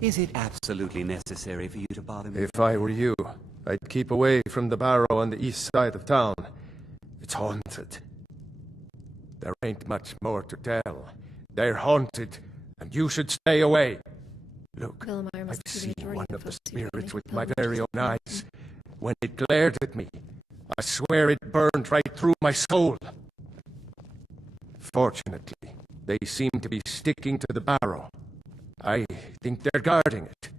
Is it absolutely necessary for you to bother me? If I were you, I'd keep away from the barrow on the east side of town. It's haunted. There ain't much more to tell. They're haunted, and you should stay away. Look, I've seen one of the spirits with my very own eyes. When it glared at me, I swear it burned right through my soul. Fortunately, they seem to be sticking to the barrow. I think they're guarding it.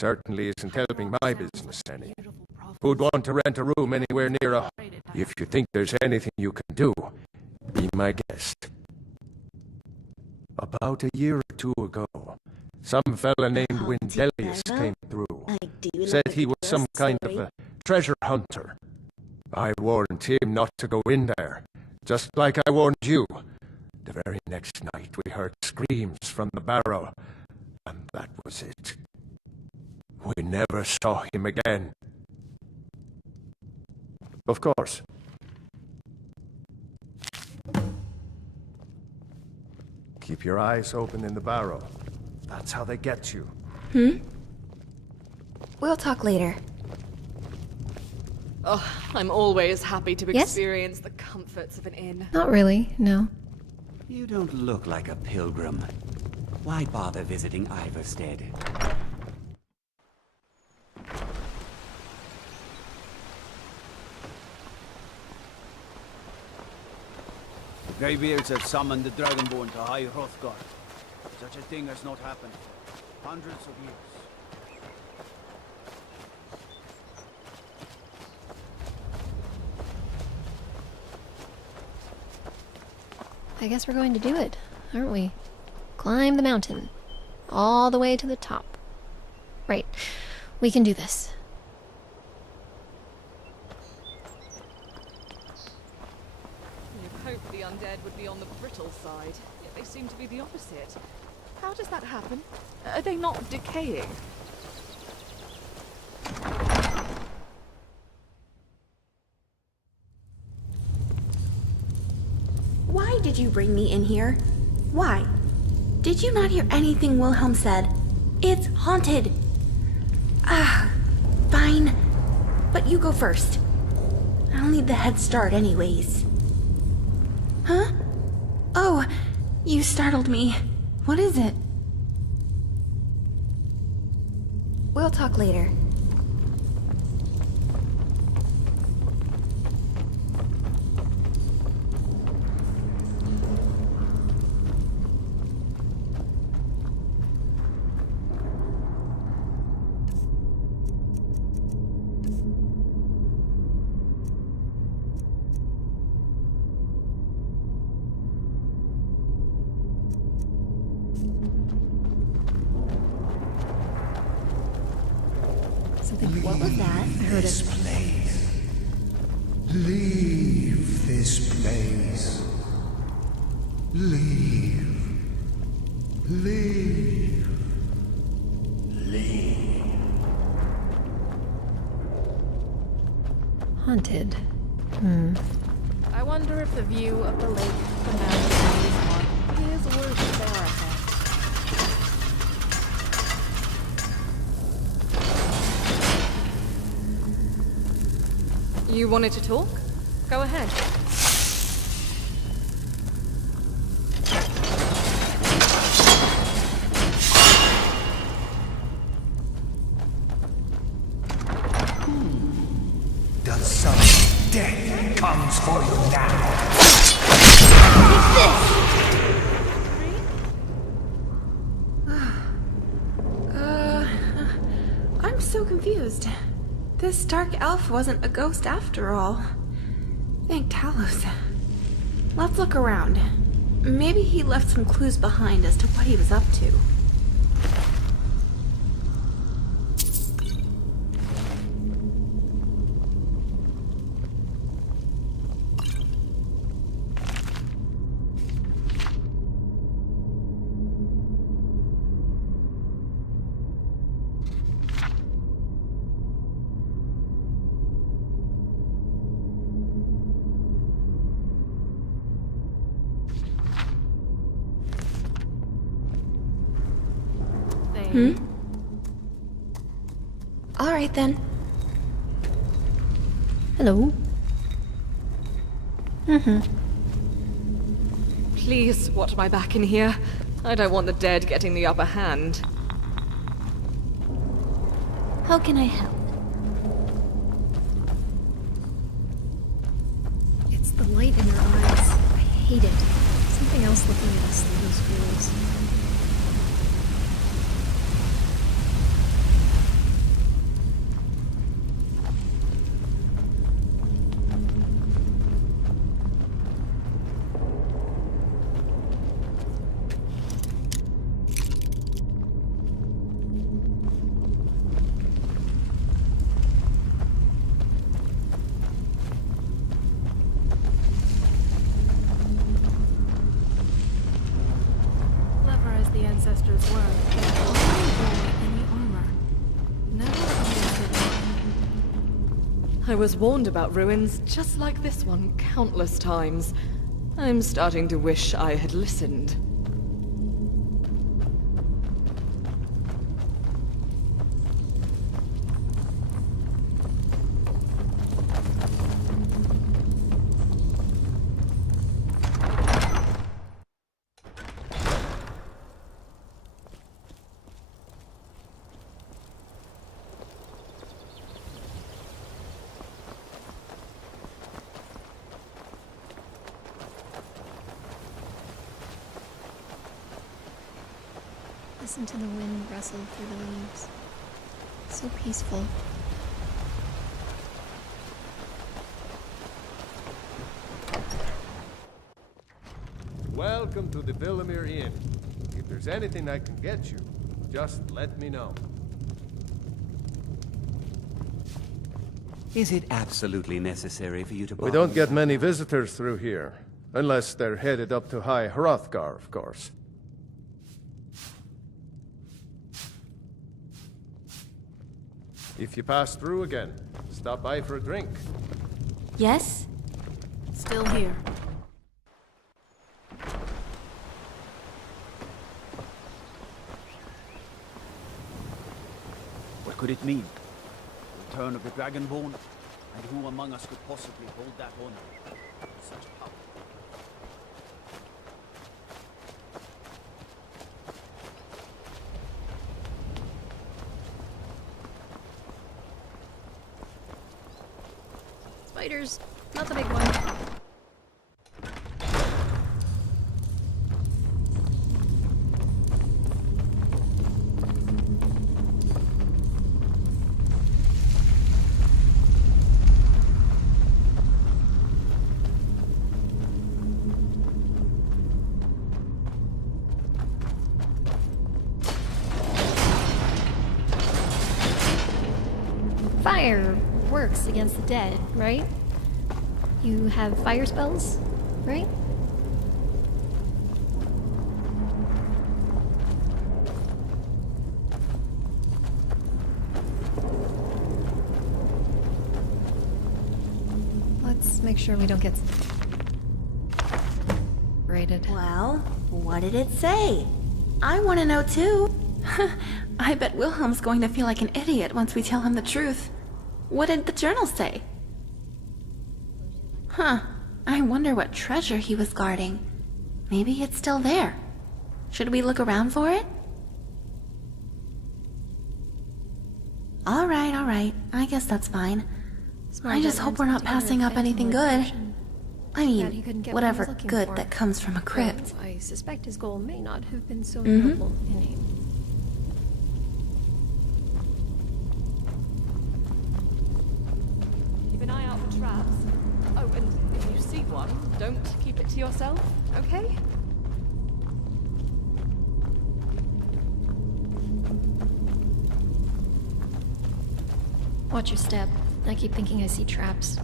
Certainly isn't helping my business any. Who'd want to rent a room anywhere near a... If you think there's anything you can do, be my guest. About a year or two ago, some fella named Windelius came through. Said he was some kind of a treasure hunter. I warned him not to go in there, just like I warned you. The very next night we heard screams from the barrow, and that was it. We never saw him again. Of course. Keep your eyes open in the barrow. That's how they get you. We'll talk later. Oh, I'm always happy to experience the comforts of an inn. Not really, no. You don't look like a pilgrim. Why bother visiting Iverstead? The Greybeards have summoned the Dragonborn to High Hrothgar. Such a thing has not happened for hundreds of years. I guess we're going to do it, aren't we? Climb the mountain. All the way to the top. Right. We can do this. You'd hope the undead would be on the brittle side, yet they seem to be the opposite. How does that happen? Are they not decaying? Why did you bring me in here? Why? Did you not hear anything Wilhelm said? It's haunted. Ah, fine. But you go first. I'll need the head start anyways. Huh? Oh, you startled me. What is it? We'll talk later. What was that? I heard This it. place. Leave this place. Leave. Leave. Leave. Haunted. I wonder if the view of the lake from Mount is worth their ahead. You wanted to talk? Go ahead. The sun of death comes for you now. I'm so confused. This dark elf wasn't a ghost after all. Thank Talos. Let's look around. Maybe he left some clues behind as to what he was up to. right then. Hello. Please watch my back in here. I don't want the dead getting the upper hand. How can I help? It's the light in your eyes. I hate it. Something else looking at us through those ghouls. Clever as the ancestors were, they hardly wore any armor. Never understood why. I was warned about ruins just like this one countless times. I'm starting to wish I had listened. Listen to the wind rustle through the leaves. So peaceful. Welcome to the Villamere Inn. If there's anything I can get you, just let me know. Is it absolutely necessary for you to We bother don't me? get many visitors through here. Unless they're headed up to High Hrothgar, of course. If you pass through again, stop by for a drink. Yes? Still here. What could it mean? The return of the Dragonborn? And who among us could possibly hold that honor? With such power? Spiders, not the big one. Fire works against the dead, right? You have fire spells, right? Let's make sure we don't get raided. Well, what did it say? I want to know too. I bet Wilhelm's going to feel like an idiot once we tell him the truth. What did the journal say? Huh. I wonder what treasure he was guarding. Maybe it's still there. Should we look around for it? Alright, alright. I guess that's fine. I just hope we're not passing up anything good. I mean, whatever good that comes from a crypt. I suspect his goal may not have been so noble in aim. Keep an eye out for traps. Oh, and if you see one, don't keep it to yourself, okay? Watch your step. I keep thinking I see traps.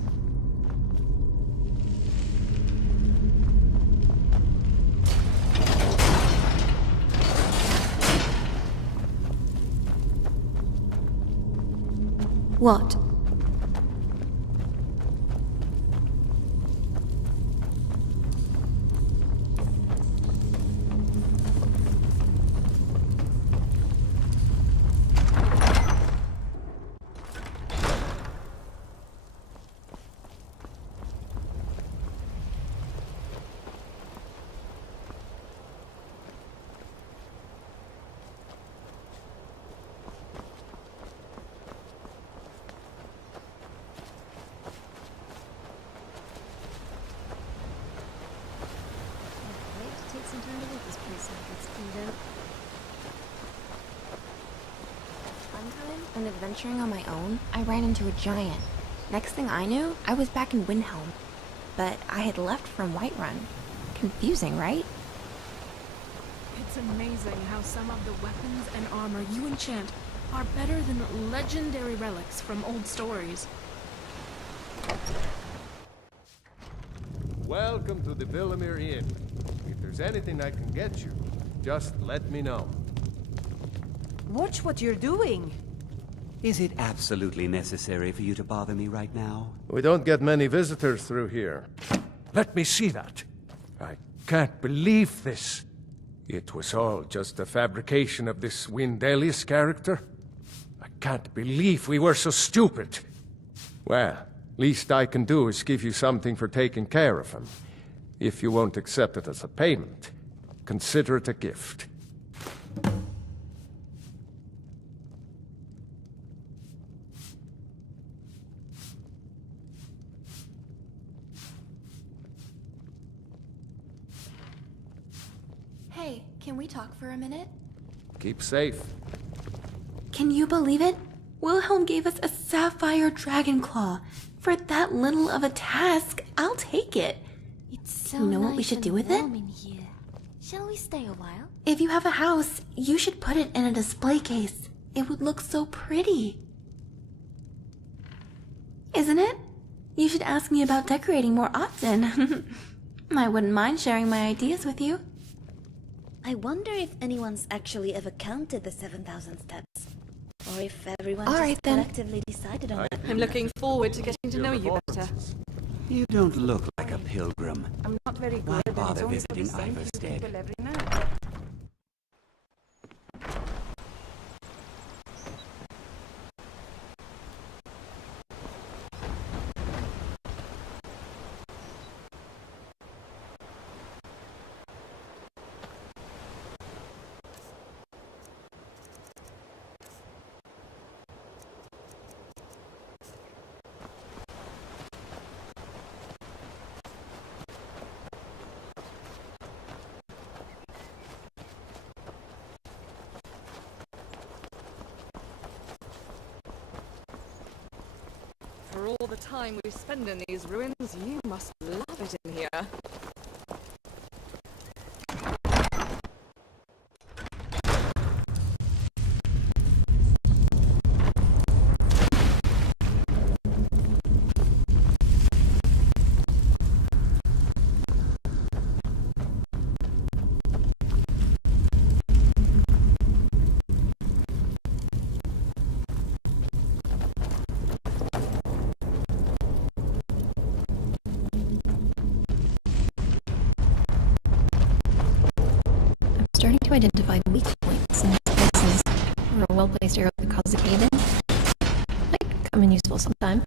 What? adventuring on my own, I ran into a giant. Next thing I knew, I was back in Windhelm. But I had left from Whiterun. Confusing, right? It's amazing how some of the weapons and armor you enchant are better than legendary relics from old stories. Welcome to the Villamere Inn. If there's anything I can get you, just let me know. Watch what you're doing. Is it absolutely necessary for you to bother me right now? We don't get many visitors through here. Let me see that. I can't believe this. It was all just a fabrication of this Windelius character. I can't believe we were so stupid. Well, least I can do is give you something for taking care of him. If you won't accept it as a payment, consider it a gift. Hey, can we talk for a minute? Keep safe. Can you believe it? Wilhelm gave us a sapphire dragon claw. For that little of a task, I'll take it. It's so You know what we nice should and do with it? warm in here. Shall we stay a while? If you have a house, you should put it in a display case. It would look so pretty. Isn't it? You should ask me about decorating more often. I wouldn't mind sharing my ideas with you. I wonder if anyone's actually ever counted the 7,000 steps. Or if everyone All just right, then. collectively decided on it. I'm looking forward to getting to know you better. You don't look like a pilgrim. I'm not very Why good, and bother it's only for the visiting same few Iverstead? people every night. For all the time we've spent in these ruins, you must love it in here. Starting to identify the weak points in these places, or a well-placed arrow that causes a cave-in. Might come in useful sometime.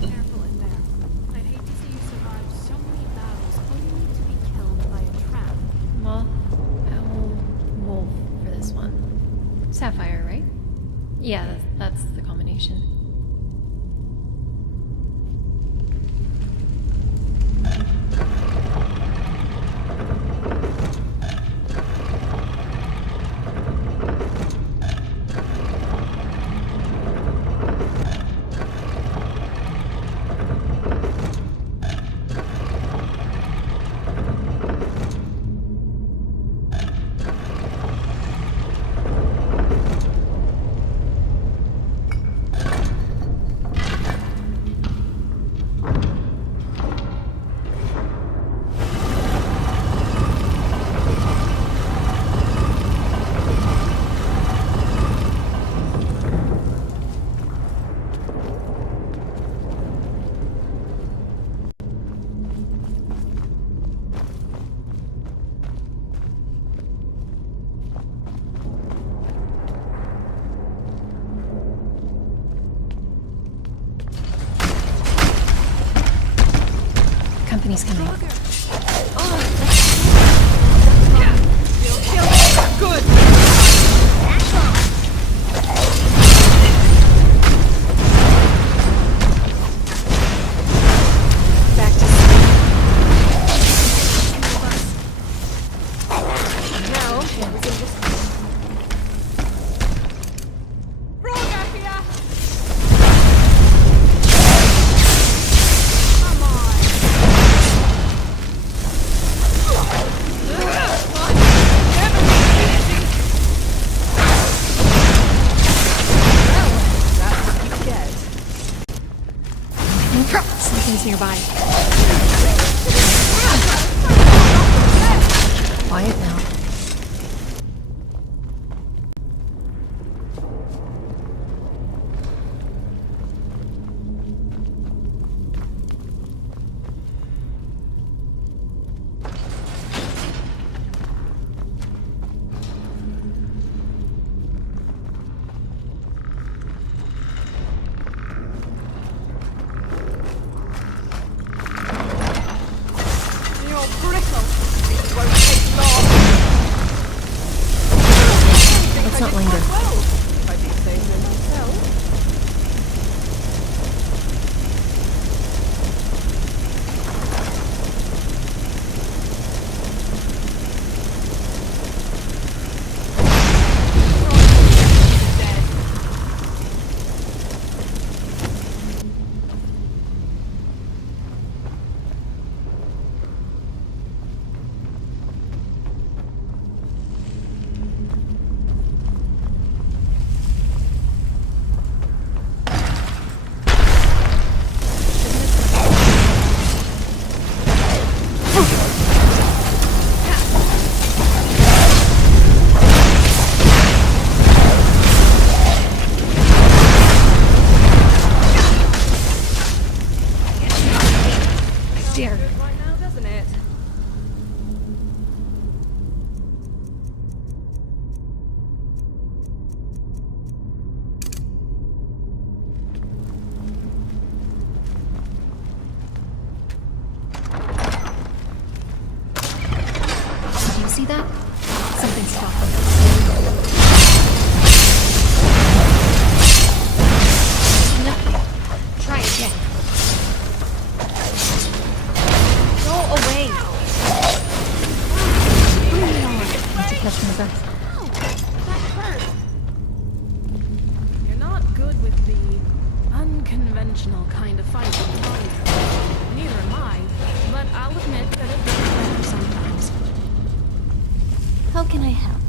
Careful in there. I'd hate to see you survive so many battles only to be killed by a trap. Moth, owl, wolf for this one. Sapphire, right? Yeah, that's the combination. Company's coming. Something's nearby. Quiet now. Let's not linger. Right now, doesn't it? Did you see that? Something stopped. Nothing. Try again. Go away. Bring it on. Need to catch my breath. You're not good with the unconventional kind of fight, are you? Neither am I, but I'll admit that it does better sometimes. How can I help?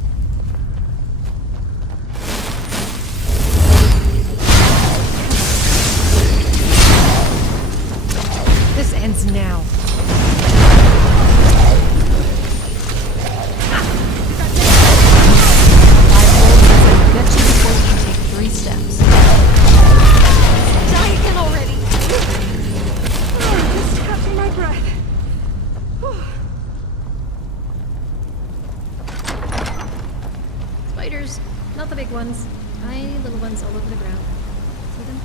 This ends now. Get you before you can take 3 steps. Die again already! Just catching my breath. Spiders. Not the big ones. Tiny little ones all over the ground. See them?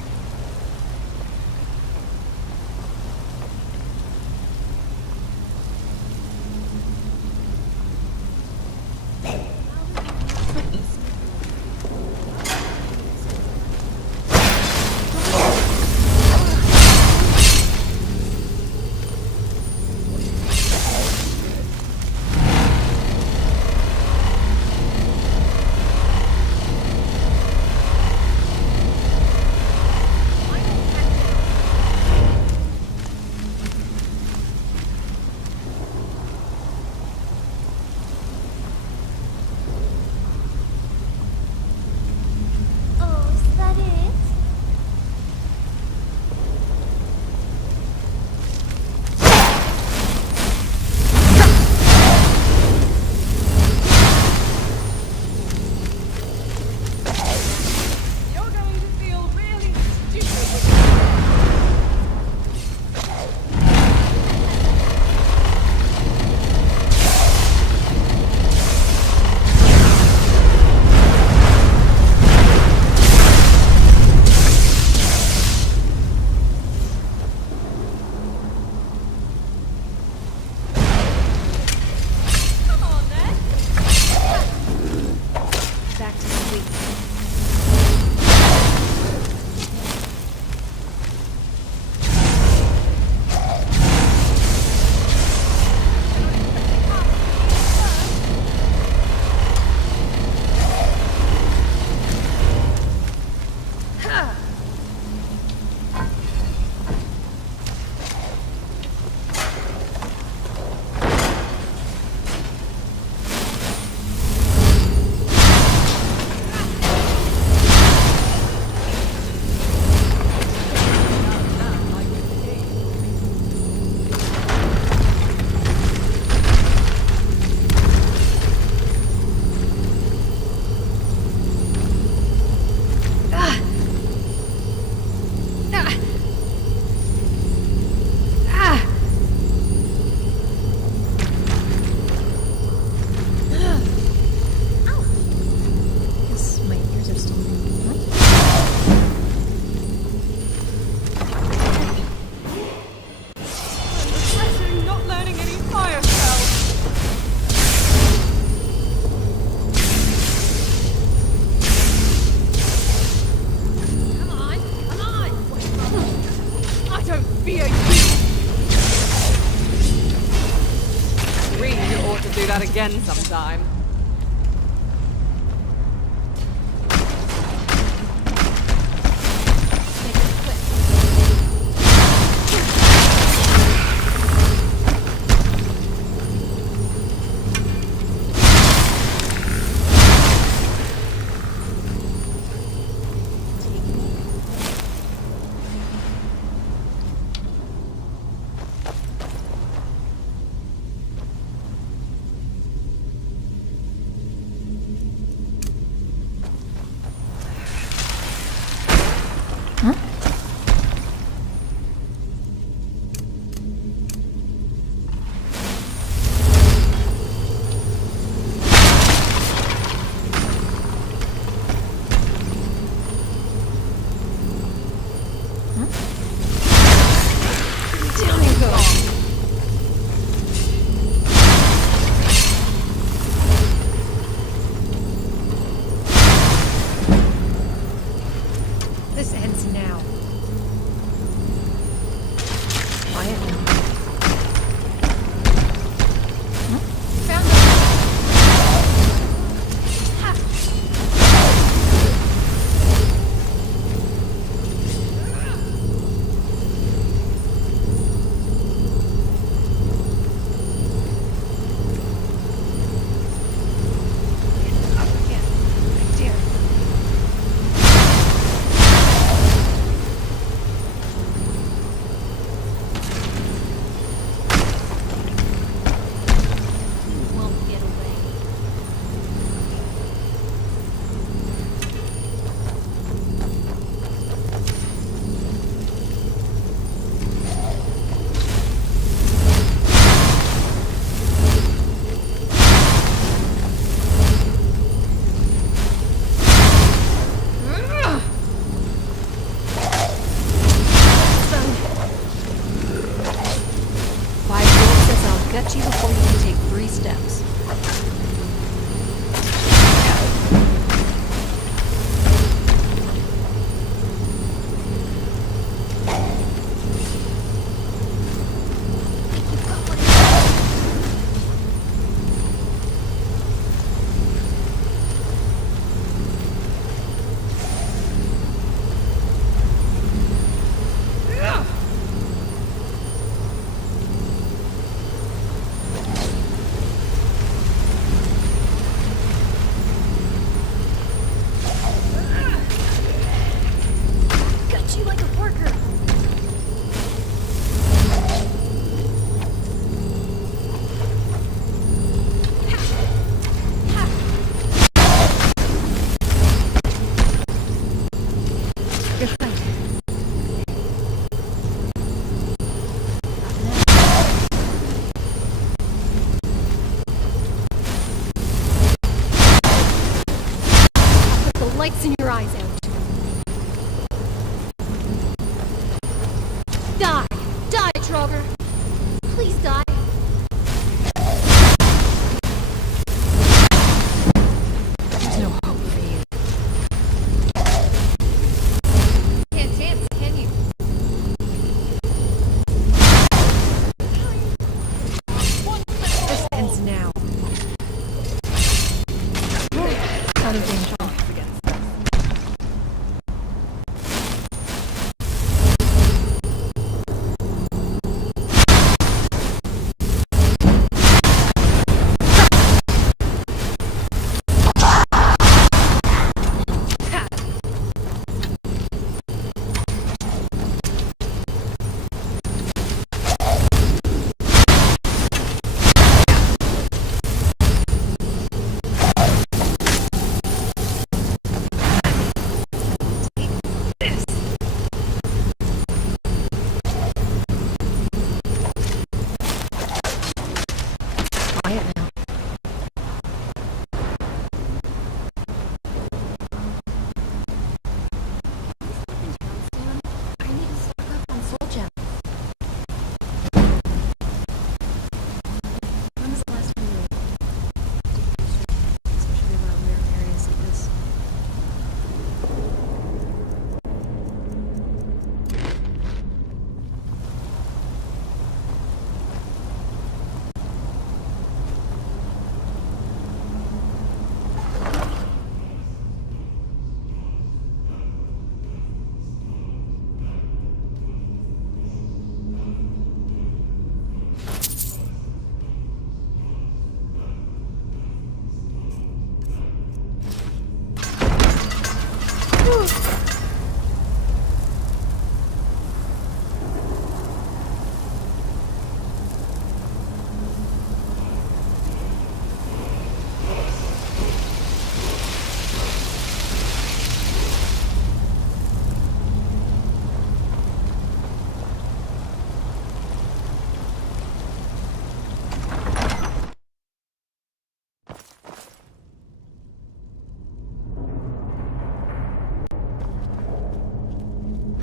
again sometime. This ends now. Quiet now. Found them. Gut you before you can take 3 steps. Lights in your eyes out. Die! Die, Troger! Please die! There's no hope for you. Can't dance, can you? This ends now. Out of danger.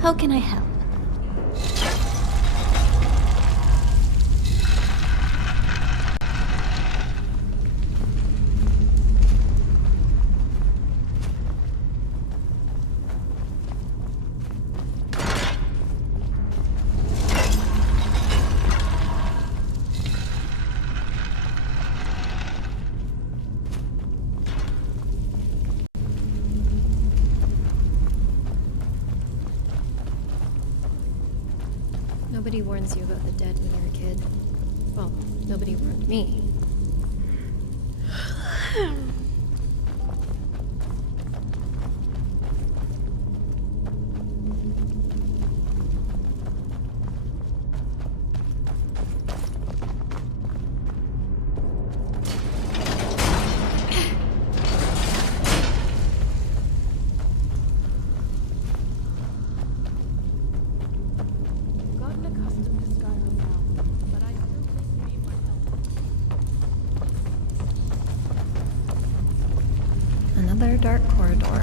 How can I help? Nobody warns you about the dead when you're a kid. Well, nobody warned me. Gotten accustomed to Skyrim now, but I still really need my help. Another dark corridor.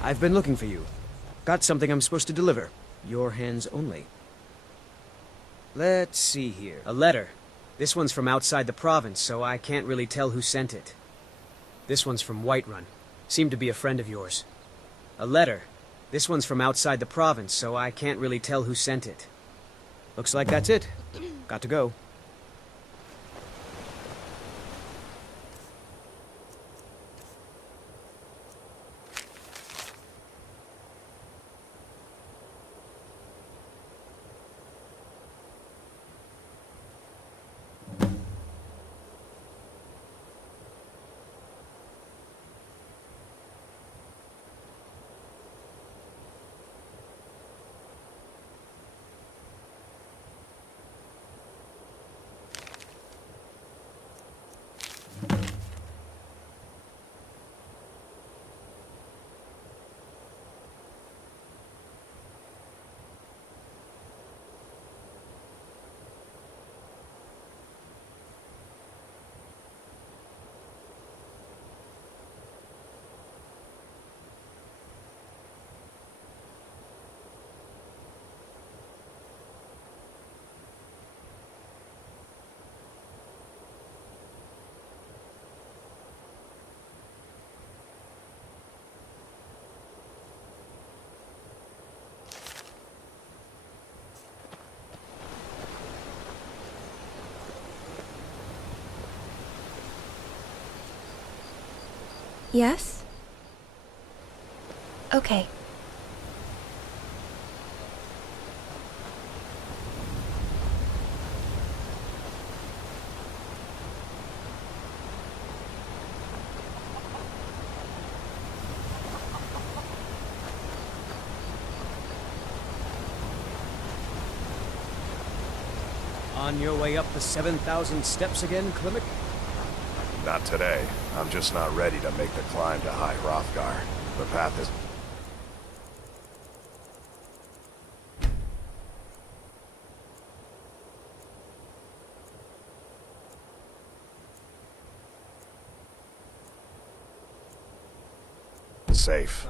I've been looking for you. Got something I'm supposed to deliver. Your hands only. Let's see here. A letter. This one's from outside the province, so I can't really tell who sent it. This one's from Whiterun. Seemed to be a friend of yours. A letter. This one's from outside the province, so I can't really tell who sent it. Looks like that's it. Got to go. Yes? Okay. On your way up the 7,000 steps again, Klimek? Not today. I'm just not ready to make the climb to High Hrothgar. The path is... safe.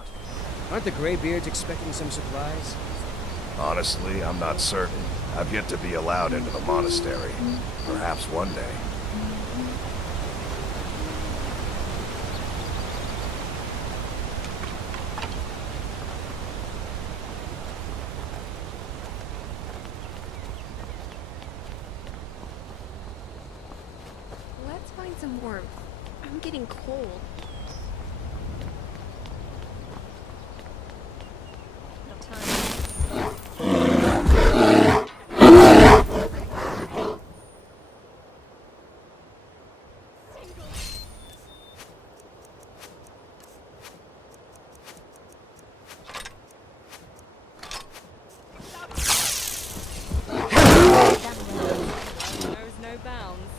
Aren't the Greybeards expecting some supplies? Honestly, I'm not certain. I've yet to be allowed into the monastery. Perhaps one day. Let's find some warmth. I'm getting cold. No time. Knows no bounds.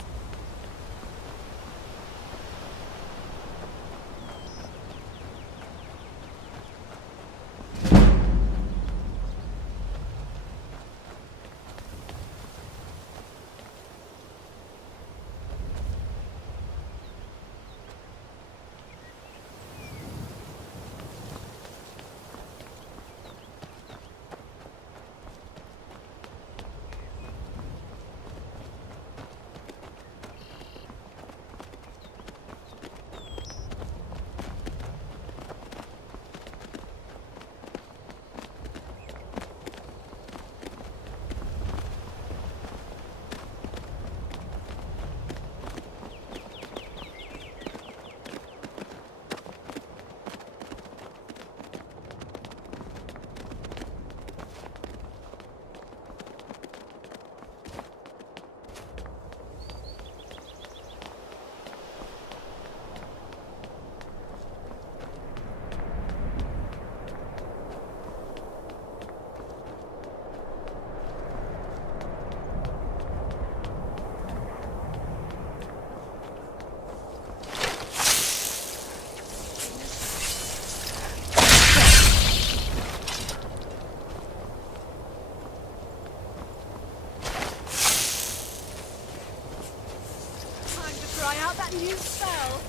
try out that new spell.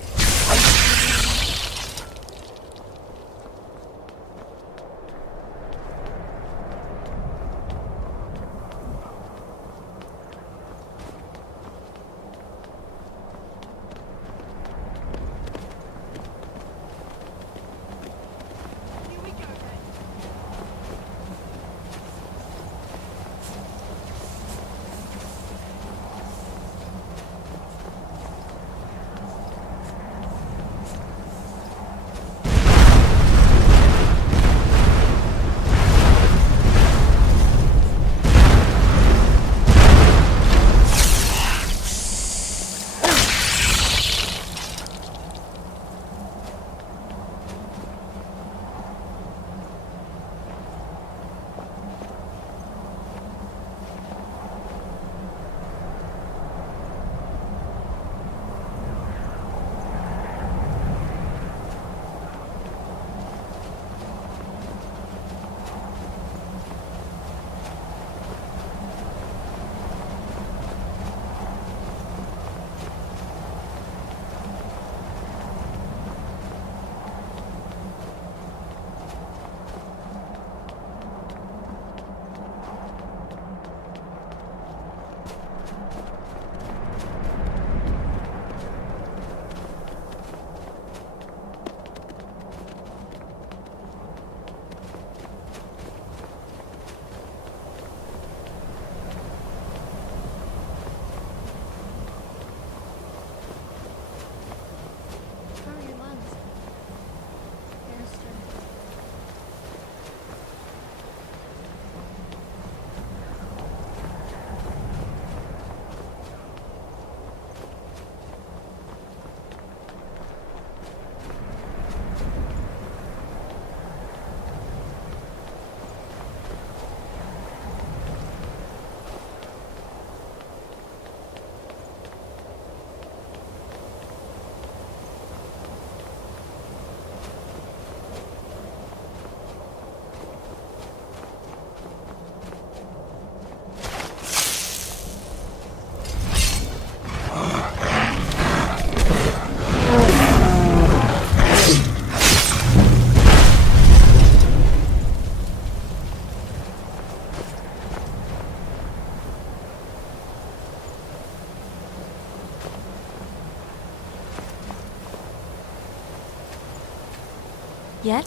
Yet?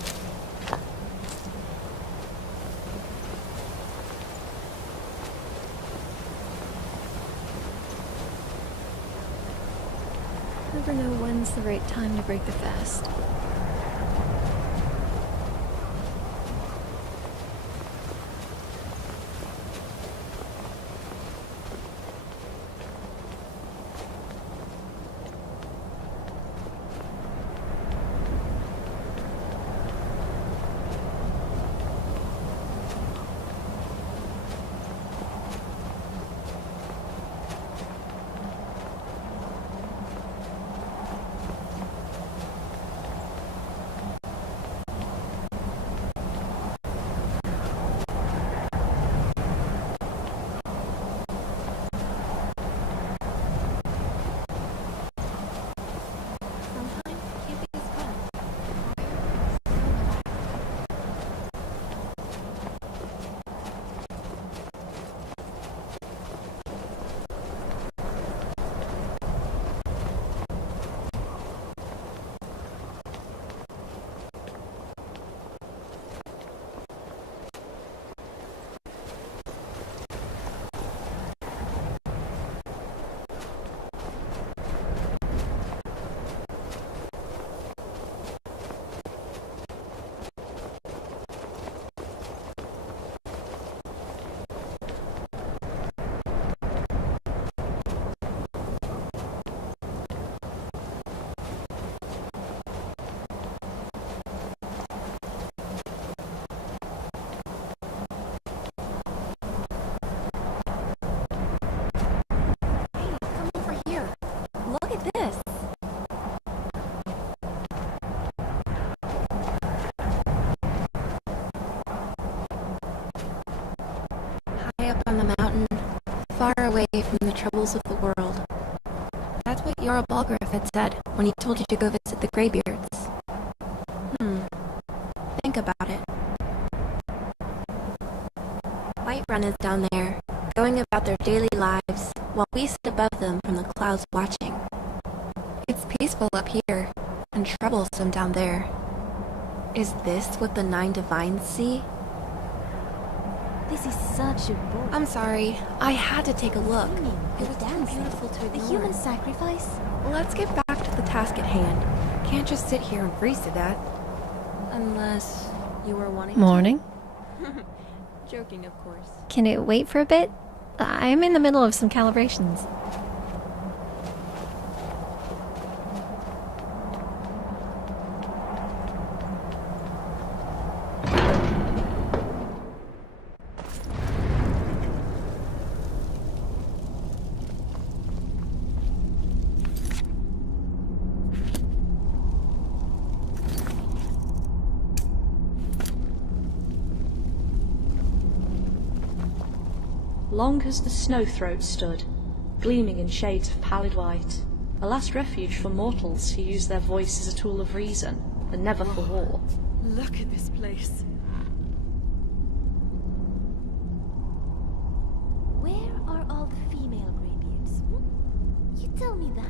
Never know when's the right time to break the fast. On the mountain, far away from the troubles of the world. That's what Yorubal had said when he told you to go visit the Greybeards. Think about it. Whiterun is down there, going about their daily lives, while we sit above them from the clouds watching. It's peaceful up here, and troublesome down there. Is this what the 9 Divines see? This is such a bore. I'm sorry, I had to take a look. It was too beautiful to ignore. The human sacrifice? Let's get back to the task at hand. Can't just sit here and freeze to death. Unless you were wanting Morning. to. Joking, of course. Can it wait for a bit? I'm in the middle of some calibrations. Long has the snow-throat stood, gleaming in shades of pallid white, a last refuge for mortals who use their voice as a tool of reason, and never for war. Look at this place. Where are all the female Greybeards? You tell me that.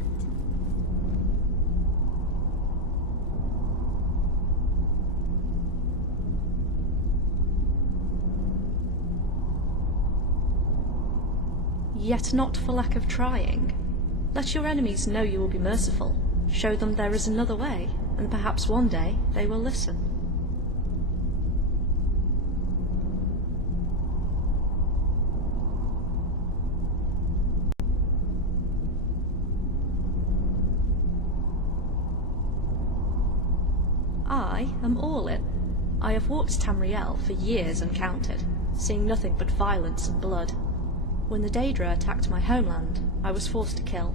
Yet not for lack of trying. Let your enemies know you will be merciful. Show them there is another way, and perhaps one day they will listen. I am Orlin. I have walked Tamriel for years uncounted, seeing nothing but violence and blood. When the Daedra attacked my homeland, I was forced to kill.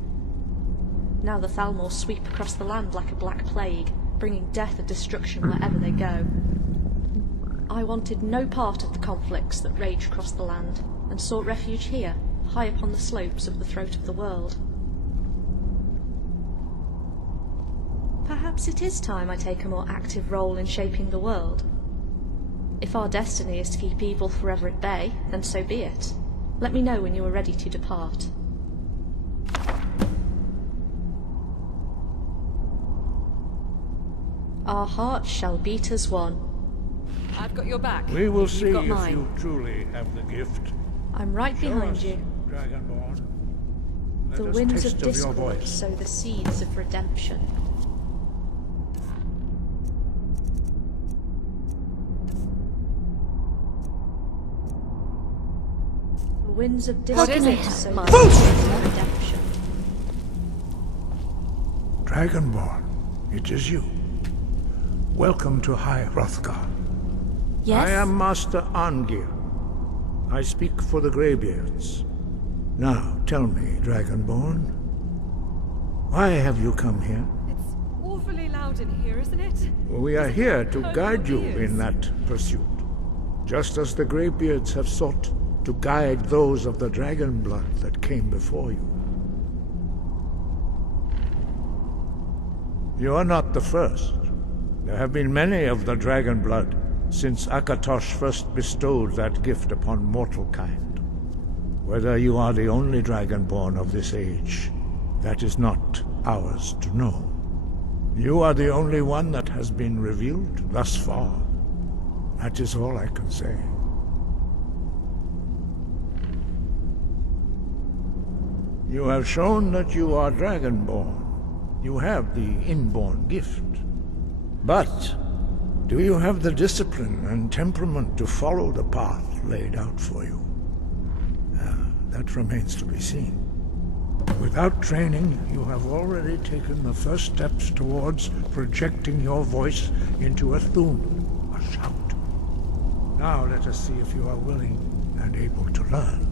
Now the Thalmor sweep across the land like a black plague, bringing death and destruction wherever they go. I wanted no part of the conflicts that rage across the land, and sought refuge here, high upon the slopes of the throat of the world. Perhaps it is time I take a more active role in shaping the world. If our destiny is to keep evil forever at bay, then so be it. Let me know when you are ready to depart. Our hearts shall beat as one. I've got your back. We will You've see got if mine. you truly have the gift. I'm right Show behind us, you. Dragonborn. Let The us winds taste of your discord voice. sow the seeds of redemption. The winds of What is discord it? sow My- the seeds of redemption. Dragonborn, it is you. Welcome to High Hrothgar. Yes? I am Master Arngir. I speak for the Greybeards. Now, tell me, Dragonborn, why have you come here? It's awfully loud in here, isn't it? We are here to Hurt guide your you ears. in that pursuit, just as the Greybeards have sought to guide those of the dragon blood that came before you. You are not the first. There have been many of the dragon blood since Akatosh first bestowed that gift upon mortal kind. Whether you are the only dragonborn of this age, that is not ours to know. You are the only one that has been revealed thus far. That is all I can say. You have shown that you are dragonborn. You have the inborn gift. But do you have the discipline and temperament to follow the path laid out for you? That remains to be seen. Without training, you have already taken the first steps towards projecting your voice into a thun, a shout. Now let us see if you are willing and able to learn.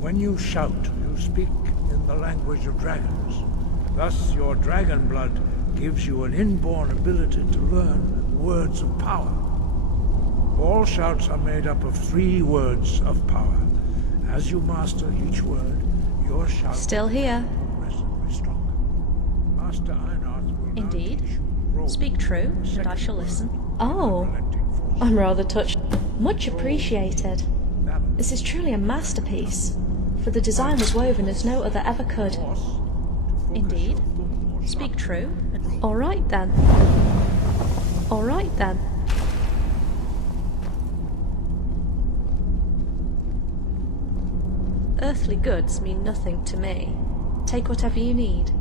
When you shout, you speak in the language of dragons. Thus, your dragon blood gives you an inborn ability to learn words of power. All shouts are made up of 3 words of power. As you master each word, your shout Still here. progressively stronger. Master Einarth will now Indeed. teach you role. Speak true, and I shall listen. Oh, Unrelenting force. I'm rather touched. Much appreciated. This is truly a masterpiece, for the design was woven as no other ever could. Force to focus Indeed. your thumb more Speak sharply. true. All right then. All right then. Earthly goods mean nothing to me. Take whatever you need.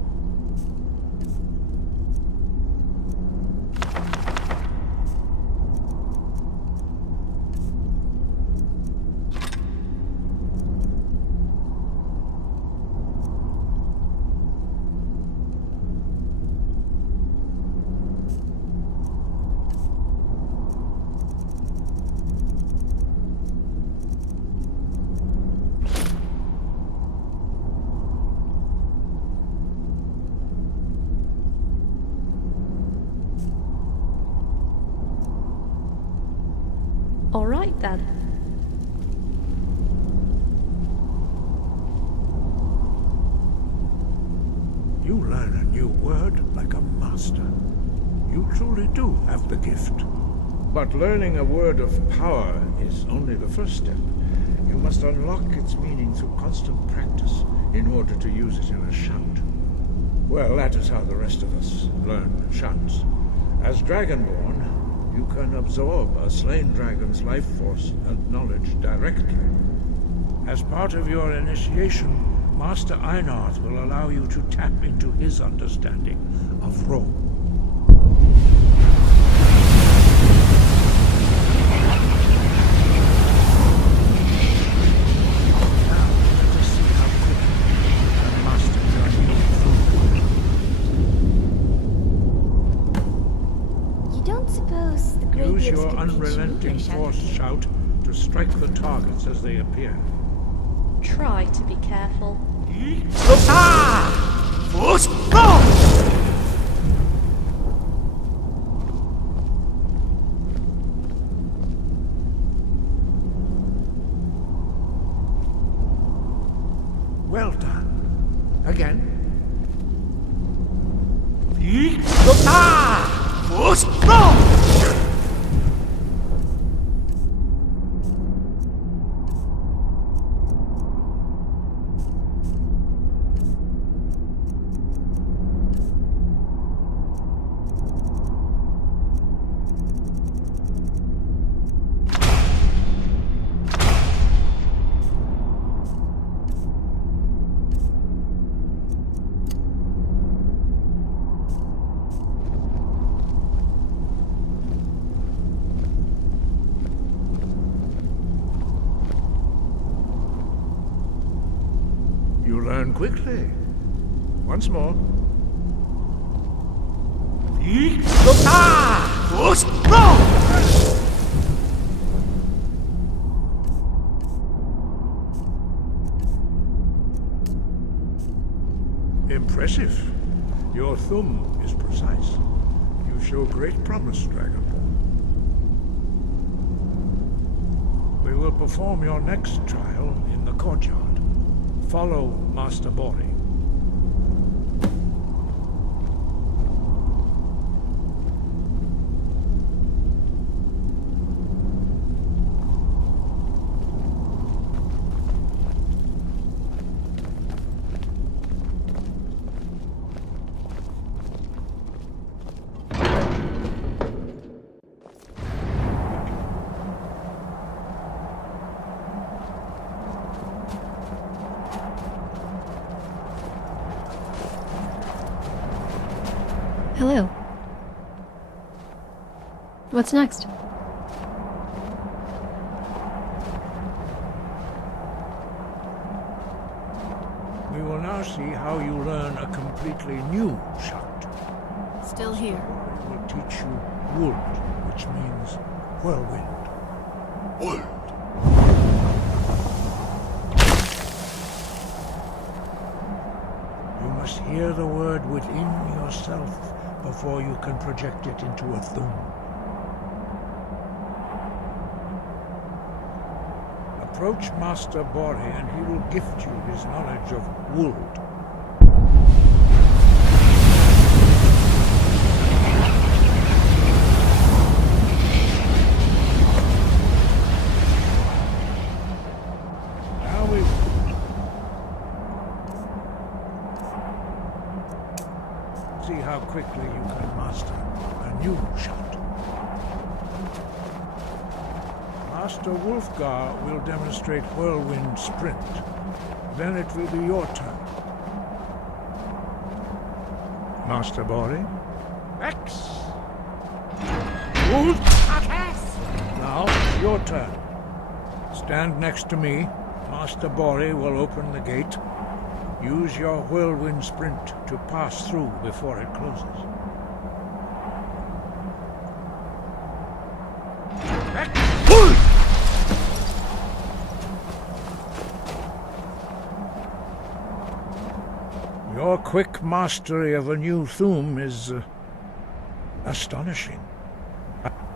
All right then. You learn a new word like a master. You truly do have the gift. But learning a word of power is only the first step. You must unlock its meaning through constant practice in order to use it in a shout. Well, that is how the rest of us learn shouts. As Dragonborn, you can absorb a slain dragon's life force and knowledge directly. As part of your initiation, Master Einarth will allow you to tap into his understanding of role. Now, let us see how quickly you can master your new thumb. You don't suppose the Grey Use Beards your could teach you unrelenting English, force Anthony? shout to strike the targets as they appear. Try to be careful. Well done. Again. You learn quickly. Once more. Impressive. Your thumb is precise. You show great promise, Dragonborn. We will perform your next trial in the courtyard. Follow Master Bori. Hello. What's next? We will now see how you learn a completely new shout. Still here. It will teach you Wuld, which means whirlwind. Wuld. You must hear the word within yourself before you can project it into a thum. Approach Master Bori and he will gift you his knowledge of Wuld. see how quickly you can master a new shot. Master Wolfgar will demonstrate Whirlwind Sprint. Then it will be your turn. Master Bori? X! Wolf! Now, your turn. Stand next to me. Master Bori will open the gate. Use your Whirlwind Sprint to pass through before it closes. Your quick mastery of a new Thuum is astonishing.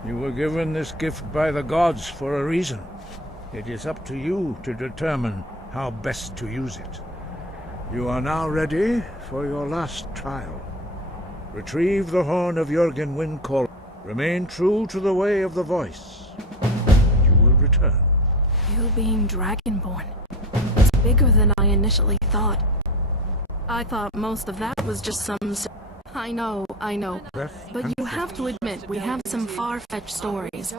You were given this gift by the gods for a reason. It is up to you to determine how best to use it. You are now ready for your last trial. Retrieve the horn of Jürgen Windcall. Remain true to the way of the voice. You will return. You being Dragonborn. It's bigger than I initially thought. I thought most of that was just some... I know. But you have to admit, we have some far-fetched stories.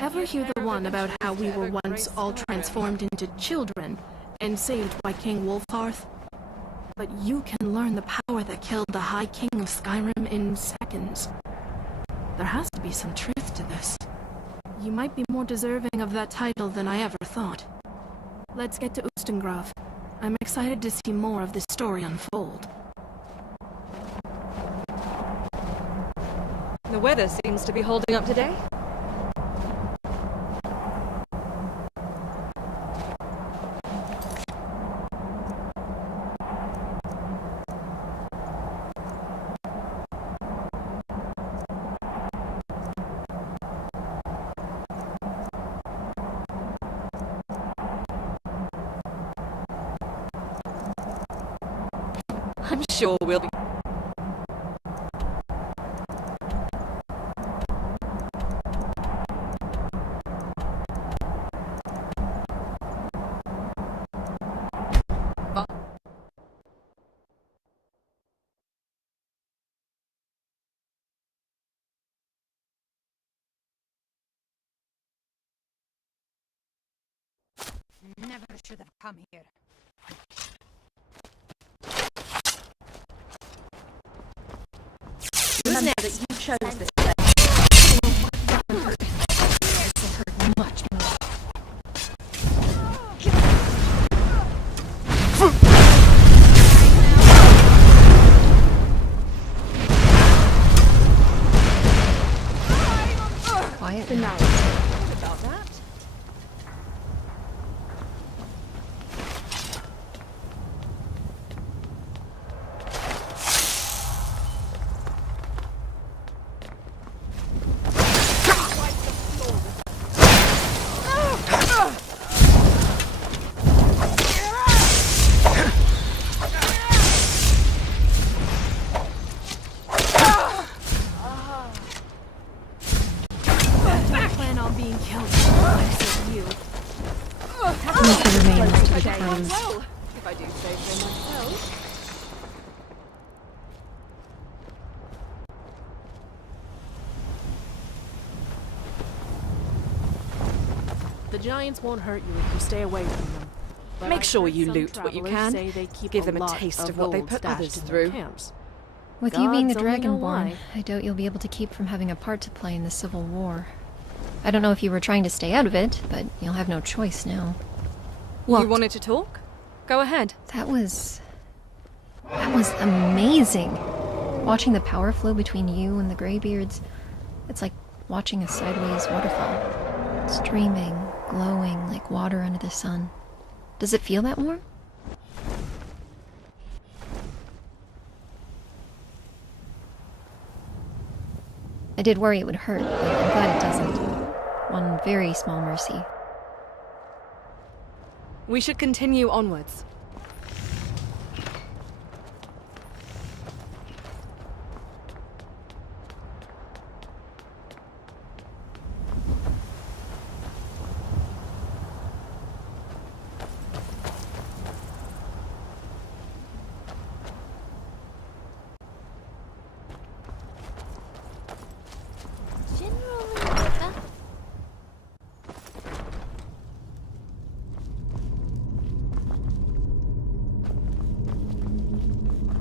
Ever hear the one about how we were once all transformed into children and saved by King Wolfhearth? But you can learn the power that killed the High King of Skyrim in seconds. There has to be some truth to this. You might be more deserving of that title than I ever thought. Let's get to Ustengrav. I'm excited to see more of this story unfold. The weather seems to be holding up today. I'm sure we'll be... Never should have come here. Remember that you chose this place. This will hurt much more. Quiet now. What about that? Well, if I do say so myself. The giants won't hurt you if you stay away from them. But Make I've sure heard you some loot what you travelers can. say they keep Give them a lot taste of what they gold put stashed others in their through. camps. With you being the Gods only know Dragonborn, why. I doubt you'll be able to keep from having a part to play in the Civil War. I don't know if you were trying to stay out of it, but you'll have no choice now. You wanted to talk? Go ahead. That was amazing. Watching the power flow between you and the Greybeards, it's like watching a sideways waterfall. Streaming, glowing like water under the sun. Does it feel that warm? I did worry it would hurt, but I'm glad it doesn't. One very small mercy. We should continue onwards.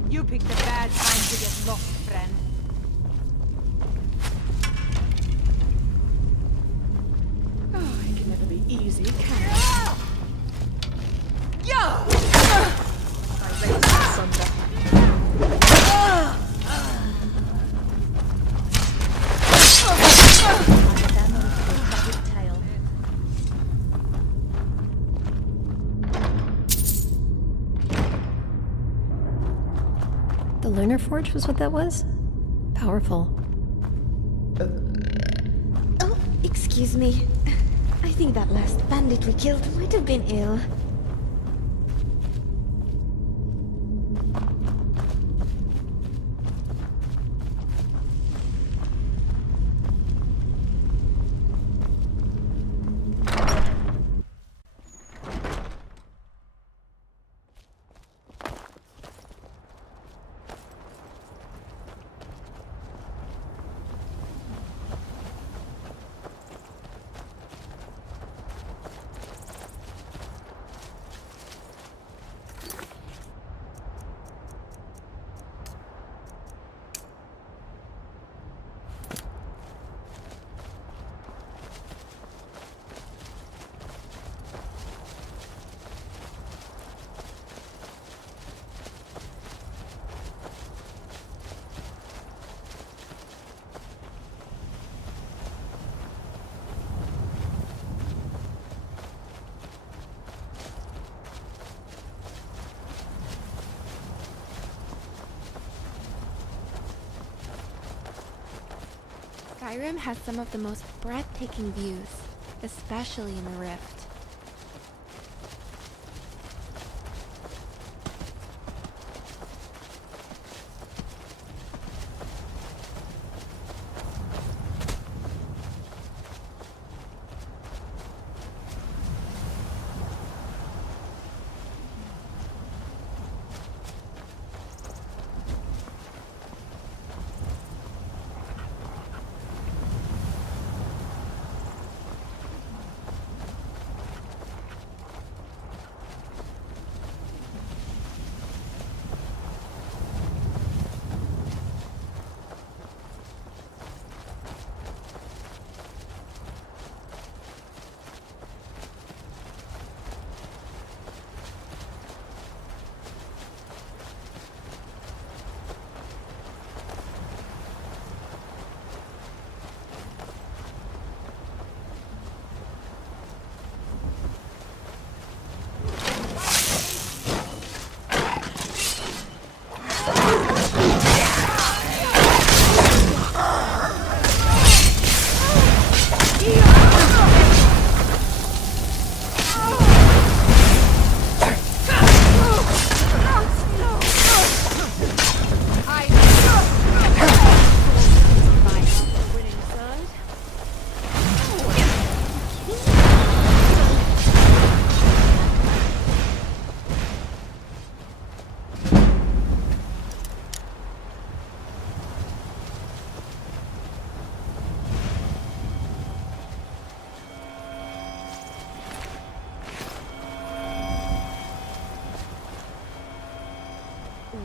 You picked a bad time to get lost, friend. Oh, it can never be easy, can it? Yeah! I raised asunder. The Lunar Forge was what that was? Powerful. Oh, excuse me. I think that last bandit we killed might have been ill. Skyrim has some of the most breathtaking views, especially in the Rift.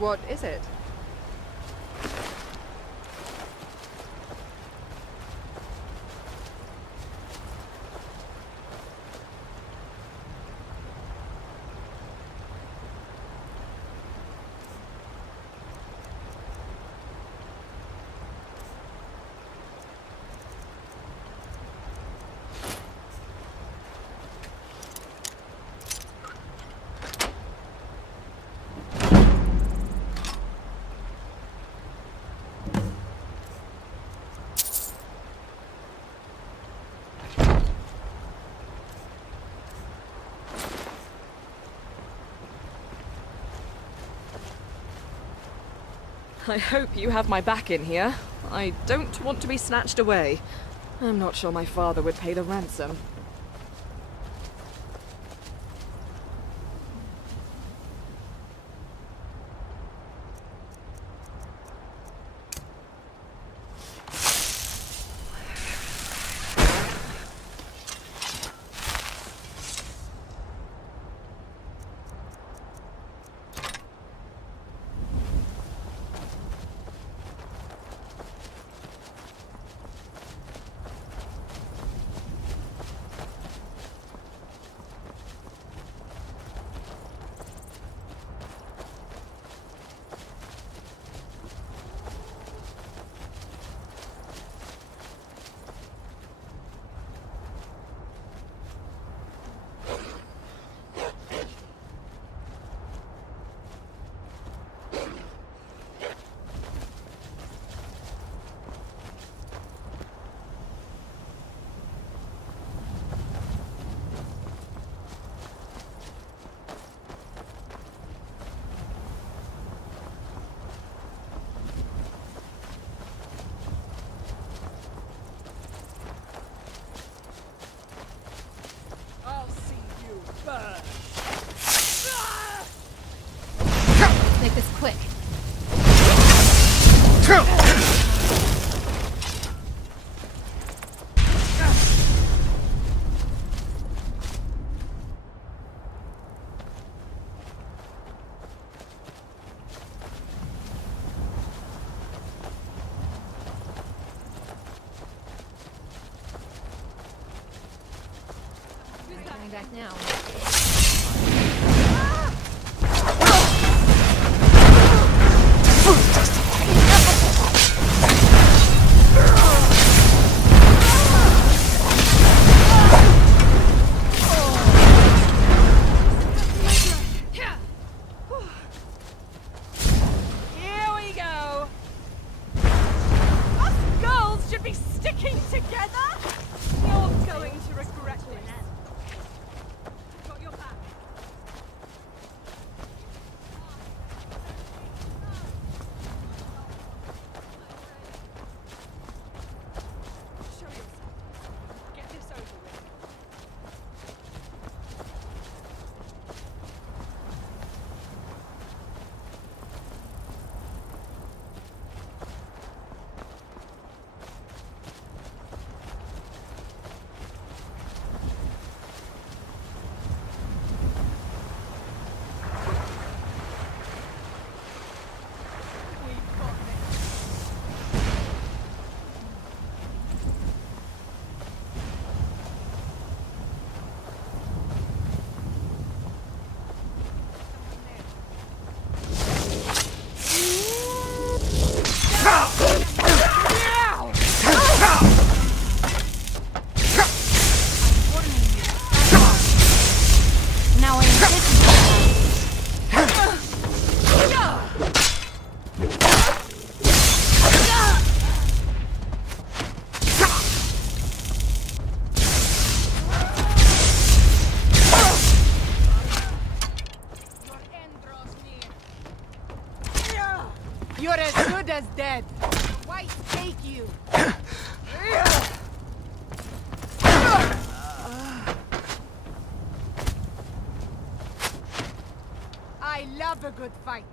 What is it? I hope you have my back in here. I don't want to be snatched away. I'm not sure my father would pay the ransom. make this quick. Who's coming back now? Here we go. Us girls should be sticking together. You're going to regret this. Got your back. Show yourself. Get this over with. We've got this. Now I You're as good as dead. Whites take you. I love a good fight.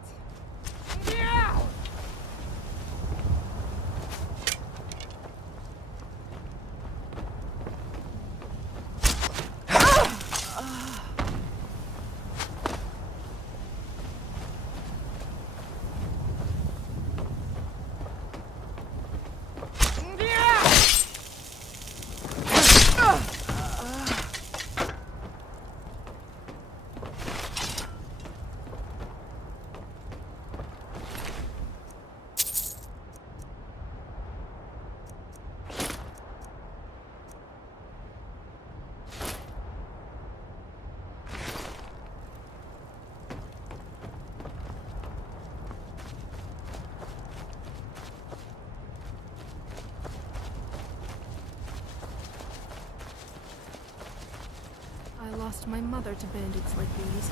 I lost my mother to bandits like these.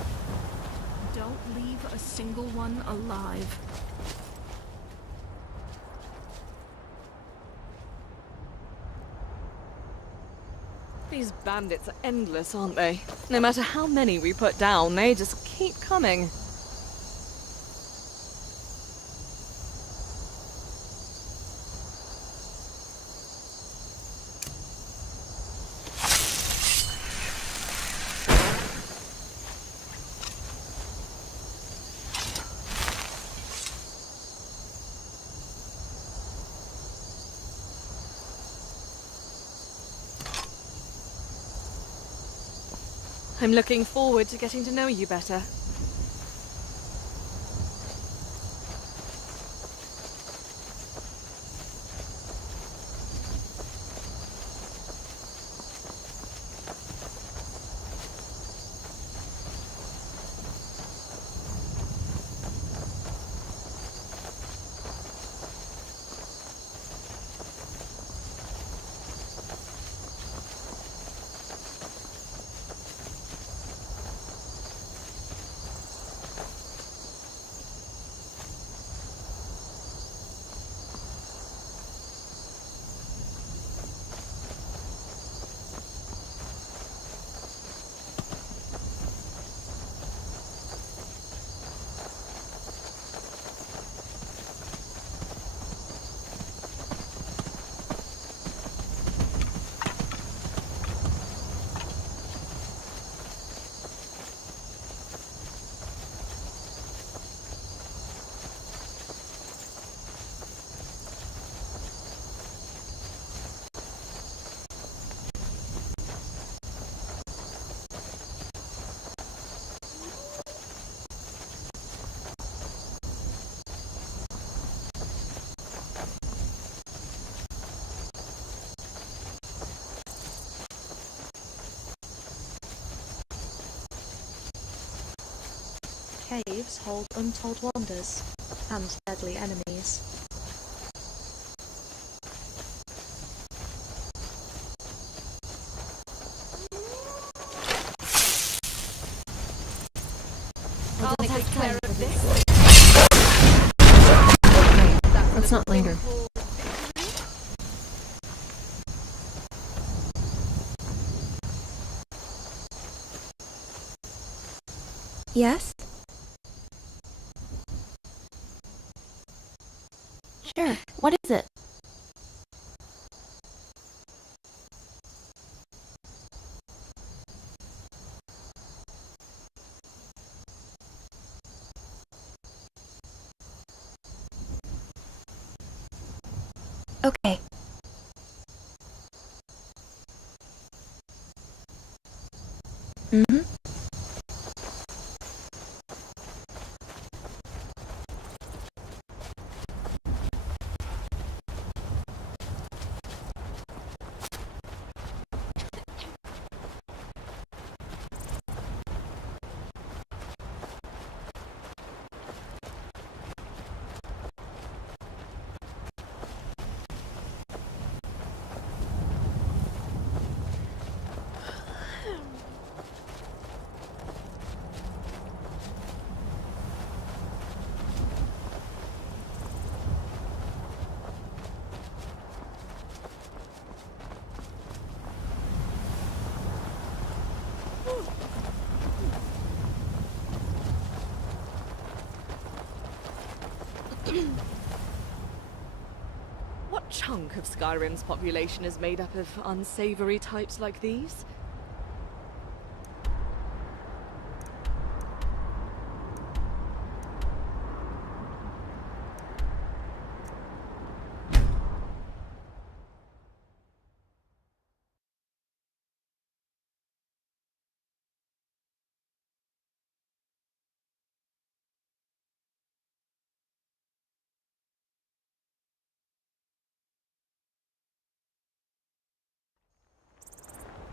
Don't leave a single one alive. These bandits are endless, aren't they? No matter how many we put down, they just keep coming. I'm looking forward to getting to know you better. Caves hold untold wonders and deadly enemies. I'll take care of this. Let's not linger. Yes? Sure. What is it? Okay. Mm-hmm. What chunk of Skyrim's population is made up of unsavory types like these?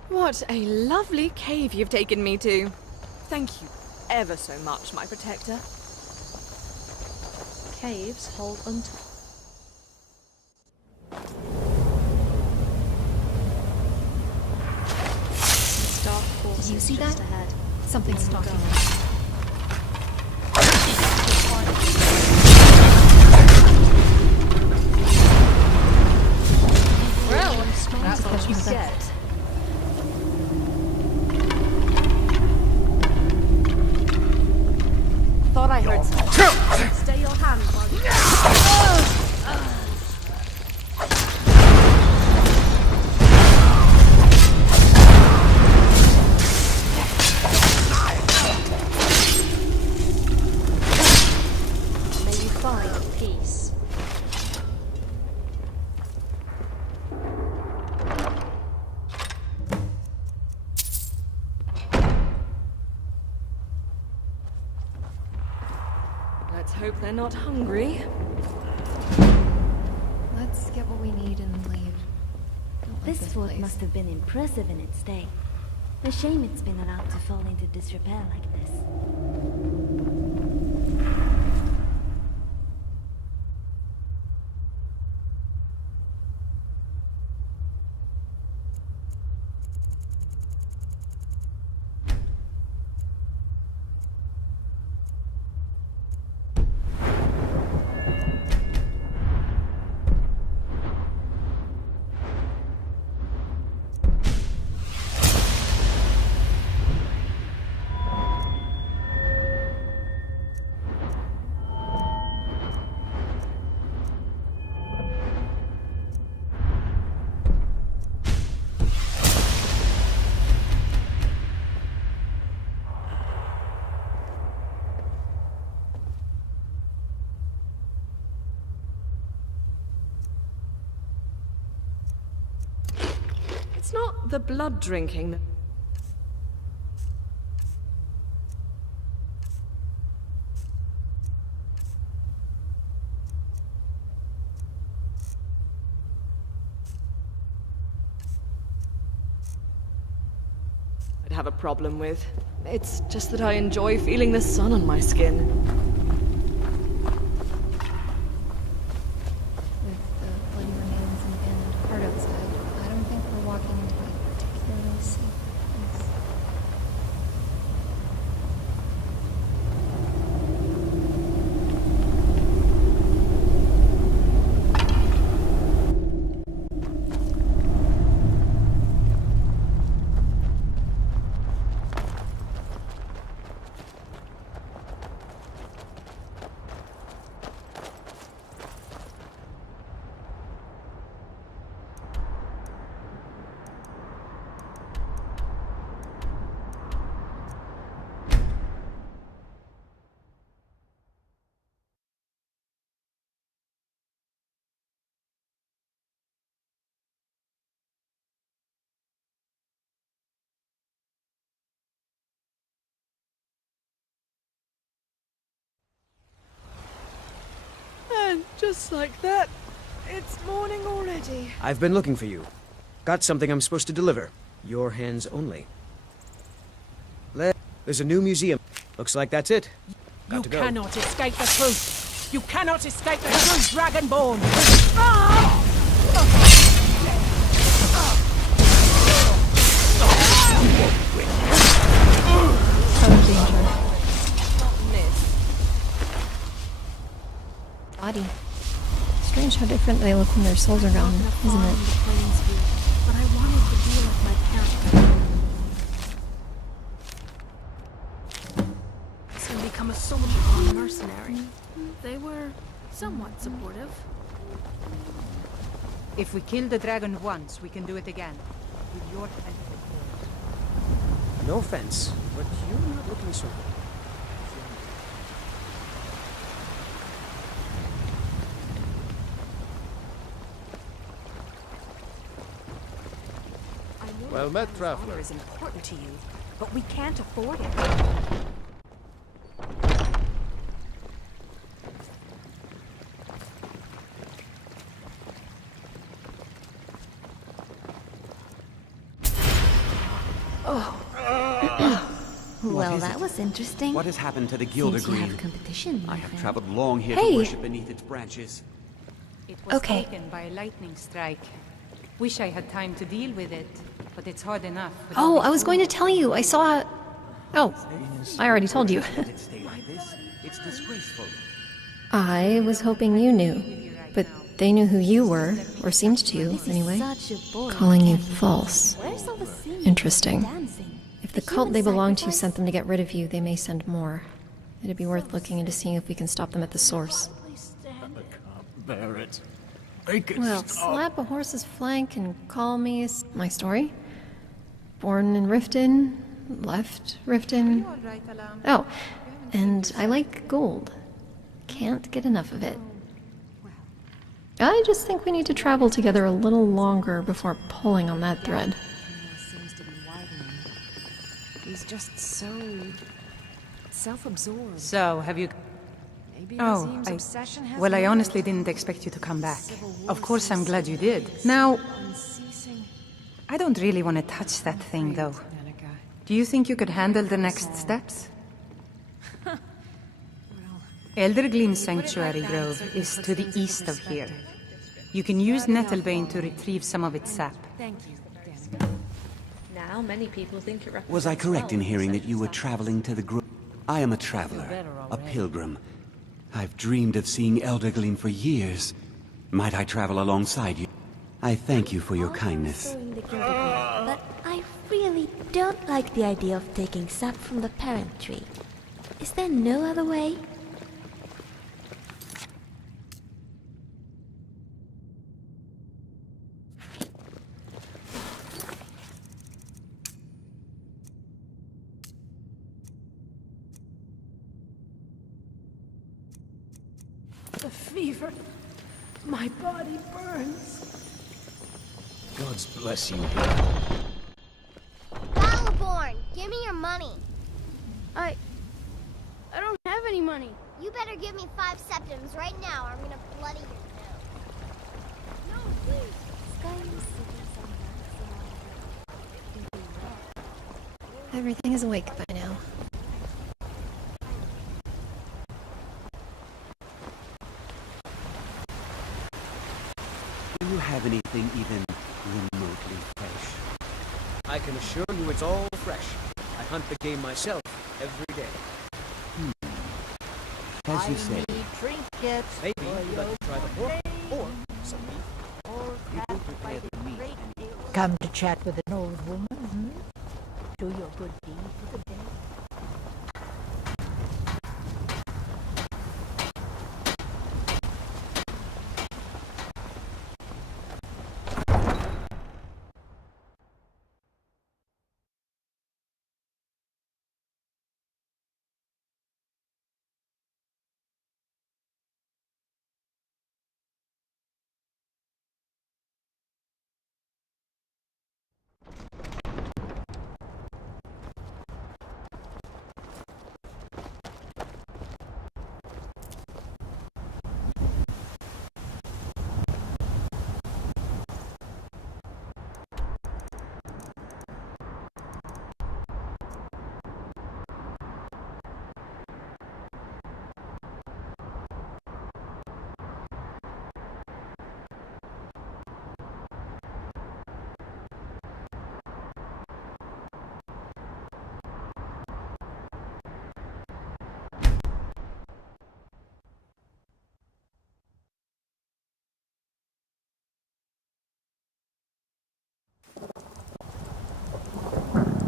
What a lovely cave you've taken me to. Thank you ever so much, my protector. Caves hold untold. Dark forces You see just that? ahead. Something's On stalking guard. us. Well, that's what you That's- get. Thought I heard something. Stay your hand while you... May you find peace. Let's hope they're not hungry. Let's get what we need and leave. Don't like This fort place. must have been impressive in its day. A shame it's been allowed to fall into disrepair like this. It's not the blood drinking that... I'd have a problem with. It's just that I enjoy feeling the sun on my skin. With the bloody remains and abandoned cart outside, I don't think we're walking into a particularly safe place. And just like that, it's morning already. I've been looking for you. Got something I'm supposed to deliver. Your hands only. There's a new museum. Looks like that's it. Got to go. You cannot escape the truth. You cannot escape the truth, Dragonborn. Body. Strange how different they look when their souls are gone, isn't it? But I wanted to be like my parents. Soon become a soldier or a mercenary. They were somewhat supportive. If we kill the dragon once, we can do it again. With your help. No offense, but you're not looking so good. Well met, traveler. Is important to you, but we can't afford it. Well, that was interesting. What has happened to the Seems Gilder you Green? have competition, my I have friend. traveled long here Hey! to worship beneath its branches. It was Okay. taken by a lightning strike. Wish I had time to deal with it, but it's hard enough. Oh, I was going to tell you. I saw... Oh, I already told you. Let it stay like this. It's disgraceful. I was hoping you knew, but they knew who you were, or seemed to, This is anyway. such a boring Calling you campaign. false. Where's all the singing Interesting. and dancing? If the cult they belong to sent them to get rid of you, they may send more. It'd be worth looking into seeing if we can stop them at the source. Bear it. Make it Well, stop. slap a horse's flank and call me my story? Born in Riften, left Riften. Oh, and I like gold. Can't get enough of it. I just think we need to travel together a little longer before pulling on that thread. Seems to be widening. He's just so self-absorbed. So, have you... Maybe Oh, Azim's obsession has well, I made honestly it. didn't expect you to come back. Civil Of war course, I'm seems glad you so did. obvious, Now, unceasing. I don't really want to touch that thing, though. Do you think you could handle the next steps? Eldergleam Sanctuary Grove is to the east of here. You can use Nettlebane to retrieve some of its sap. Thank you, Danica. Now, many people think it represents Was I correct in well, hearing that such you were as traveling to the grove? I am a traveler, a pilgrim. I've dreamed of seeing Eldergleam for years. Might I travel alongside you? I thank you for your kindness. Throwing the Gilder Green, but I really don't like the idea of taking sap from the parent tree. Is there no other way? The fever. My body burns. God's bless you. Dragonborn, give me your money. I don't have any money. You better give me 5 septims right now or I'm gonna bloody your nose. No, please. Skyrim cities are Everything is awake by now. Do you have anything even remotely fresh? I can assure you it's all fresh. I hunt the game myself every day. As you say. Trinkets. Maybe you'd like to try the pork or some meat. People prepare the meat and Come to chat with an old woman, hmm? Do your good deed for the day.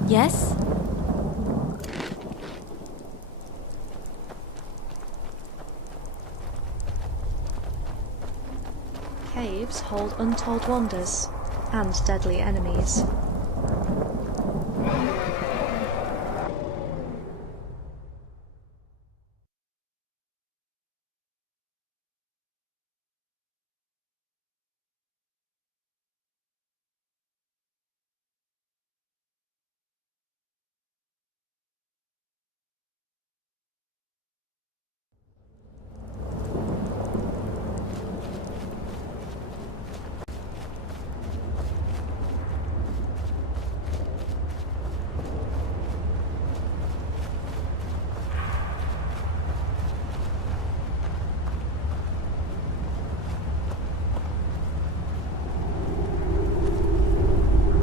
Yes? Caves hold untold wonders and deadly enemies.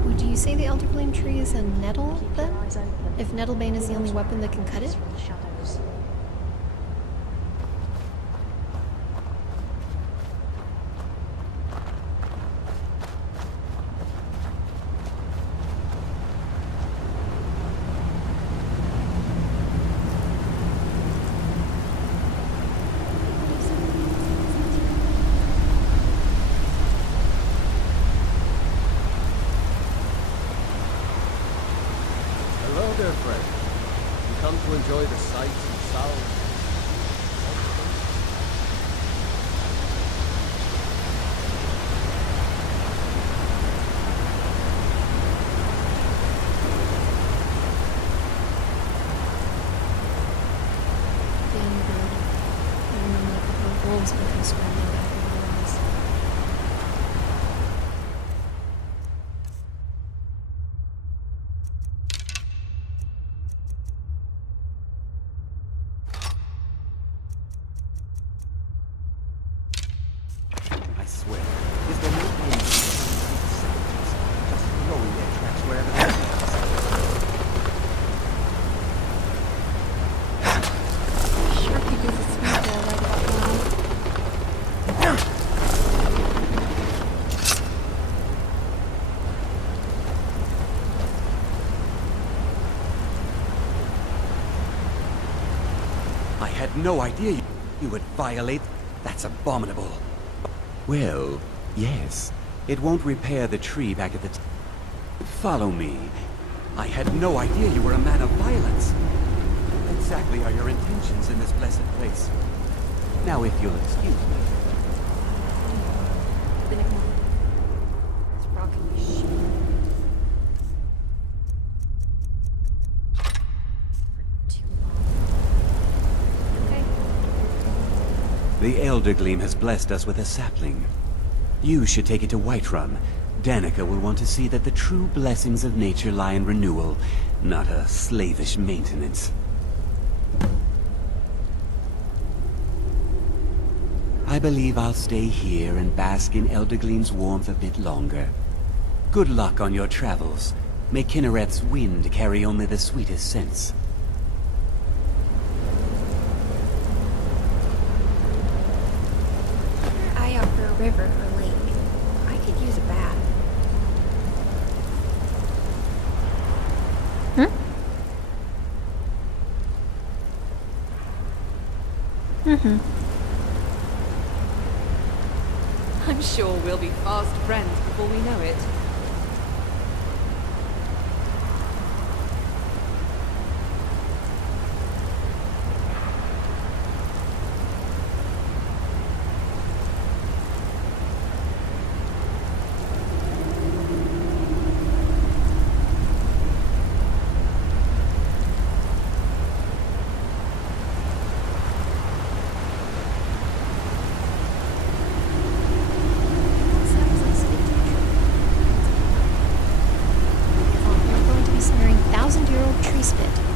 Would you say the Elderflame tree is a nettle, then? If Nettlebane is the only weapon that can cut it? Hello there, friend. You come to enjoy the sights and sounds. The underground. I remember a couple of wolves would come scrambling back over the walls. I swear, is there no way just throwing their tracks wherever they are? Sure could use a sweet girl right about now. I had no idea you would violate. That's abominable. Well, yes. It won't repair the tree back at the Follow me. I had no idea you were a man of violence. What exactly are your intentions in this blessed place? Now, if you'll excuse me. It's rocking my shit. The Elder Gleam has blessed us with a sapling. You should take it to Whiterun. Danica will want to see that the true blessings of nature lie in renewal, not a slavish maintenance. I believe I'll stay here and bask in Eldergleam's warmth a bit longer. Good luck on your travels. May Kinnereth's wind carry only the sweetest scents. Eye out for a river or lake. I could use a bath. Mm-hmm. I'm sure we'll be fast friends before we know it.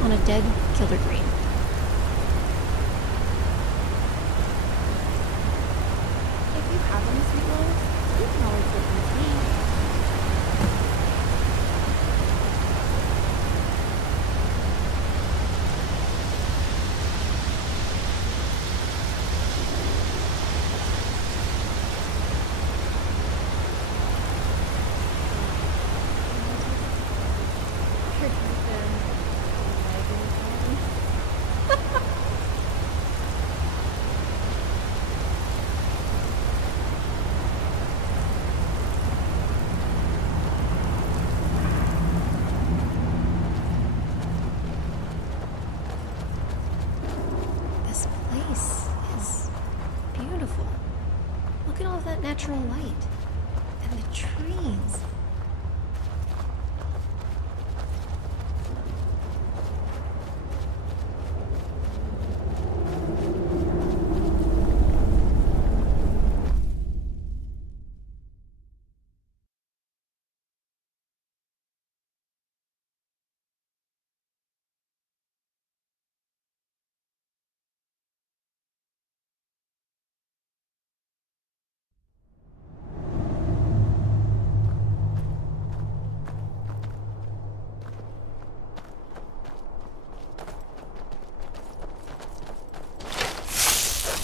On a dead Kildergreen. If you have any sweet rolls, you can always give them to me. This place is beautiful. Look at all that natural light. And the trees.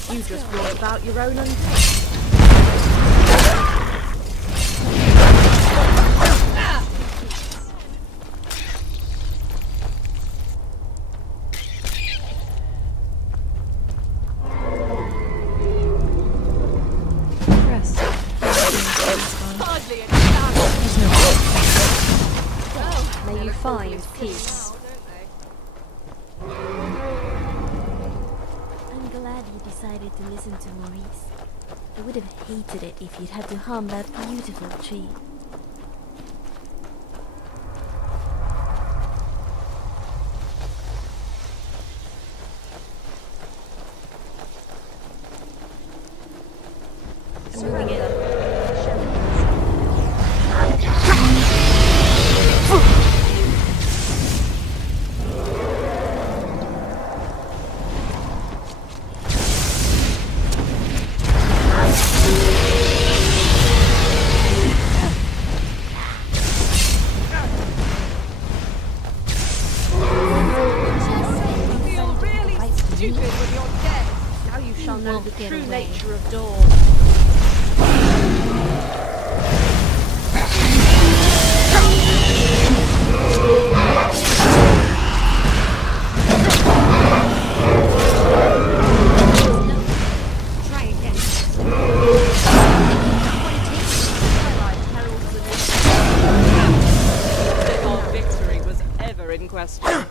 You just brought about your own Rest. Hardly a chance. May you find peace. I'm glad you decided to listen to Maurice. I would have hated it if you'd had to harm that beautiful tree. I'm moving in. Stupid when you're dead. Now you shall know the true nature of dawn. Try again. If our victory was ever in question.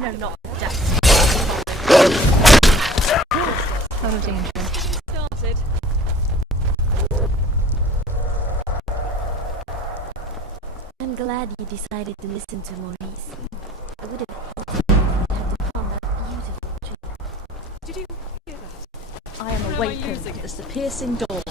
know not death. Out of danger. Started. I'm glad you decided to listen to Maurice. I would have hated if you had to calm that beautiful tree. Did you hear that? I am Or am I awakened. losing it? It's the piercing dawn.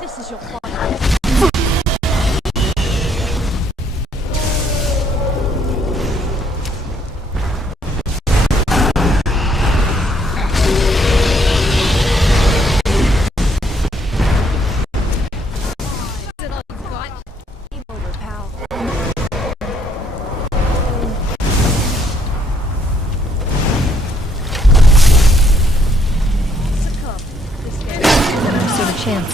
This is your final. Sort of chance.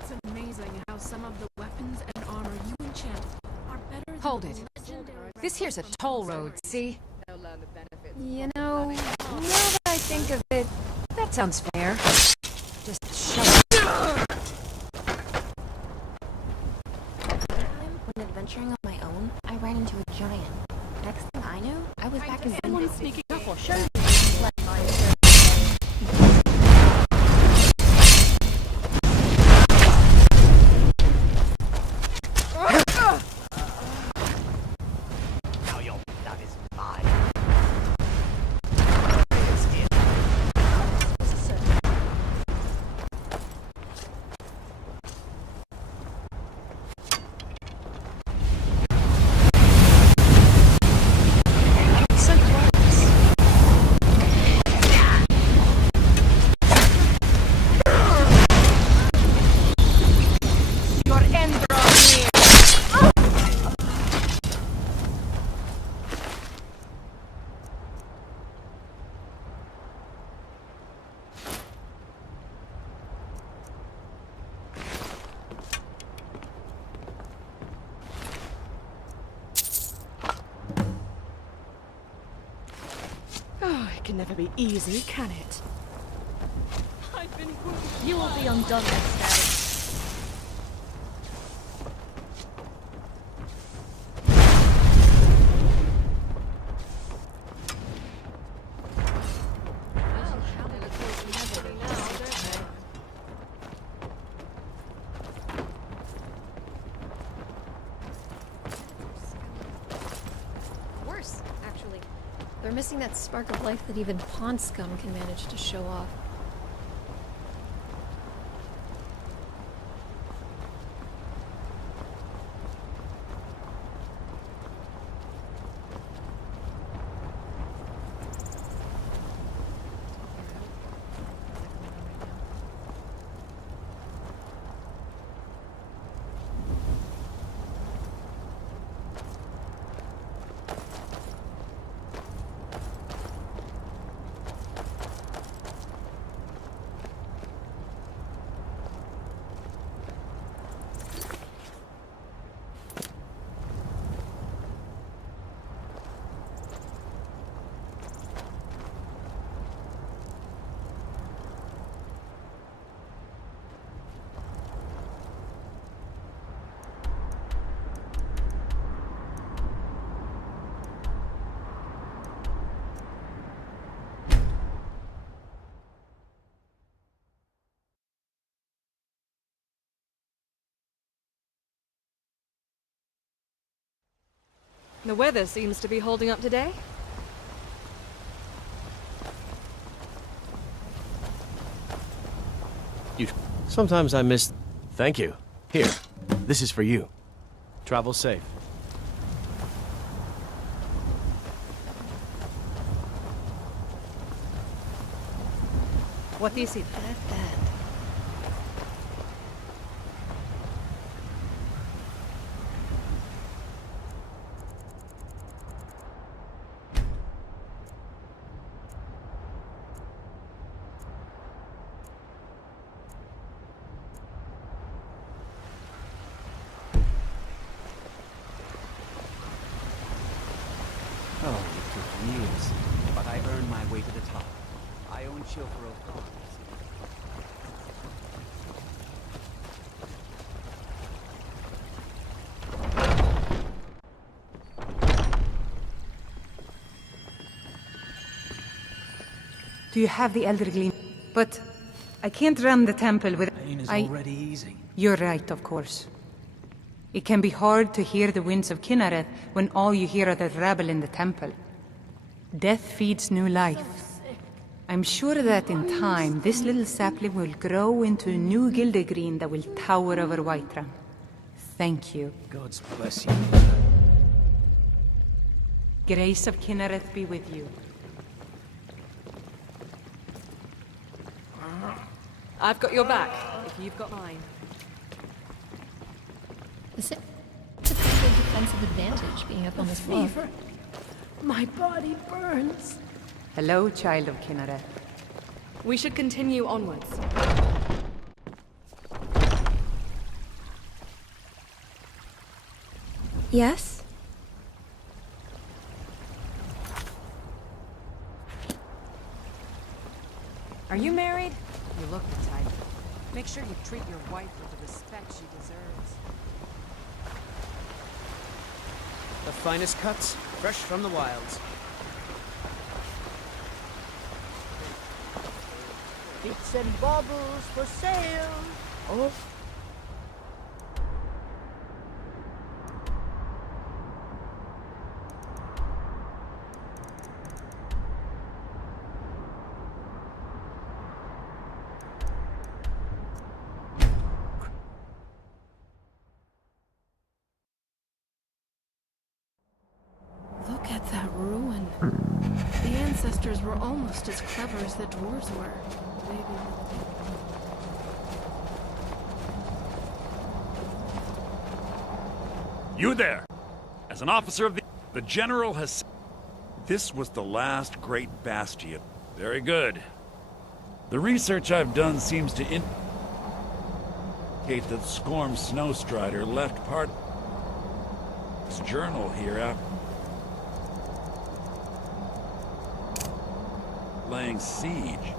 It's amazing how some of the weapons and armor you enchant are better than Hold it. This here's a toll road, see? You know, now that I think of it, that sounds fair. Just shove it. When adventuring on my own, I ran into a giant. Next thing I knew, I was back in Someone sneaking up or show Now your blood is mine. Your end draws near. Oh, it can never be easy, can it? I've been wounded. You will be undone next day. Worse, actually. They're missing that spark of life that even pond scum can manage to show off. The weather seems to be holding up today. Sometimes I miss... Thank you. Here, this is for you. Travel safe. What is it? Oh, it took years, but I earned my way to the top. I own Chilfaro Farms. Do you have the Elder Gleam? But I can't run the temple with... Pain is already easing. You're right, of course. It can be hard to hear the winds of Kinnereth when all you hear are the rabble in the temple. Death feeds new life. I'm sure that in time, this little sapling will grow into a new Gildegreen that will tower over Whiterun. Thank you. God's bless you. Grace of Kinnereth be with you. I've got your back, if you've got mine. It's a good defensive advantage being up on this bluff. Fever. My body burns. Hello, child of Kinnereth. We should continue onwards. Yes? Are you married? You look the type. Make sure you treat your wife with the respect she deserves. The finest cuts, fresh from the wilds. Bits and baubles for sale. Oh. Look at that ruin. The ancestors were almost as clever as the dwarves were. You there! As an officer of the General has... This was the last great bastion. Very good. The research I've done seems to indicate that Skorm Snowstrider left part of his journal here after laying siege.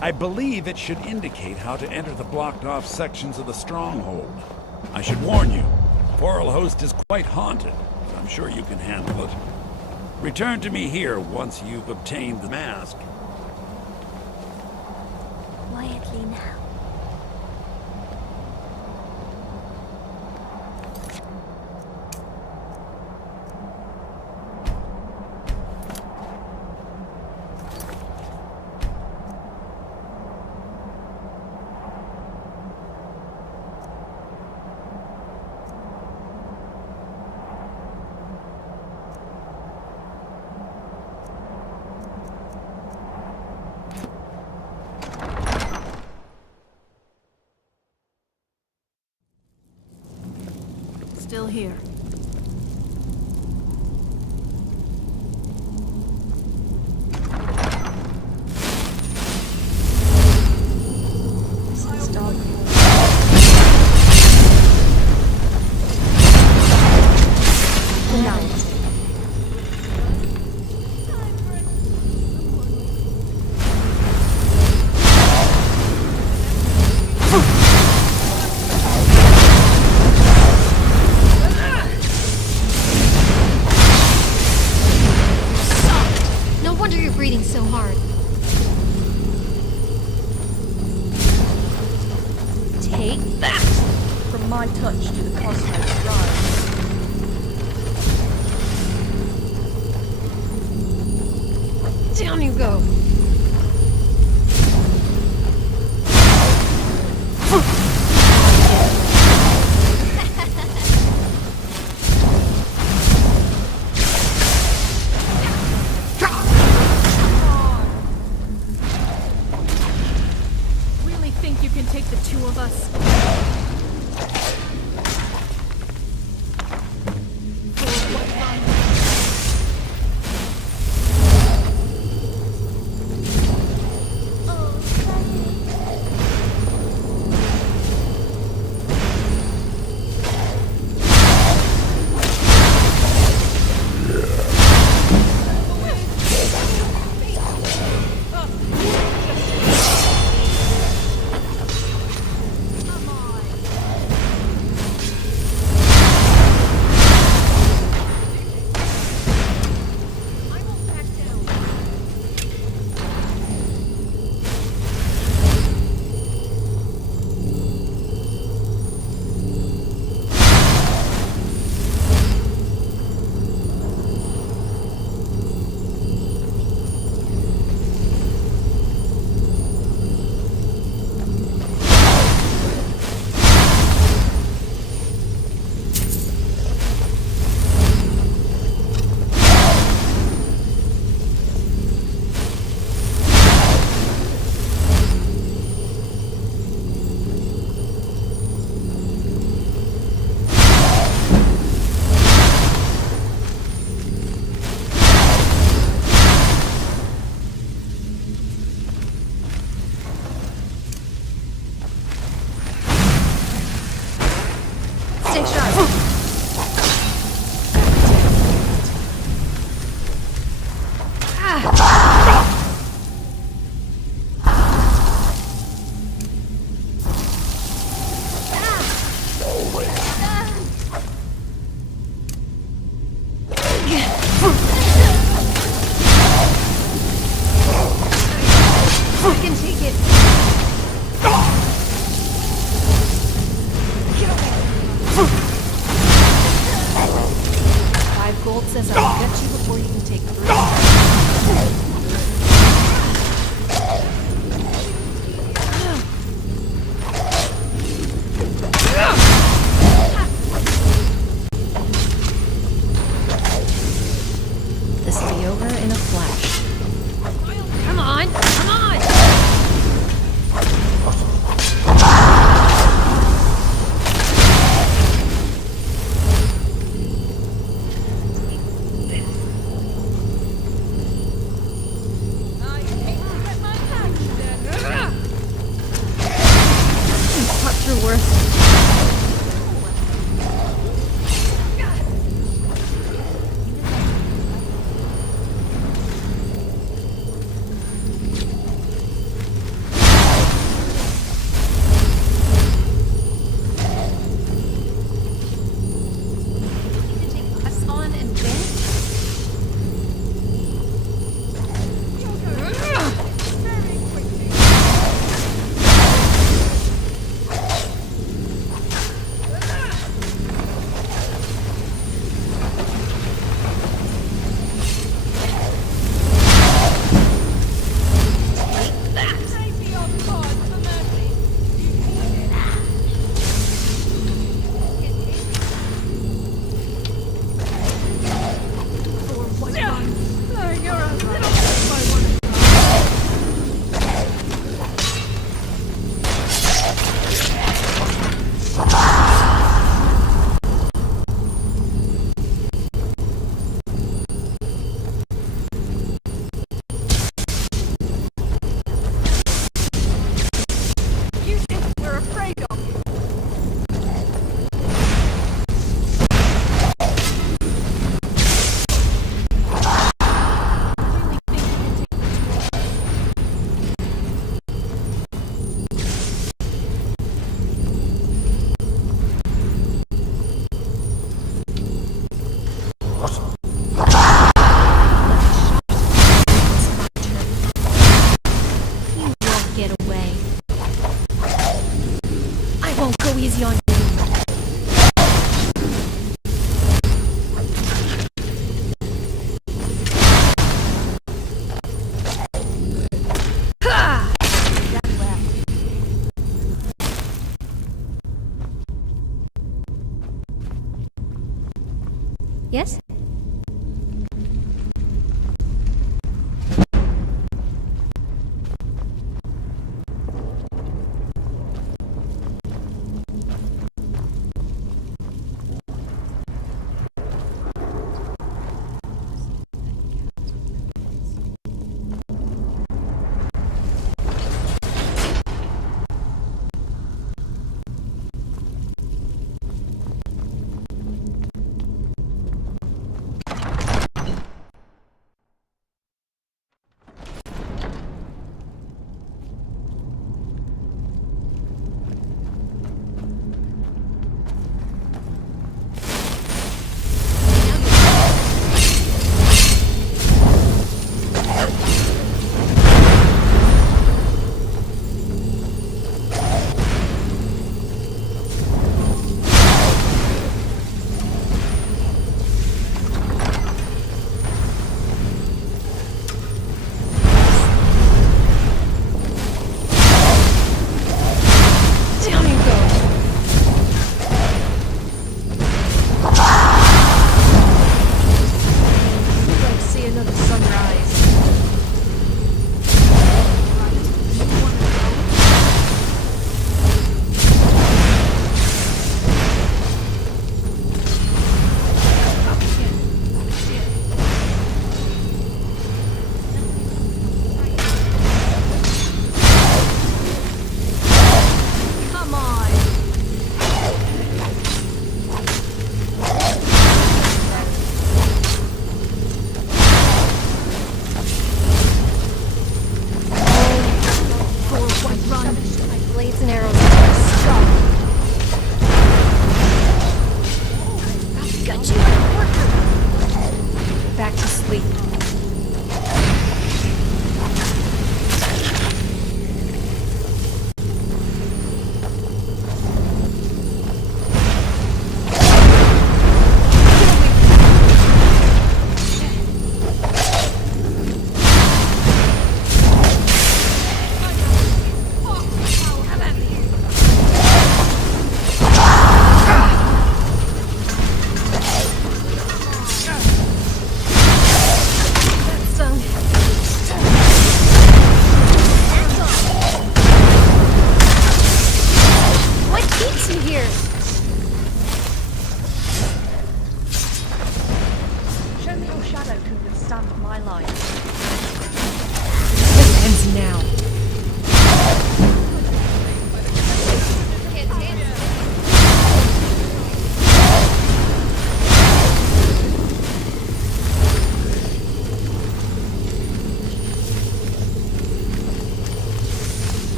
I believe it should indicate how to enter the blocked-off sections of the stronghold. I should warn you, Forelhost is quite haunted, but I'm sure you can handle it. Return to me here once you've obtained the mask. Quietly now. Still here. No wonder you're breathing so hard. Take that! From my touch to the cosmos rise. Down you go. Really think you can take the two of us? Stay sharp. I can take it. 5 gold says I'll get you before you can take 3. This will be over in a flash. Come on! Come on! What's your worth? Us on and then? Yes?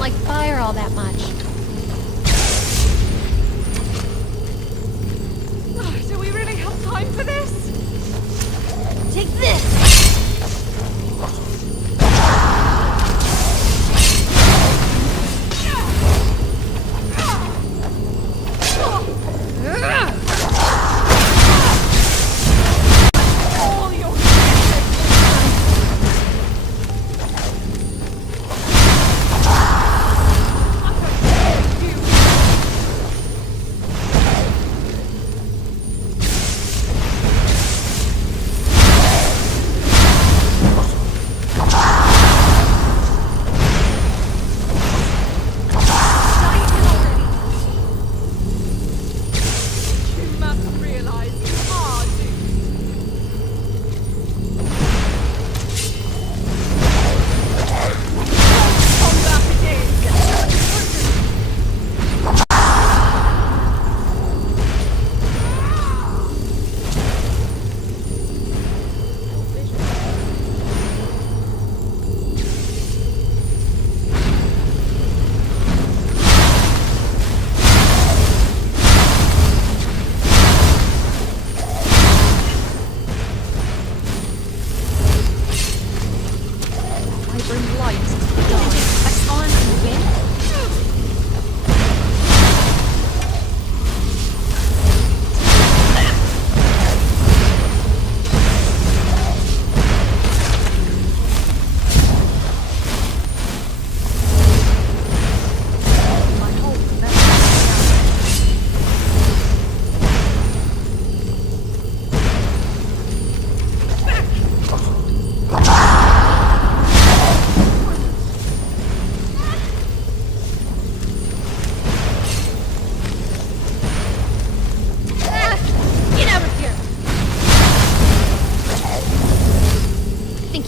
like fire all that much. Do we really have time for this? Take this!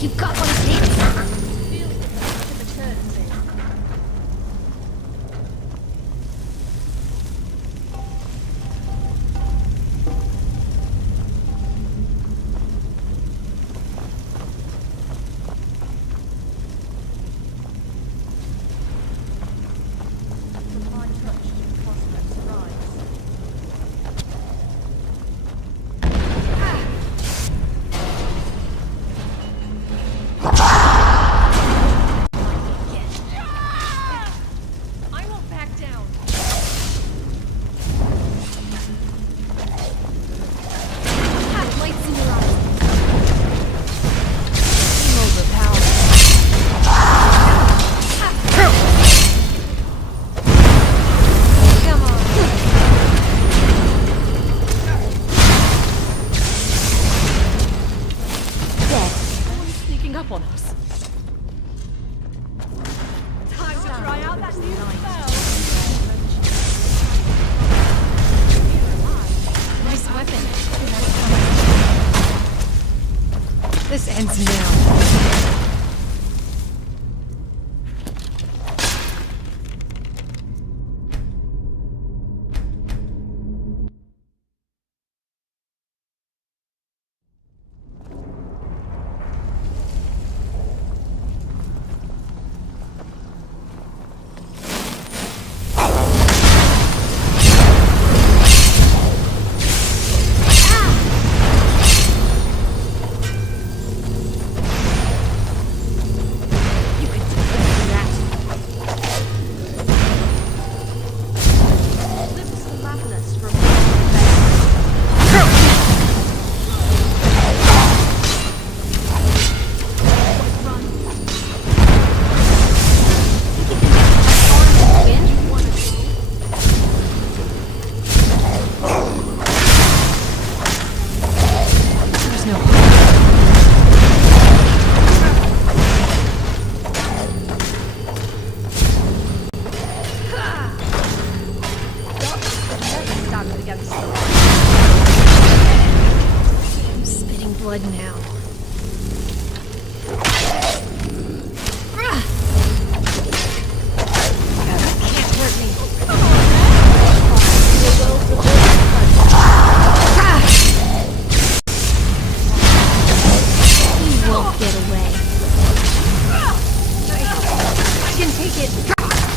You got what it takes? This ends now. I'm spitting blood now. Can't hurt me. You won't get away. I can take it.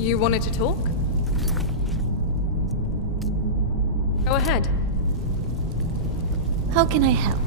You wanted to talk? Go ahead. How can I help?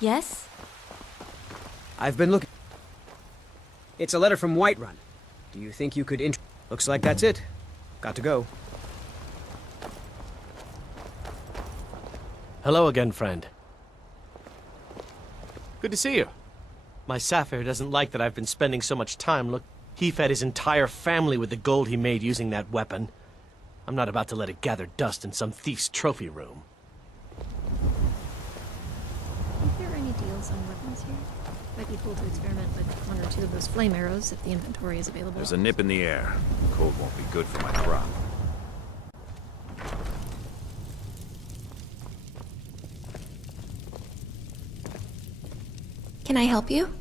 Yes? I've been looking. It's a letter from Whiterun. Do you think you could Looks like that's it. Got to go. Hello again, friend. Good to see you. My Sapphire doesn't like that I've been spending so much time He fed his entire family with the gold he made using that weapon. I'm not about to let it gather dust in some thief's trophy room. Are there any deals on weapons here? Might be cool to experiment with one or two of those flame arrows if the inventory is available. There's a nip in the air. Cold won't be good for my crop. Can I help you?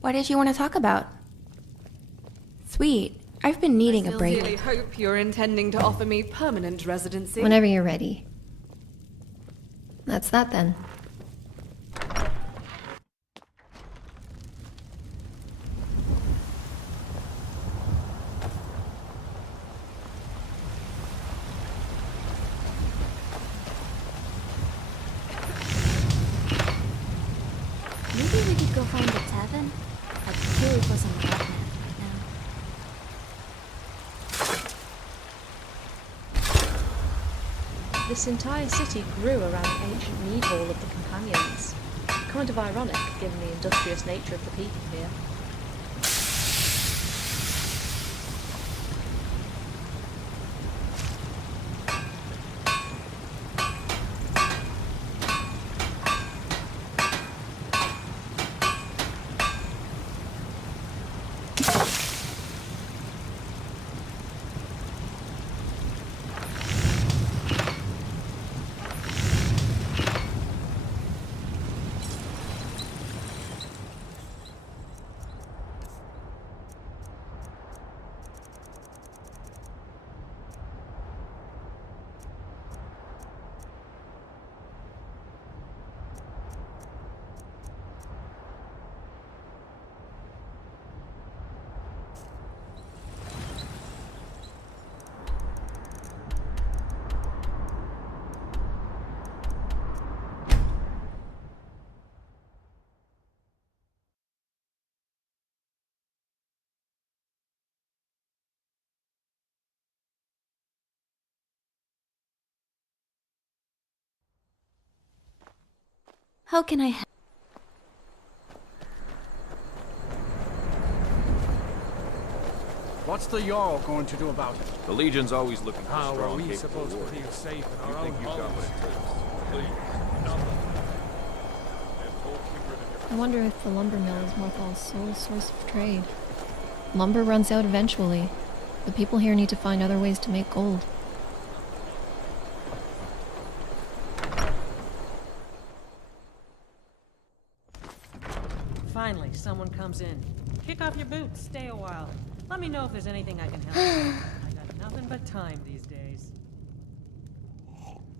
What did you want to talk about? Sweet. I've been needing a break. I really hope you're intending to offer me permanent residency. Whenever you're ready. That's that then. Maybe we could go find the tavern? I'd kill for some cat right now. This entire city grew around the ancient mead hall of the Companions. Kind of ironic, given the industrious nature of the people here. How can I help? What's the Jarl going to do about it? The Legion's always looking for How are strong, we capable supposed to warriors. feel safe in You our think own you've got what it takes? Please, nothing. I wonder if the lumber mill is Morthal's sole source of trade. Lumber runs out eventually. The people here need to find other ways to make gold. Finally, someone comes in. Kick off your boots, stay a while. Let me know if there's anything I can help with. I got nothing but time these days.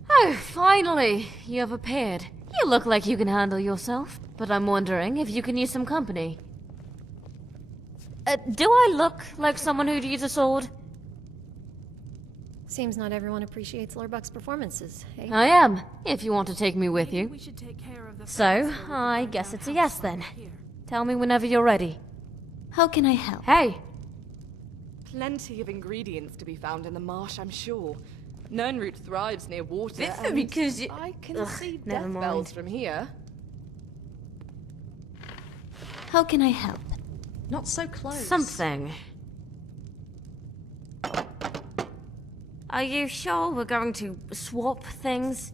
Oh, finally! You have appeared. You look like you can handle yourself, but I'm wondering if you can use some company. Do I look like someone who'd use a sword? Seems not everyone appreciates Lurbuck's performances, hey? I am, if you want to take me with you. We should take care of the So, I guess it's a yes then. Tell me whenever you're ready. How can I help? Hey! Plenty of ingredients to be found in the marsh, I'm sure. Nernroot thrives near water. This is and because you... I can Ugh, see never death mind. bells from here. How can I help? Not so close. Something. Are you sure we're going to swap things?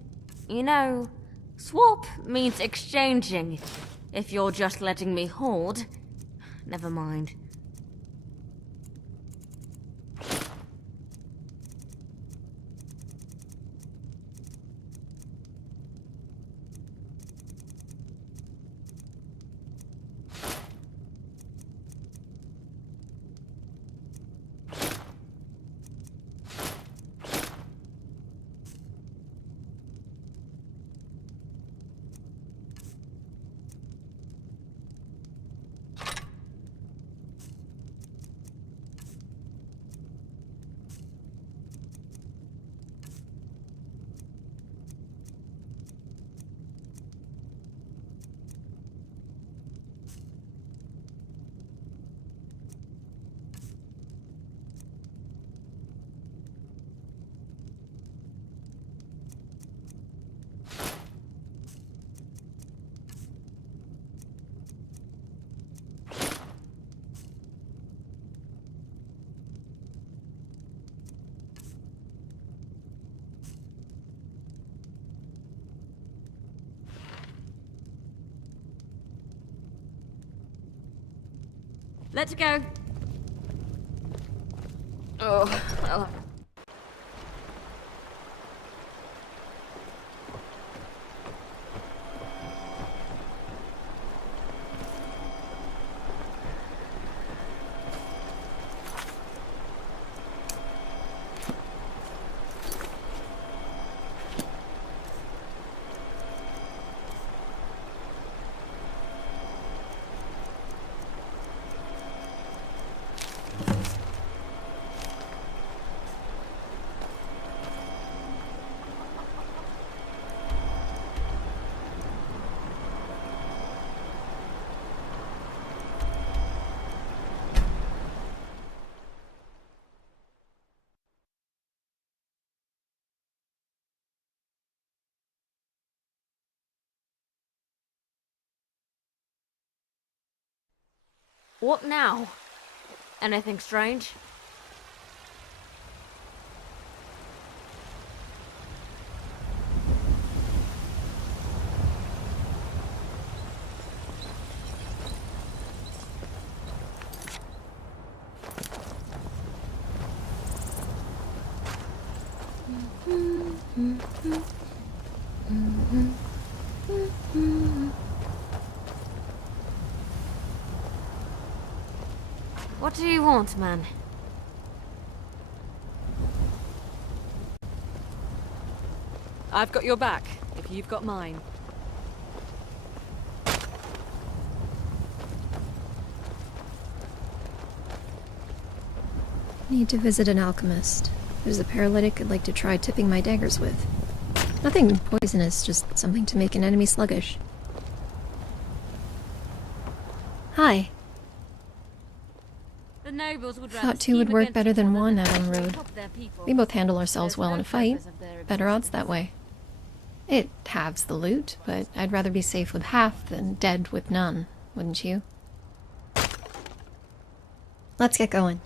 You know, swap means exchanging. If you're just letting me hold, never mind. Let's go. Oh, well, What now? Anything strange? What do you want, man? I've got your back, if you've got mine. Need to visit an alchemist. There's a paralytic I'd like to try tipping my daggers with. Nothing poisonous, just something to make an enemy sluggish. Hi. The nobles would Thought two would work better than one out on the road. We both handle ourselves well in a fight. Better odds that way. It halves the loot, but I'd rather be safe with half than dead with none, wouldn't you? Let's get going.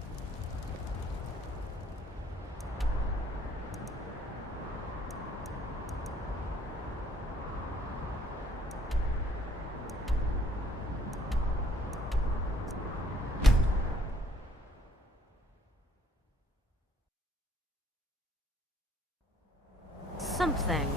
Something.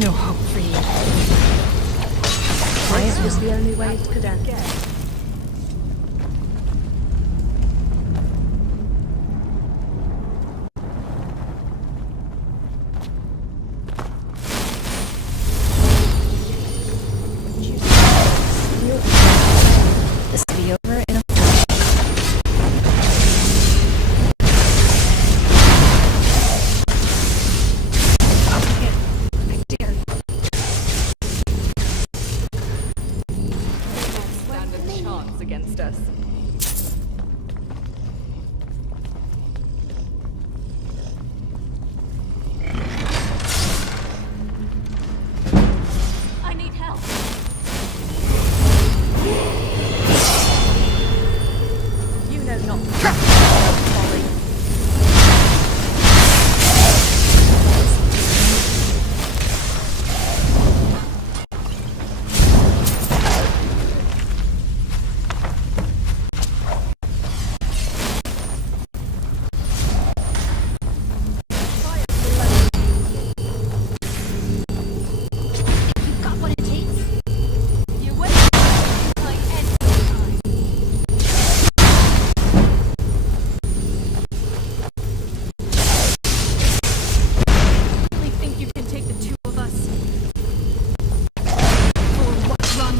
no hope for you. This was the only way it could end. This will be over in a Stand a chance against us. I need help. You know not to folly. You've got what it takes. You're waiting like any time. Really think you can take the two of us? For what run?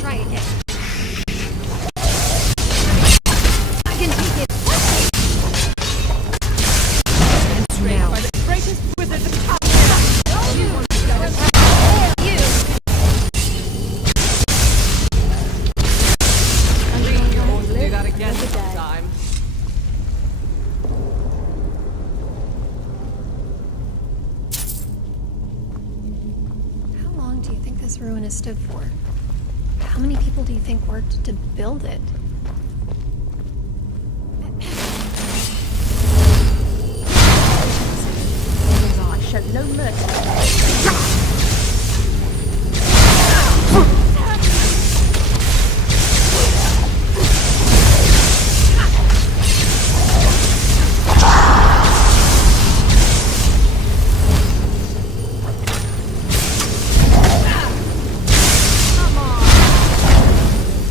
try again. I can take it. Trained by the greatest wizard of time. You ought to do that again sometime. How long do you think this ruin has stood for? How many people do you think worked to build it? I show no mercy.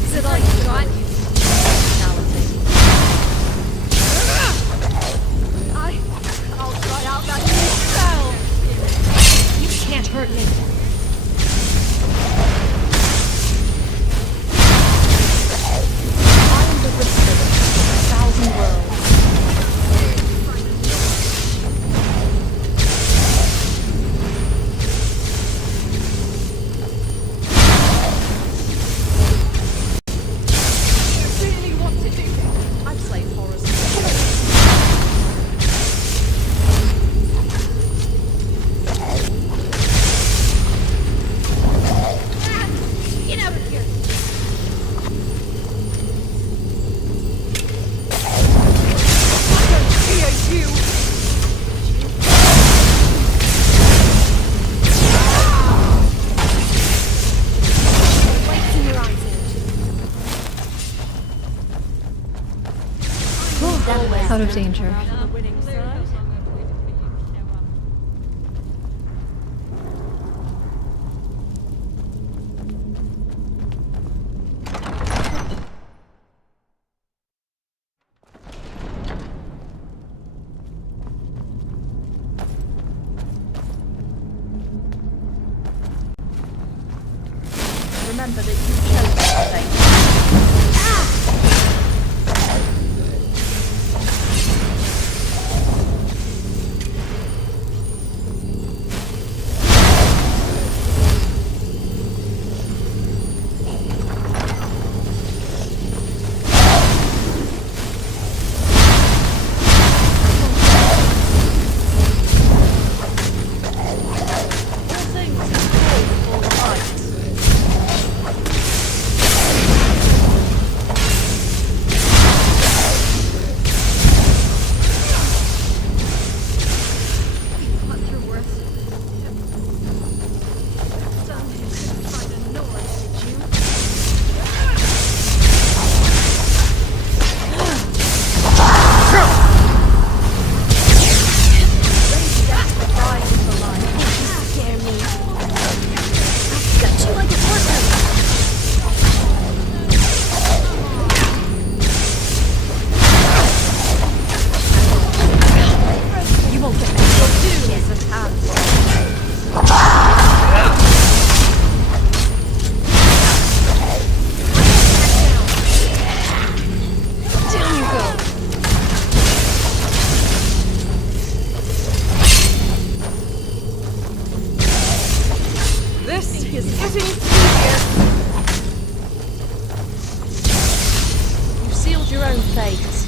Is it all you got? I'll try out that new spell. You can't hurt me. I am the whisper of a thousand worlds. You really want to do this? I've slayed horrors. Get out of here! Fear you! Lights in your eyes. Out of danger. Remember that you chose this fate. is getting tedious. You've sealed your own fate.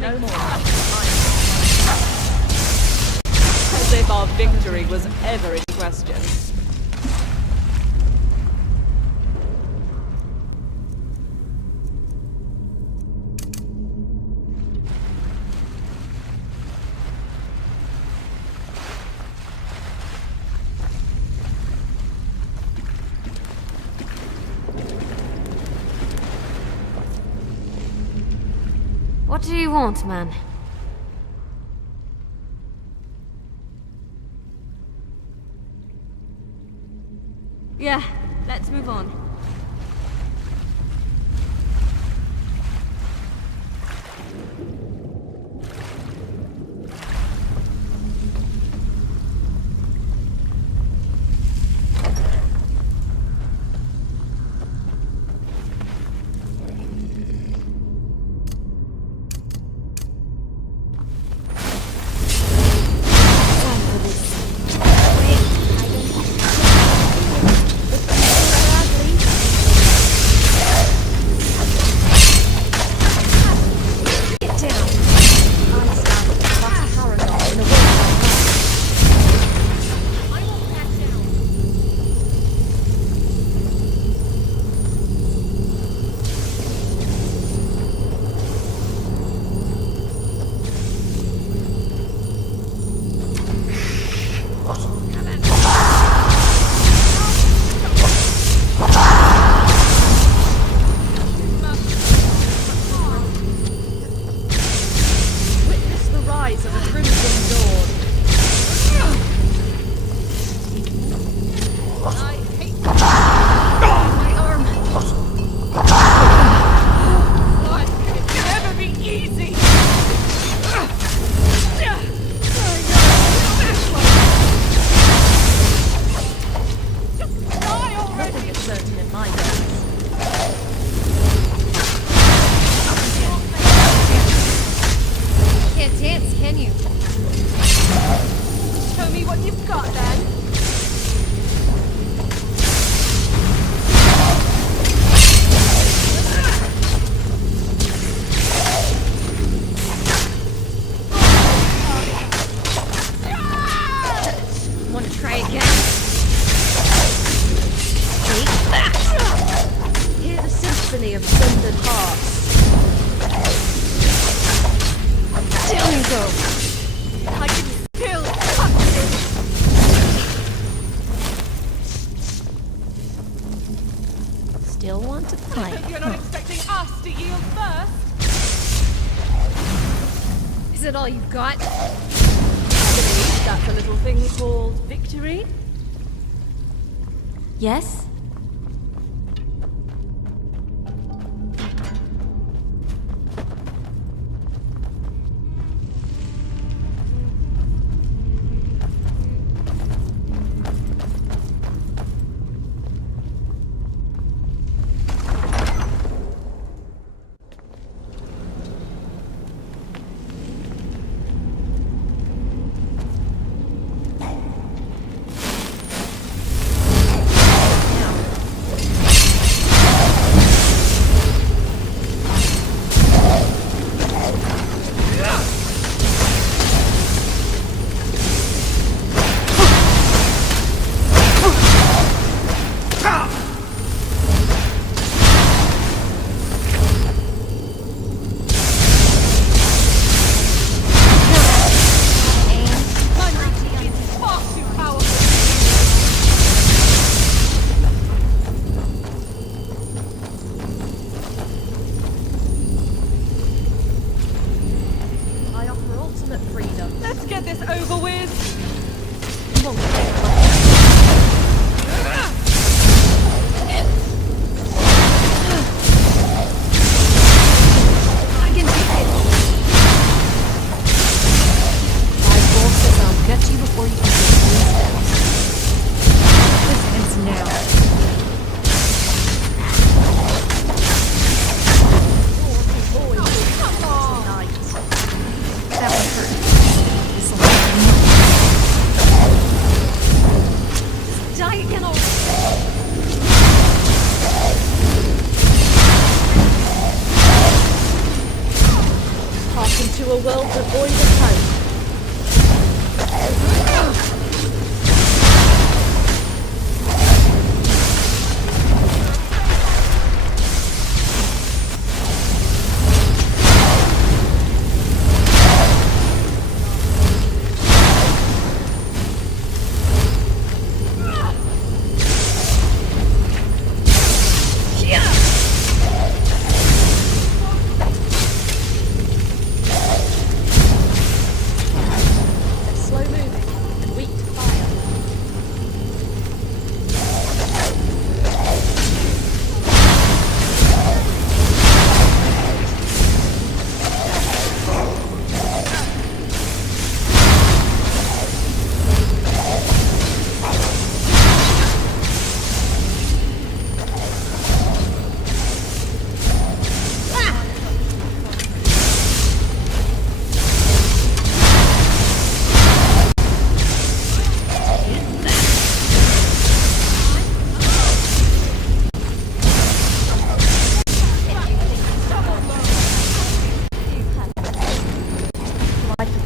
no more. As if our victory was ever in question. What do you want, man? Yeah, let's move on. Still want to fight? You're not expecting us to yield first? Is it all you've got? That's a little thing called victory? Yes? Let's get this over with! I can take it! My boss says I'll get you before you can take 3 steps. This ends now. That one hurt. a world devoid of hope.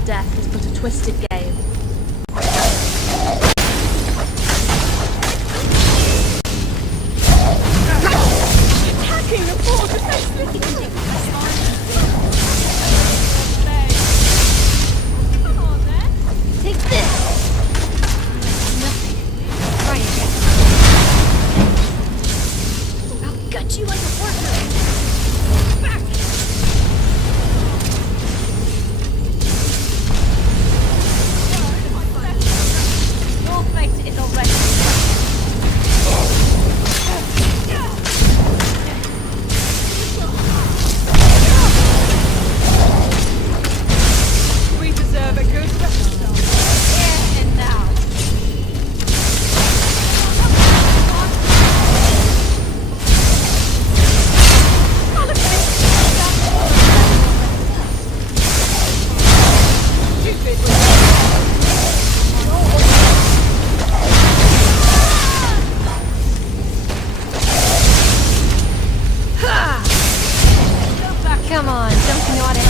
Death is but a twisted game. Attacking the poor defenseless. Come on then. Take this! Nothing. Try again. I'll gut you like a worker. Back! Your fate is already. We deserve a good rest. Here and now. Come on, don't you know how to aim?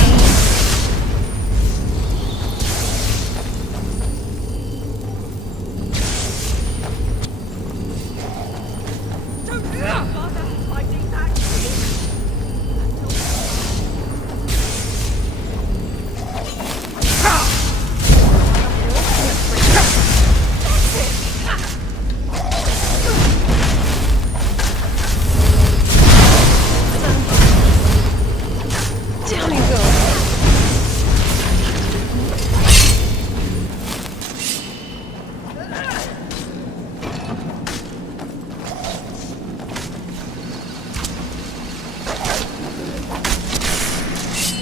Down you go.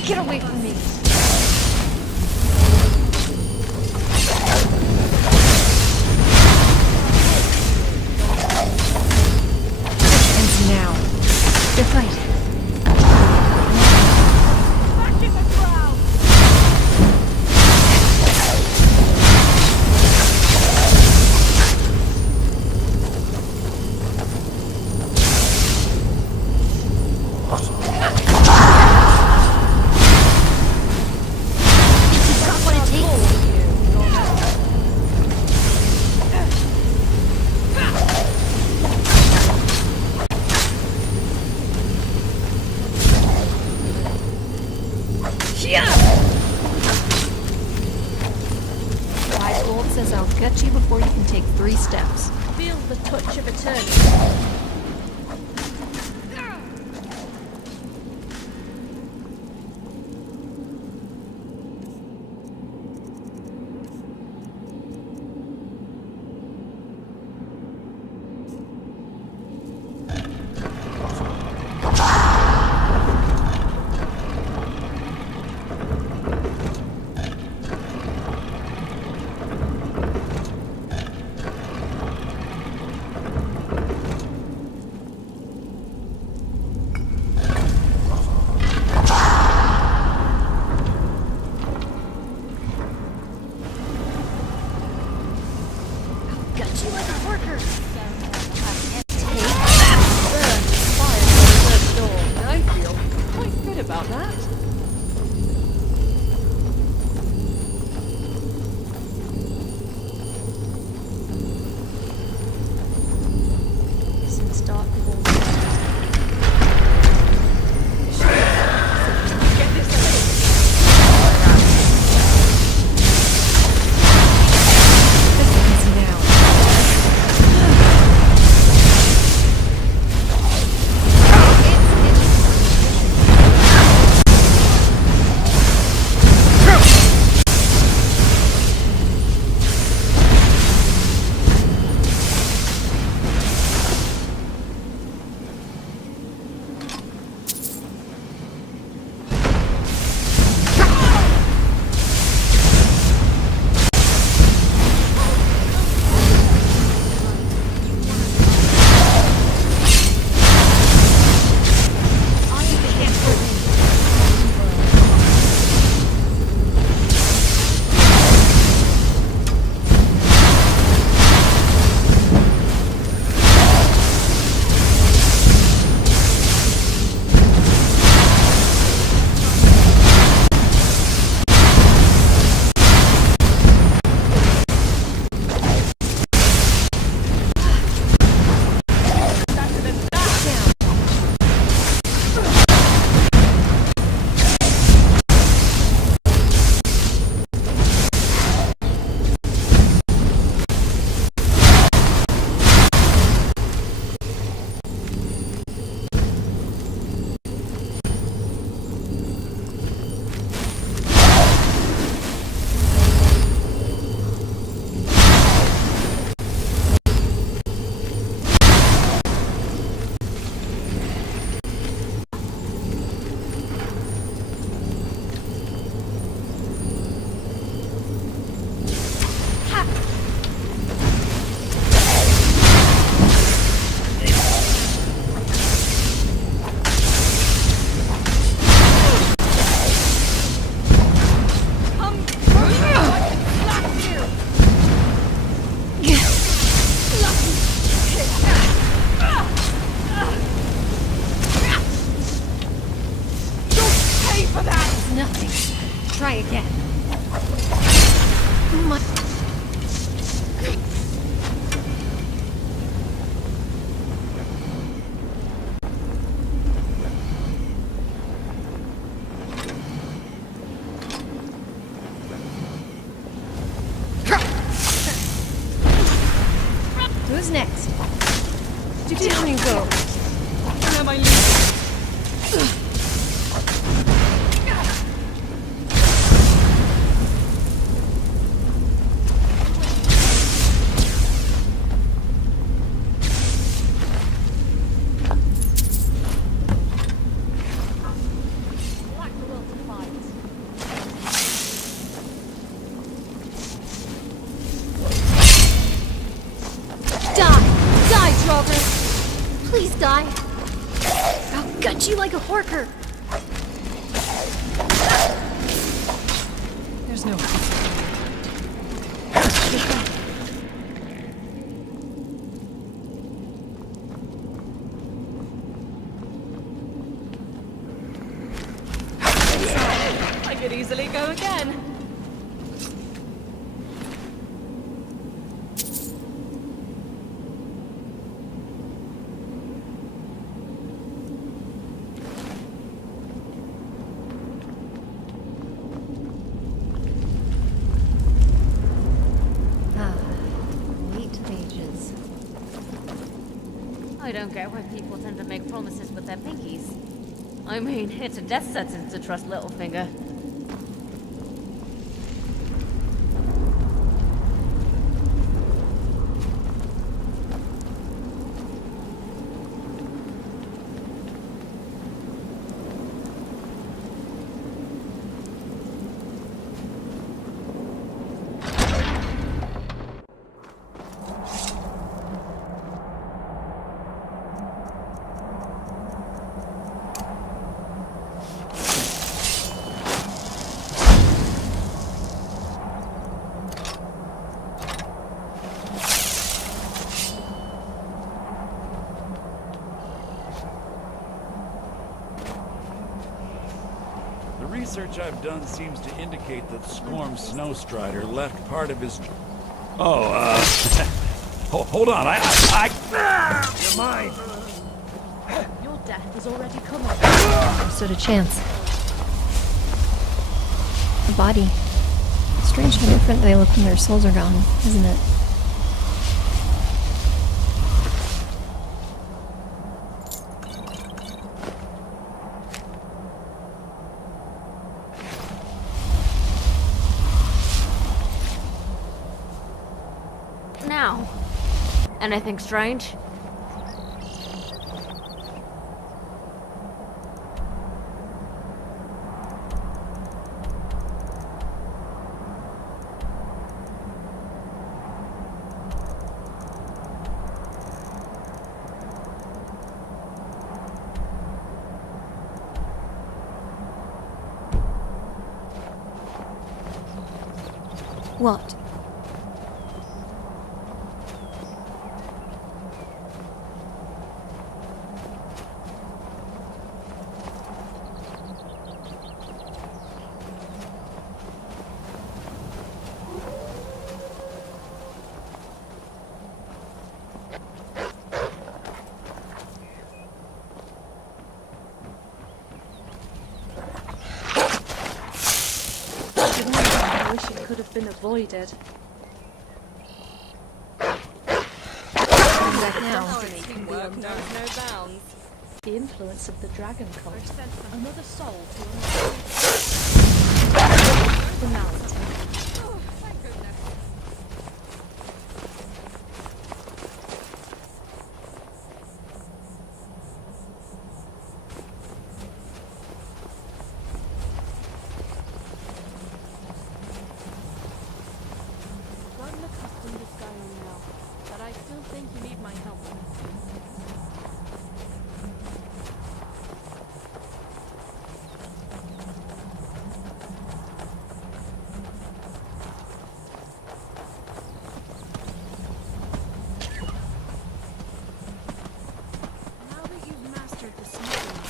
Get away from me. Ends now. Good fight. Wise Gold says I'll gut you before you can take 3 steps. Feel the touch of eternity. Try again. My... Who's next? Down you go. Where am I leaving? Please die. I'll gut you like a horker. There's no I could easily go again. I don't get why people tend to make promises with their pinkies. I mean, it's a death sentence to trust Littlefinger. The research I've done seems to indicate that Skorm Snowstrider left part of his... hold on, You're mine! Your death is already coming. Stood a chance. The body. Strange how different they look when their souls are gone, isn't it? Now, anything strange? What? I wish it could have been avoided. Back now. Teamwork knows no bounds. The influence of the dragon cult. Another soul to Finality. Oh, thank goodness. Gotten accustomed to Skyrim now, but I still think you need my help. Now that you've mastered the smithing,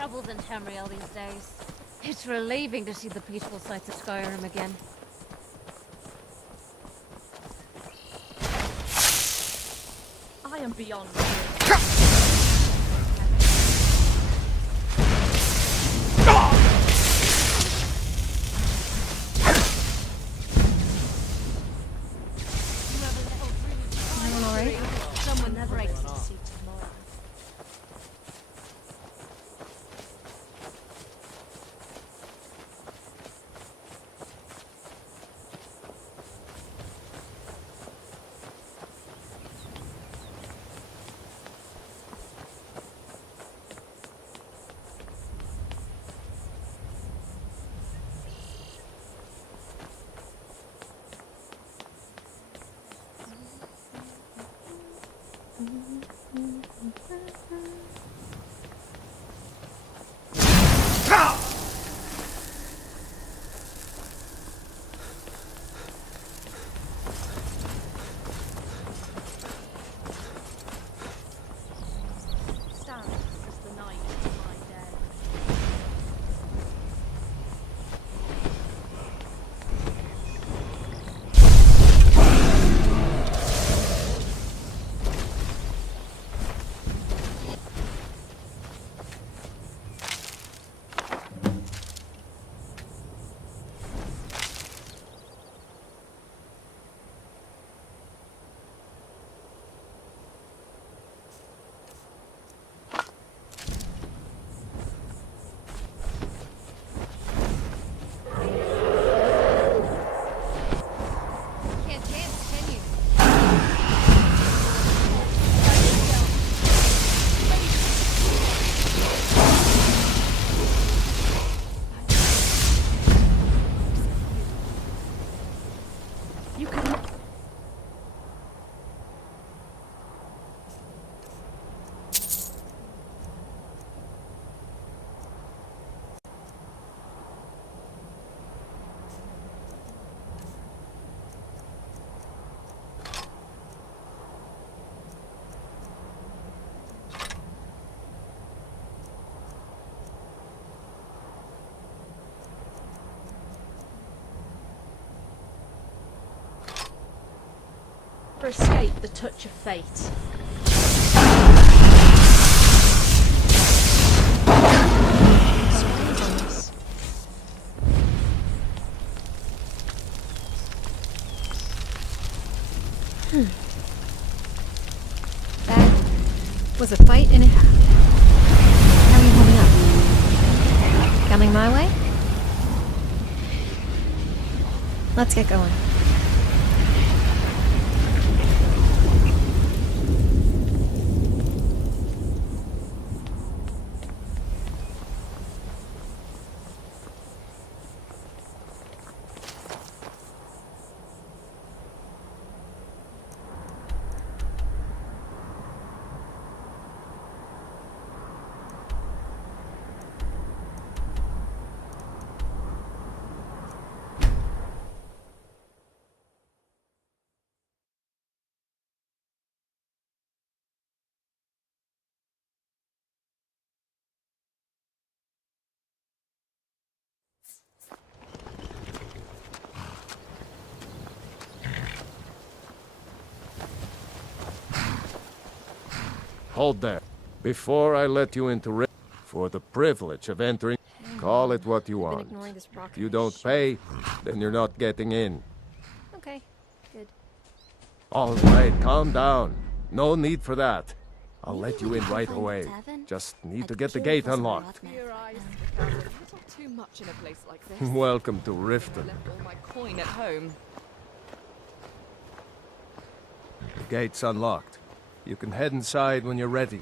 trouble than Tamriel these days. It's relieving to see the peaceful sights of Skyrim again. I am beyond. Everyone alright? Someone never breaks to see tomorrow. For escape the touch of fate. That was a fight and a half. How are you holding up? Coming my way? Let's get going. Hold there. Before I let you into for the privilege of entering, call it what you want. If you don't pay, then you're not getting in. Okay, good. All right, calm down. No need for that. I'll let you in right away. Just need to get the gate unlocked. Your eyes, a little too much in a place like this. Welcome to I Riften. left all my coin at home. The gate's unlocked. You can head inside when you're ready.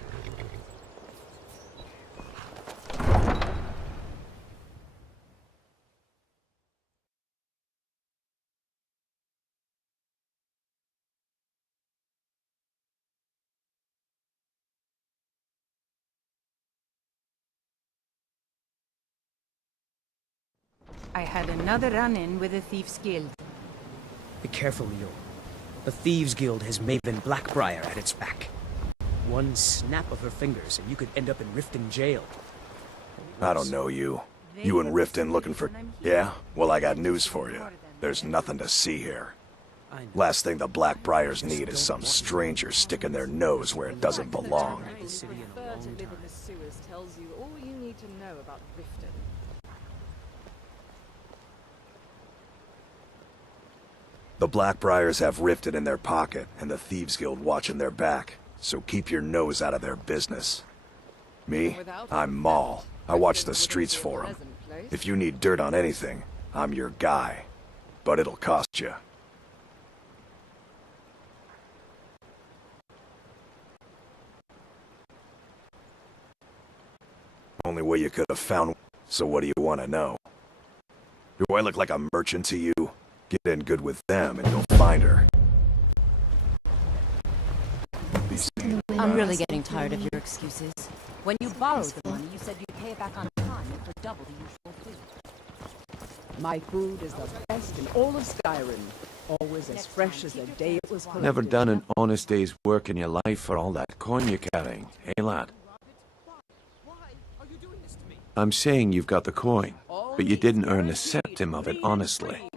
I had another run-in with the Thieves' Guild. Be careful, Leo. The Thieves' Guild has Maven Blackbriar at its back. One snap of her fingers and you could end up in Riften jail. I don't know you. You and Riften looking for... Yeah? Well, I got news for you. There's nothing to see here. Last thing the Blackbriars need is some stranger sticking their nose where it doesn't belong. Prefer to live in the sewers tells you all you need to know about Riften. The Blackbriars have Riften in their pocket, and the Thieves Guild watching their back, so keep your nose out of their business. Me? I'm Maul. I watch the streets for them. If you need dirt on anything, I'm your guy. But it'll cost you. Only way you could have found... So what do you want to know? Do I look like a merchant to you? Get in good with them and you'll find her. I'm really getting tired of your excuses. When you borrowed the money, you said you'd pay it back on time and for double the usual fee. My food is the best in all of Skyrim. Always as fresh as the day it was collected. Never done an honest day's work in your life for all that coin you're carrying, eh, lad? I'm saying you've got the coin, but you didn't earn a centime of it honestly.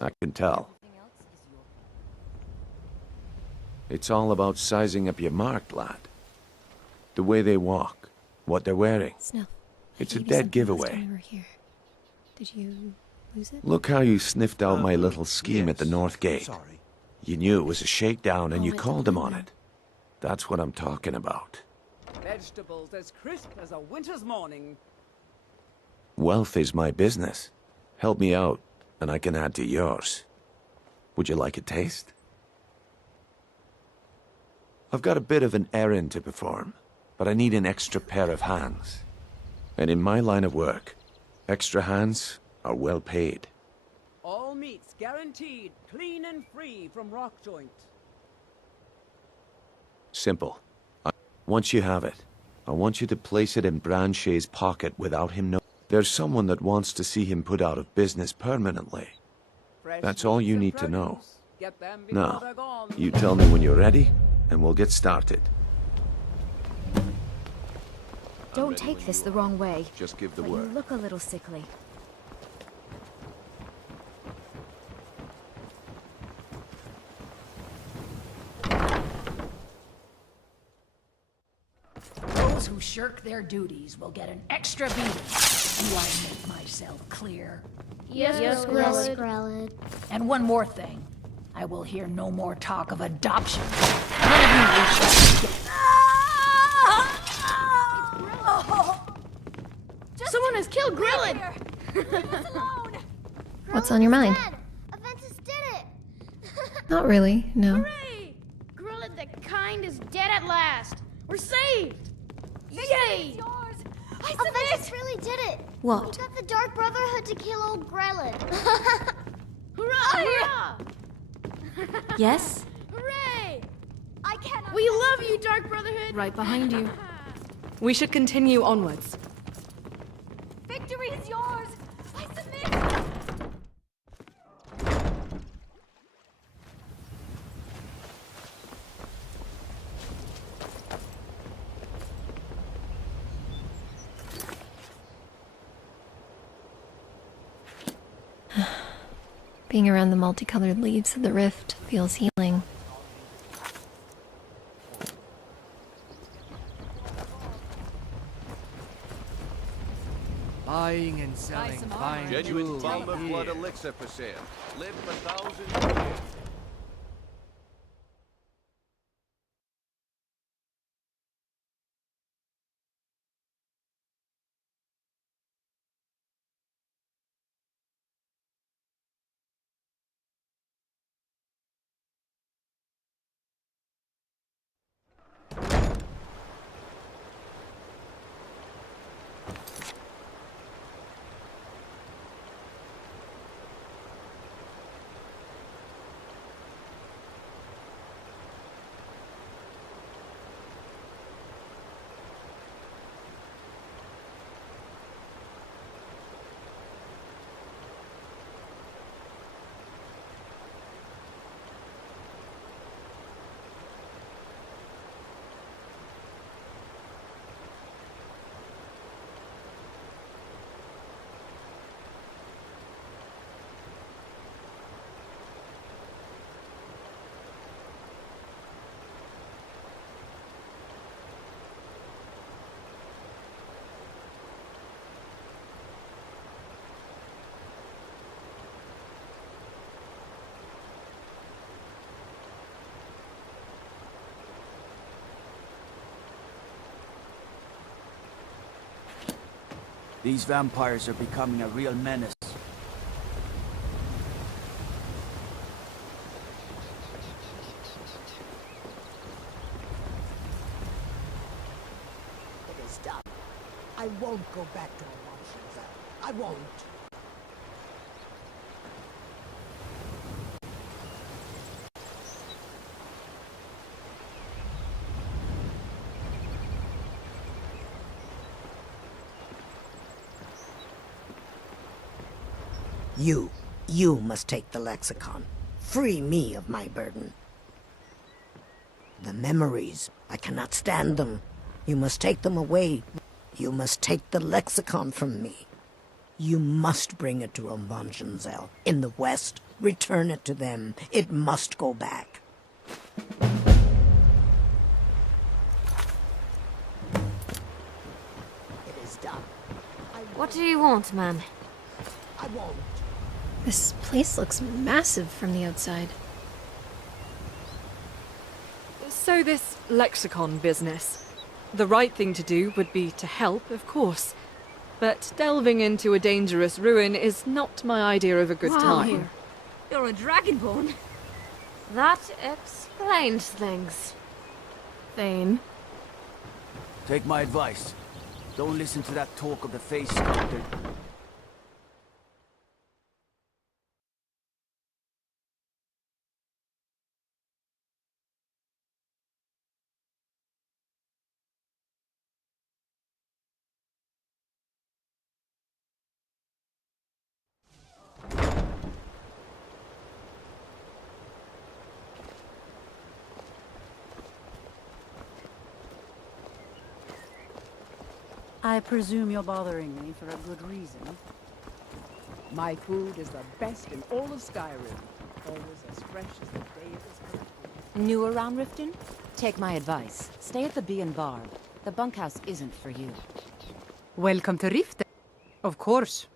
I can tell. It's all about sizing up your mark, lad. The way they walk, what they're wearing. Snuff. It's a dead giveaway. Did you lose it? Look how you sniffed out my little scheme at the North Gate. You knew it was a shakedown and you called him on it. That's what I'm talking about. Vegetables as crisp as a winter's morning. Wealth is my business. Help me out, and I can add to yours. Would you like a taste? I've got a bit of an errand to perform, but I need an extra pair of hands. And in my line of work, extra hands are well paid. All meats guaranteed, clean and free from rock joint. Simple. Once you have it, I want you to place it in Branche's pocket without him knowing. There's someone that wants to see him put out of business permanently. That's all you need to know. Now, you tell me when you're ready, and we'll get started. Don't take this the wrong way. Just give the but word. You look a little sickly. Those who shirk their duties will get an extra beating. Do I make myself clear? Yes, Skrelid. And one more thing. I will hear no more talk of adoption. Someone has killed Grillin! What's on your mind? Aventus did it! Not really, no. Hooray! Grillin the kind is dead at last! We're saved! Yay! Aventus really did it! What? We got the Dark Brotherhood to kill old Grelin. Hurrah! Yes? Hooray! I cannot... We love you, Dark Brotherhood! Right behind you. We should continue onwards. Victory is yours! I submit! Being around the multicolored leaves of the rift feels healing. Buying and selling fine Genuine jewels Bomber here. Blood Elixir for sale. Live for thousands of years. These vampires are becoming a real menace. It is done. I won't go back to emotions. I won't. You must take the lexicon. Free me of my burden. The memories, I cannot stand them. You must take them away. You must take the lexicon from me. You must bring it to Umbanjenzell. In the west, return it to them. It must go back. It is done. What do you want, man? I won't. This place looks massive from the outside. So this lexicon business. The right thing to do would be to help, of course. But delving into a dangerous ruin is not my idea of a good time. You're a Dragonborn. That explains things. Thane? Take my advice. Don't listen to that talk of the face sculptor. I presume you're bothering me for a good reason. My food is the best in all of Skyrim. Always as fresh as the day it was collected. New around Riften? Take my advice. Stay at the Bee and Barb. The bunkhouse isn't for you. Welcome to Riften. Of course.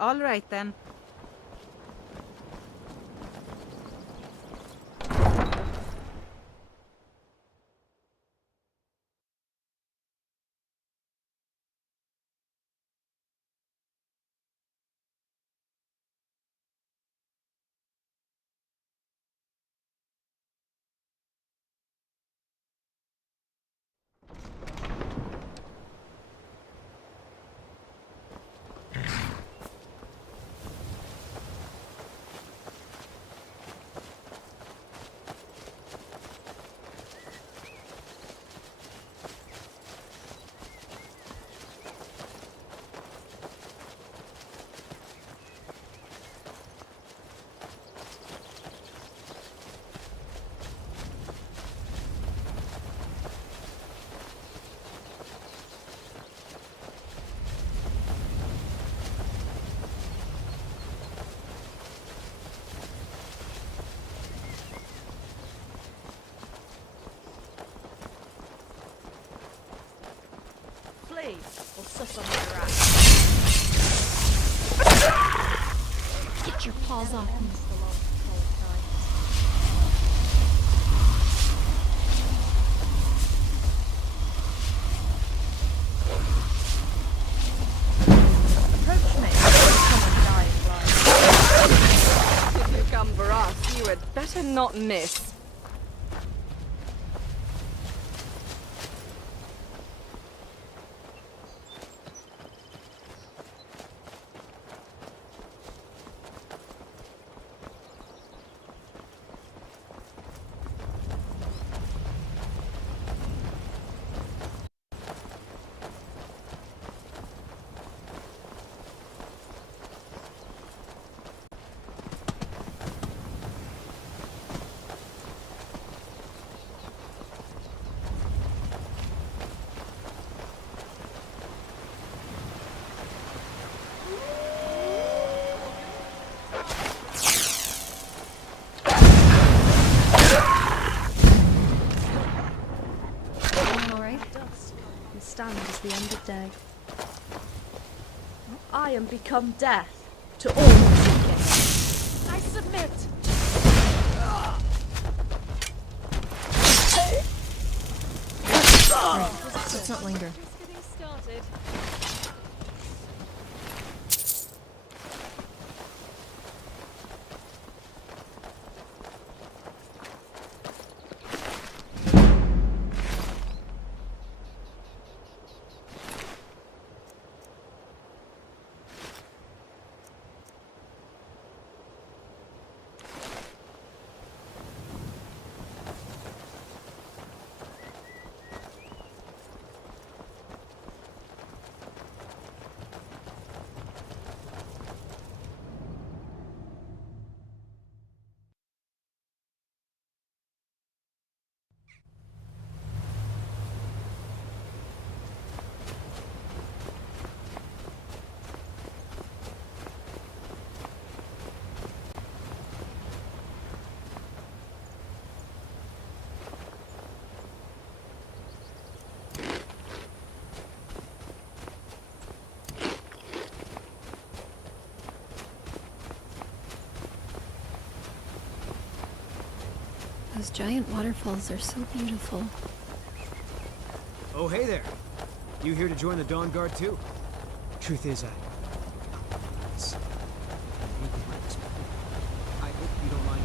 All right, then. Or sus on your ass. Get your paws off me. Approach me. Come and die in blind. If you come for us, you had better not miss. Stand as the end of day. I am become death to all who seek it. I submit! Let's not linger. Just getting started. Those giant waterfalls are so beautiful. Oh, hey there. You here to join the Dawn Guard too? Truth is, I hope you don't mind.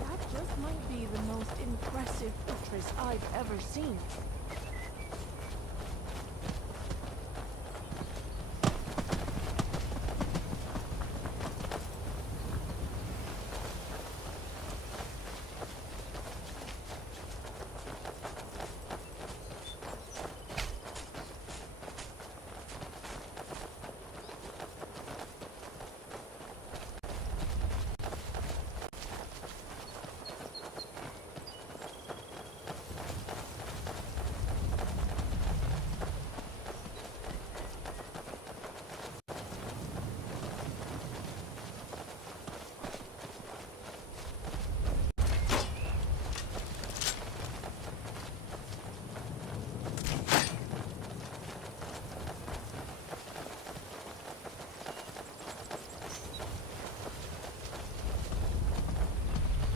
That just might be the most impressive fortress I've ever seen.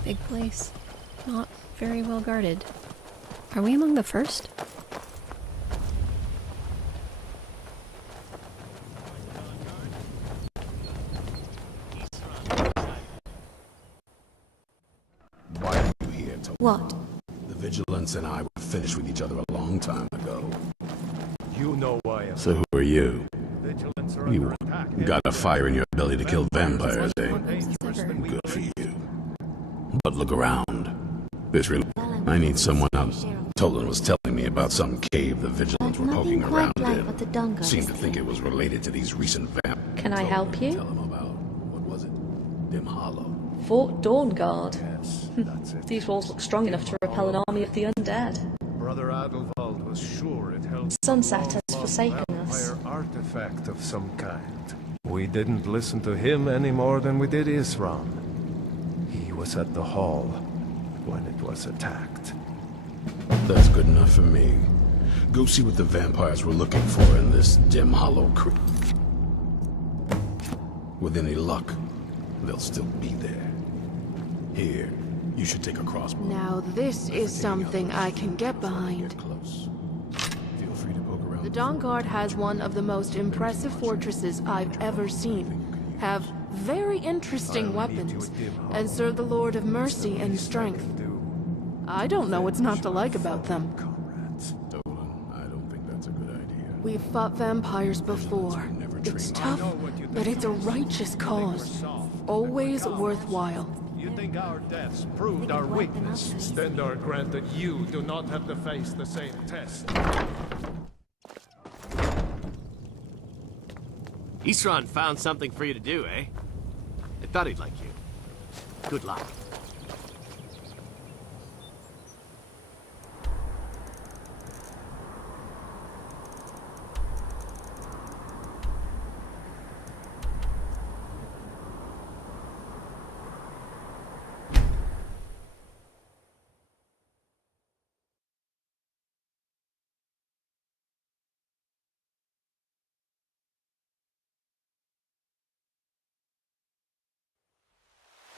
Big place. Not very well guarded. Are we among the first? Why are you here, What? The Vigilance and I were finished with each other a long time ago. You know why I'm... So who are you? Vigilance are You under attack. got a fire in your belly to kill vampires, eh? Good for you. But look around. This really... I need someone out. Tolan was telling me about some cave the Vigilants were poking around in. Seemed to think it was related to these recent vamp... Can I help you? Tell him about, what was it? Dim Hollow. Fort Dawnguard. Yes, that's it. These walls look strong enough to repel an army of the undead. Brother Adelwald was sure it held Sunset has a forsaken us. vampire artifact of some kind. We didn't listen to him any more than we did Isran. He was at the hall when it was attacked. That's good enough for me. Go see what the vampires were looking for in this dim hollow creek. With any luck, they'll still be there. Here, you should take a crossbow. Now this is something I can get behind. Feel free to poke around. The Dawnguard has one of the most impressive fortresses I've ever seen. Have very interesting weapons, and serve the Lord of Mercy and Strength. I don't know what's not to like about them. Dolan, I don't think that's a good idea. We've fought vampires before. It's tough, but it's a righteous cause. Always worthwhile. You think our deaths proved our weakness? Stendar granted you do not have to face the same test. Isran found something for you to do, eh? I thought he'd like you. Good luck.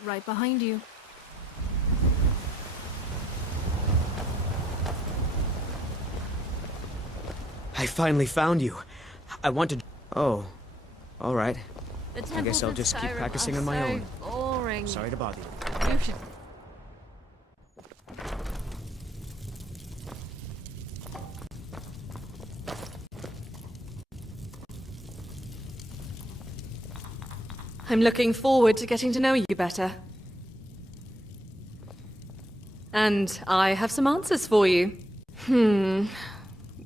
right behind you. I finally found you. I wanted... Oh. Alright. The I guess temples I'll in just keep Skyrim practicing are on my so own. Boring. Sorry to bother you. You should. I'm looking forward to getting to know you better. And I have some answers for you.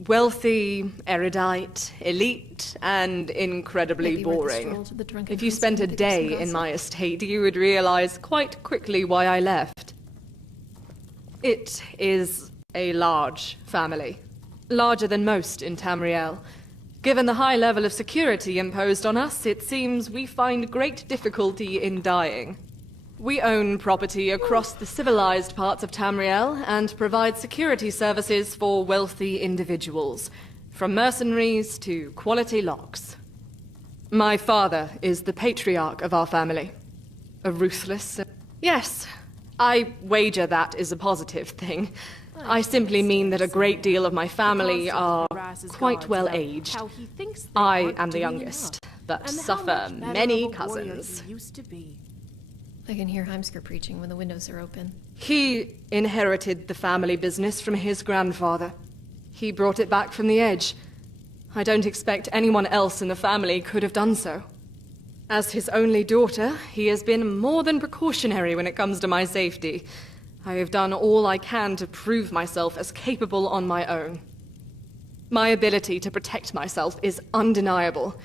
Wealthy, erudite, elite, and incredibly Maybe worth a boring. stroll to the drunken If you huntsman spent a to get some day in gossip. my estate, you would realize quite quickly why I left. It is a large family. Larger than most in Tamriel. Given the high level of security imposed on us, it seems we find great difficulty in dying. We own property across the civilized parts of Tamriel and provide security services for wealthy individuals, from mercenaries to quality locks. My father is the patriarch of our family. A ruthless... Yes, I wager that is a positive thing. I simply mean that a great deal of my family are quite well aged. I am the youngest, but suffer many cousins. I can hear Heimsker preaching when the windows are open. He inherited the family business from his grandfather. He brought it back from the edge. I don't expect anyone else in the family could have done so. As his only daughter, he has been more than precautionary when it comes to my safety. I have done all I can to prove myself as capable on my own. My ability to protect myself is undeniable.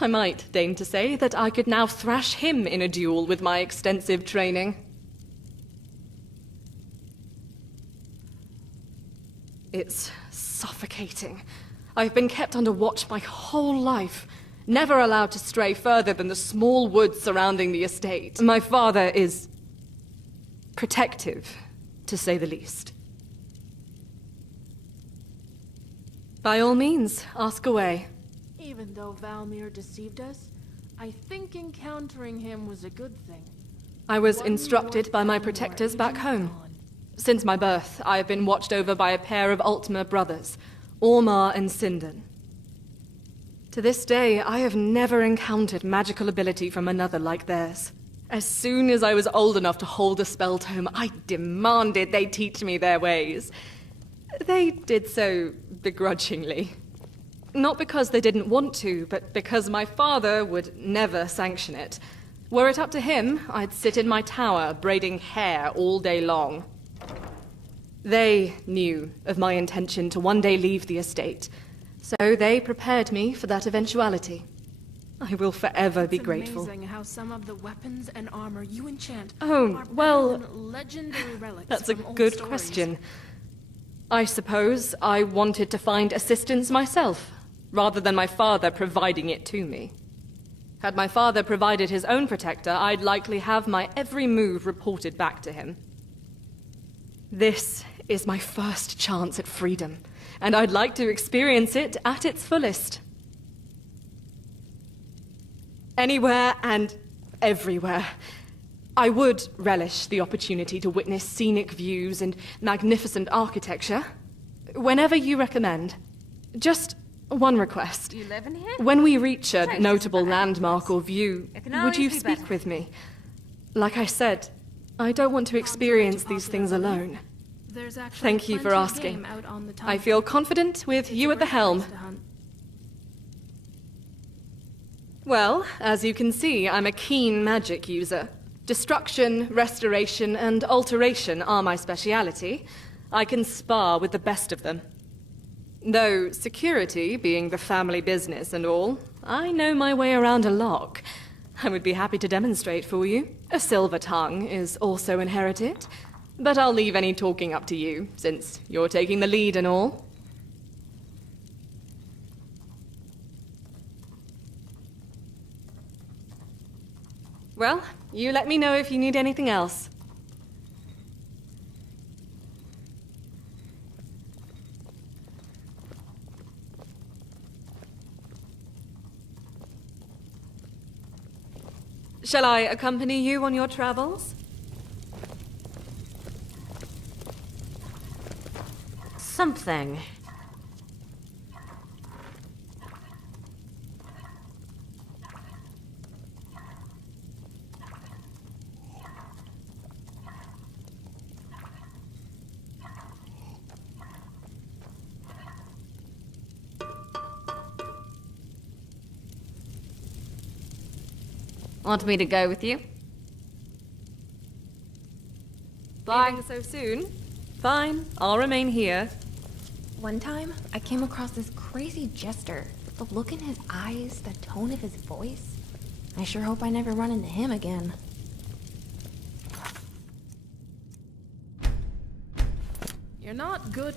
I might deign to say that I could now thrash him in a duel with my extensive training. It's suffocating. I've been kept under watch my whole life, never allowed to stray further than the small woods surrounding the estate. My father is protective, to say the least. By all means, ask away. Even though Valmir deceived us, I think encountering him was a good thing. I was instructed by my protectors back home. Since my birth, I have been watched over by a pair of Altmer brothers, Ormar and Sindon. To this day, I have never encountered magical ability from another like theirs. As soon as I was old enough to hold a spell tome, I demanded they teach me their ways. They did so begrudgingly. Not because they didn't want to, but because my father would never sanction it. Were it up to him, I'd sit in my tower, braiding hair all day long. They knew of my intention to one day leave the estate, so they prepared me for that eventuality. I will forever be grateful. It's amazing how some of the weapons and armor you enchant Oh, are well, better than legendary relics that's a from old good stories. question. I suppose I wanted to find assistance myself, rather than my father providing it to me. Had my father provided his own protector, I'd likely have my every move reported back to him. This is my first chance at freedom, and I'd like to experience it at its fullest. Anywhere and everywhere. I would relish the opportunity to witness scenic views and magnificent architecture. Whenever you recommend. Just one request. You live in here? When we reach a Taste notable is landmark or view, It can would always you be speak better. with me? Like I said, I don't want to experience these things alone. There's actually Thank you for plenty of asking. game out on the I tundra. feel confident with you at the helm. Well, as you can see, I'm a keen magic user. Destruction, restoration, and alteration are my speciality. I can spar with the best of them. Though security being the family business and all, I know my way around a lock. I would be happy to demonstrate for you. A silver tongue is also inherited, but I'll leave any talking up to you, since you're taking the lead and all. Well, you let me know if you need anything else. Shall I accompany you on your travels? something. Want me to go with you? Bye. Leaving so soon? Fine, I'll remain here. One time, I came across this crazy jester. The look in his eyes, the tone of his voice. I sure hope I never run into him again. You're not good.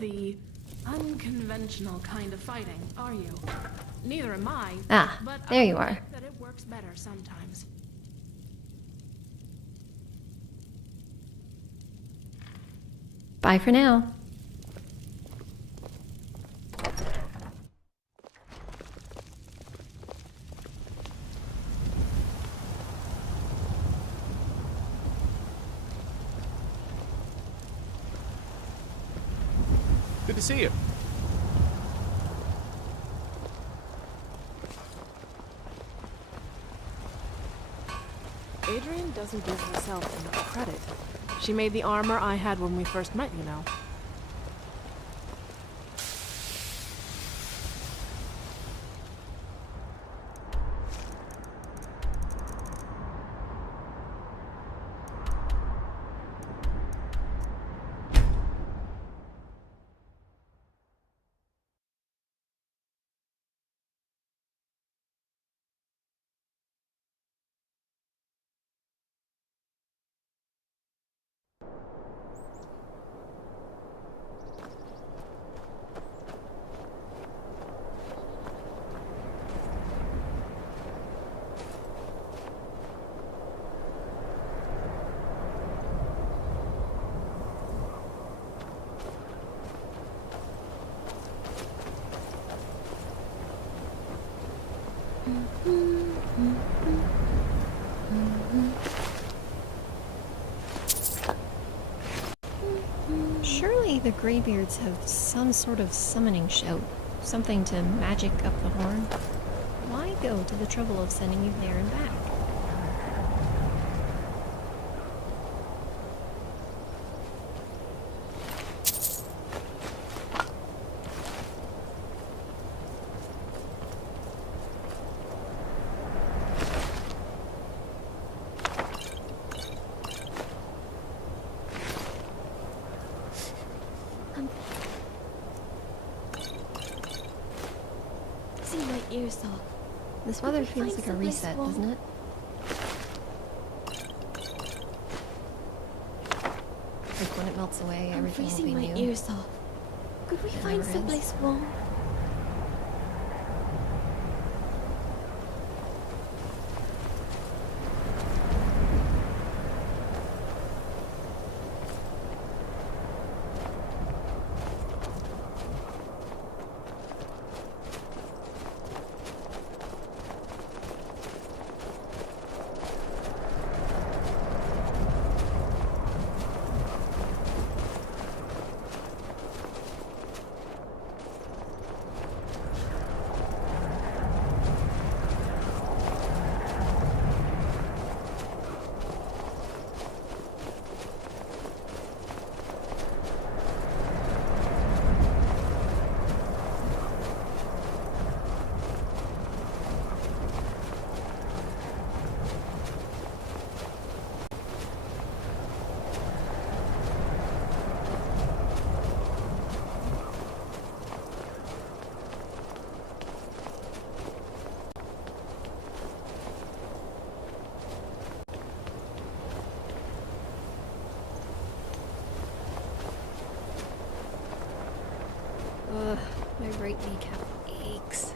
The unconventional kind of fighting, are you? Neither am I. Ah, but there I you are. admit that it works better sometimes. Bye for now. Good to see you. Adrian doesn't give herself enough credit. She made the armor I had when we first met, you know. Surely the Greybeards have some sort of summoning shout, something to magic up the horn. Why go to the trouble of sending you there and back? See my ears off. This weather feels like a reset, doesn't it? Like when it melts away, I'm everything will be freezing my new. ears off. Could we It find never is. someplace warm? Ugh, my right kneecap aches.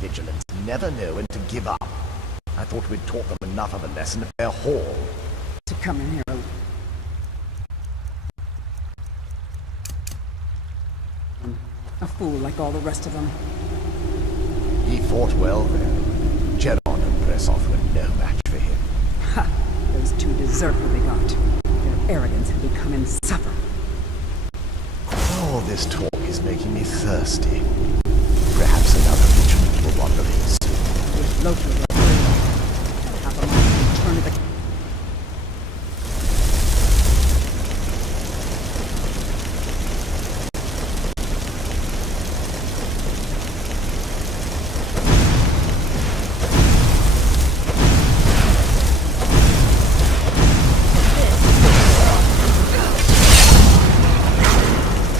Vigilants never know when to give up. I thought we'd taught them enough of a lesson at their hall. To come in here. A fool like all the rest of them. He fought well then. Geron and Bressoff were no match for him. Ha! Those two deserve what they got. Their arrogance had become insufferable. All this talk is making me thirsty. Perhaps another vigilant will wander in soon. If Loki were I'd have a mind to return to the...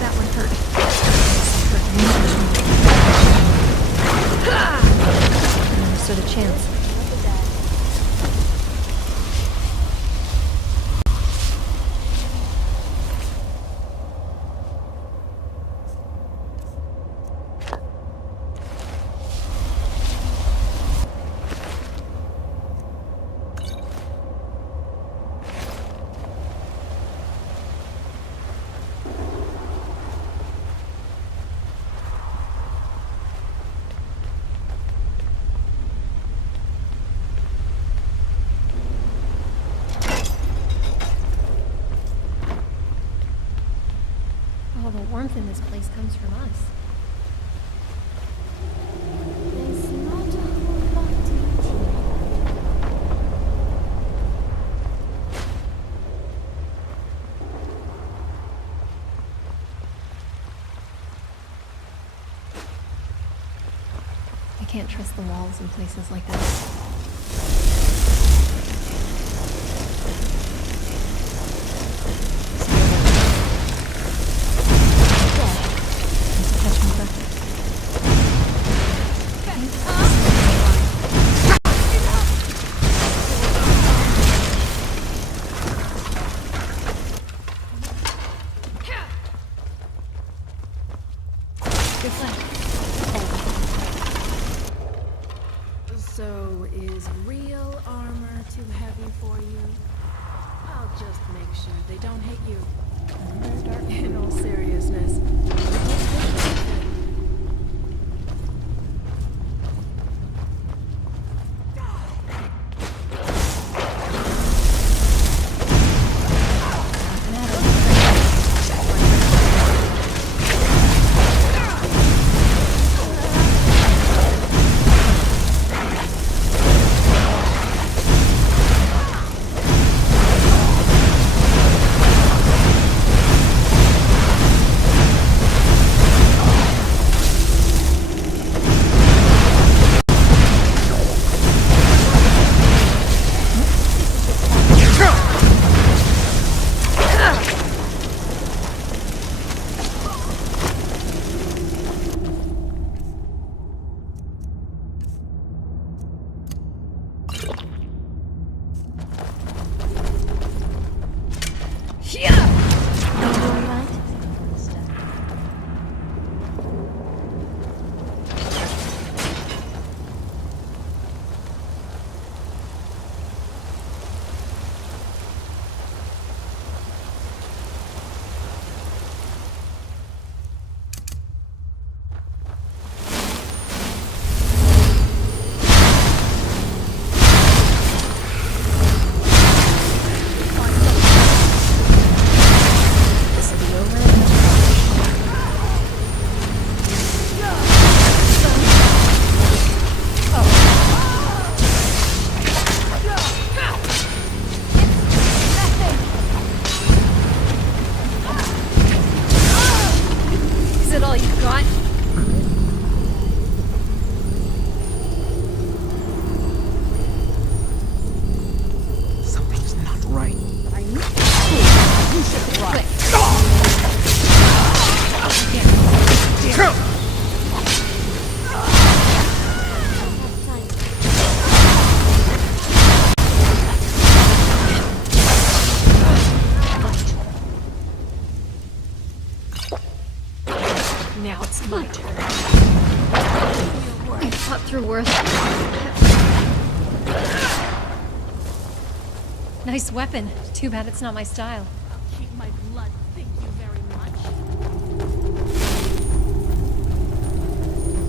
That one hurt. Never stood a chance. All the warmth in this place comes from us. There's not a whole lot to eat here. I can't trust the walls in places like this. Catch my breath. So, is real armor too heavy for you? I'll just make sure they don't hit you. In all seriousness. I fought through worse. Nice weapon. Too bad it's not my style. Keep my blood, thank you very much.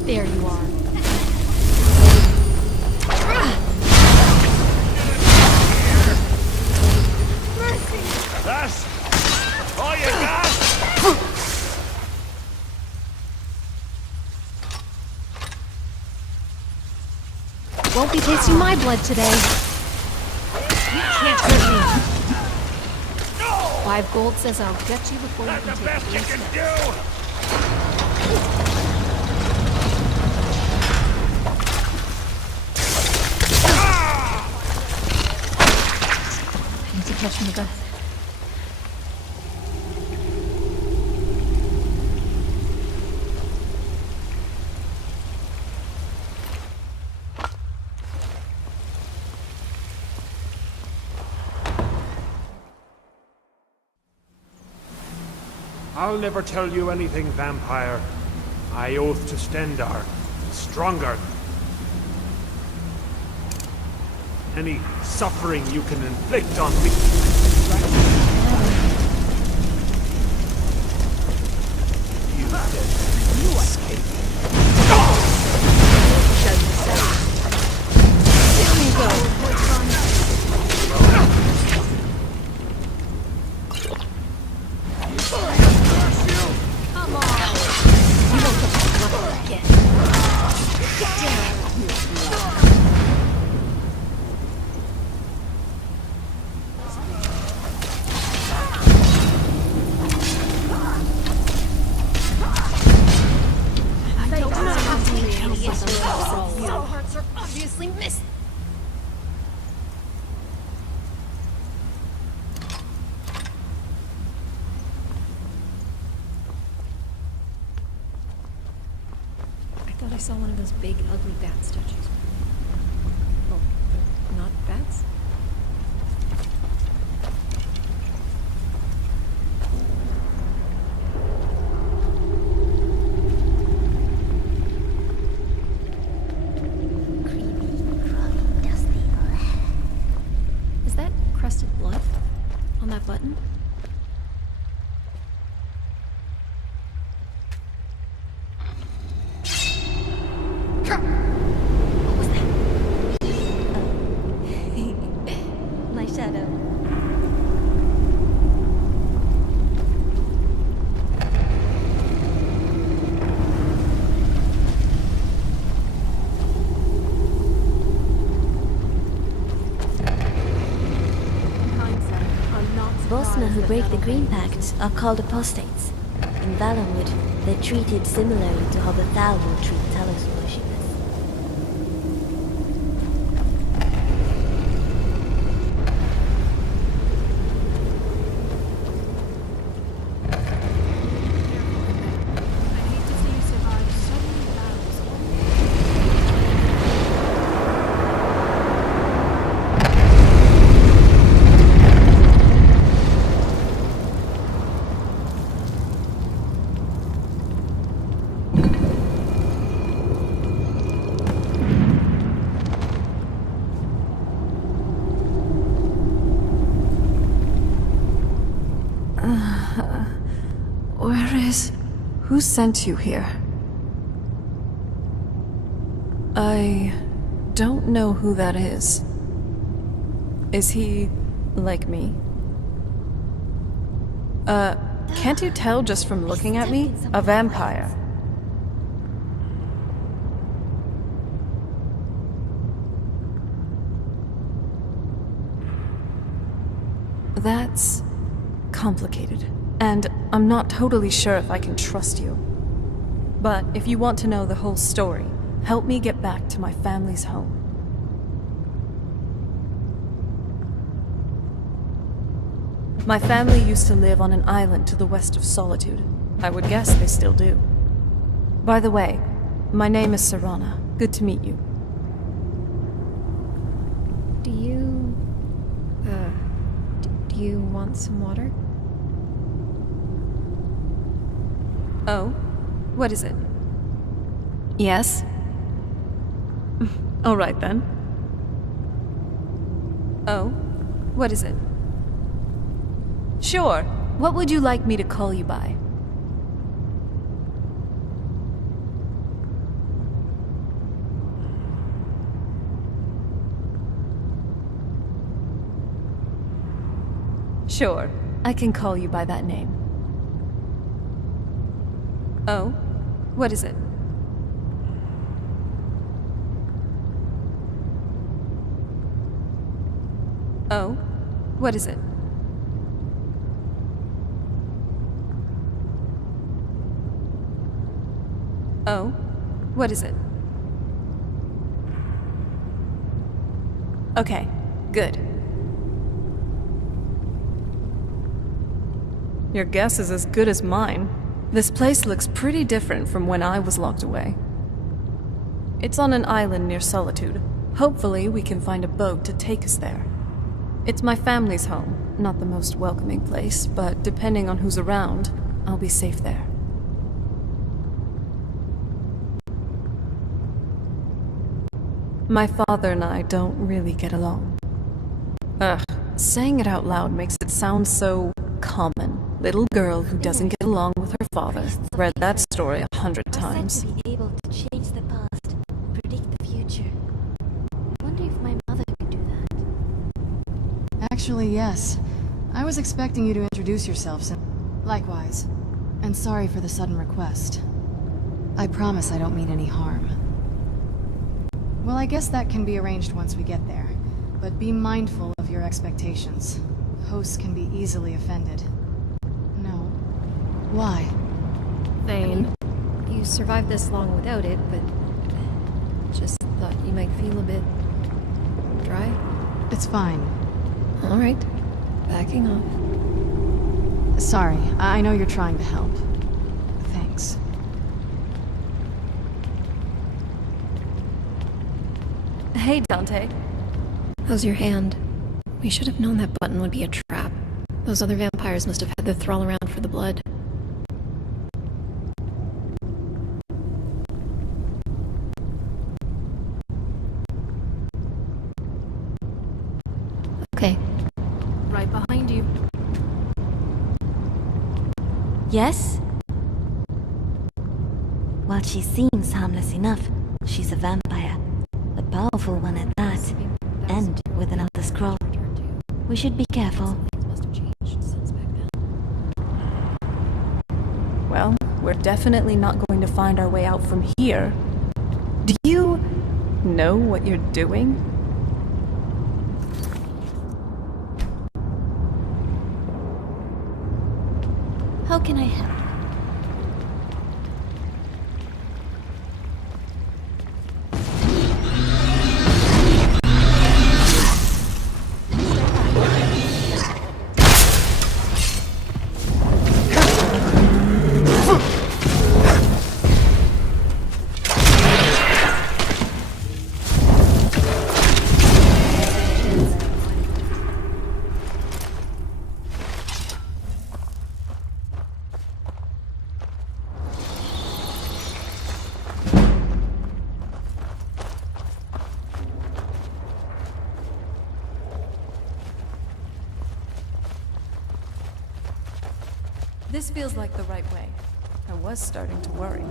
There you are. That's all you got? Won't be tasting my blood today. You can't hurt me. 5 gold says I'll get you before you can take 3 steps. I need to catch my breath. I'll never tell you anything, vampire. I oath to Stendar, stronger. Any suffering you can inflict on me. You dead. You escape. There you go. Come on. You won't get that level again. Get down. Some hearts are obviously missing. I thought I saw one of those big, ugly bat statues. Oh, they're not bats? Is that crusted blood on that button? My shadow. Bosmer who break the Green Pact are called apostates. In Valenwood, they're treated similarly to how the Thal will treat Talos worshippers. Who sent you here? I don't know who that is. Is he like me? Can't you tell just from looking at me? A vampire. That's complicated. And I'm not totally sure if I can trust you. But if you want to know the whole story, help me get back to my family's home. My family used to live on an island to the west of Solitude. I would guess they still do. By the way, my name is Serana. Good to meet you. Do you want some water? Oh? What is it? Yes? All right then. Oh? What is it? Sure. What would you like me to call you by? Sure, I can call you by that name. Oh? What is it? Oh? What is it? Oh? What is it? Okay, good. Your guess is as good as mine. This place looks pretty different from when I was locked away. It's on an island near Solitude. Hopefully we can find a boat to take us there. It's my family's home, not the most welcoming place, but depending on who's around, I'll be safe there. My father and I don't really get along. Ugh, saying it out loud makes it sound so common. Little girl who doesn't get along with her father. Read that story 100 times. To be able to change the past, predict the future. I wonder if my mother could do that. Actually, yes. I was expecting you to introduce yourself. Likewise. And sorry for the sudden request. I promise I don't mean any harm. Well, I guess that can be arranged once we get there. But be mindful of your expectations. Hosts can be easily offended. No. Why? Thane. You survived this long without it, but just thought you might feel a bit dry. It's fine. All right. Backing off. Sorry, I know you're trying to help. Thanks. Hey, Dante. How's your hand? We should have known that button would be a trap. Those other vampires must have had the thrall around for the blood. Okay. Right behind you. Yes? While she seems harmless enough, she's a vampire. A powerful one at that. And with an Elder Scroll. We should be careful. Well, we're definitely not going to find our way out from here. Do you know what you're doing? How can I help? This feels like the right way. I was starting to worry.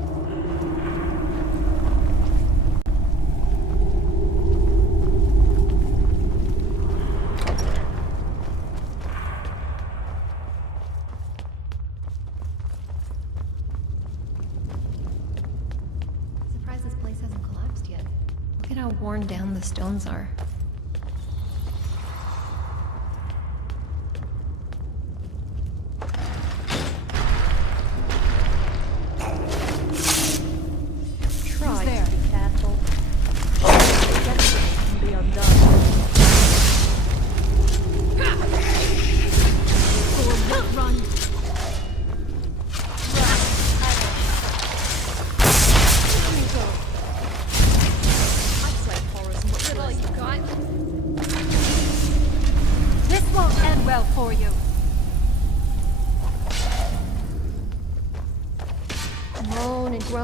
Surprised this place hasn't collapsed yet. Look at how worn down the stones are.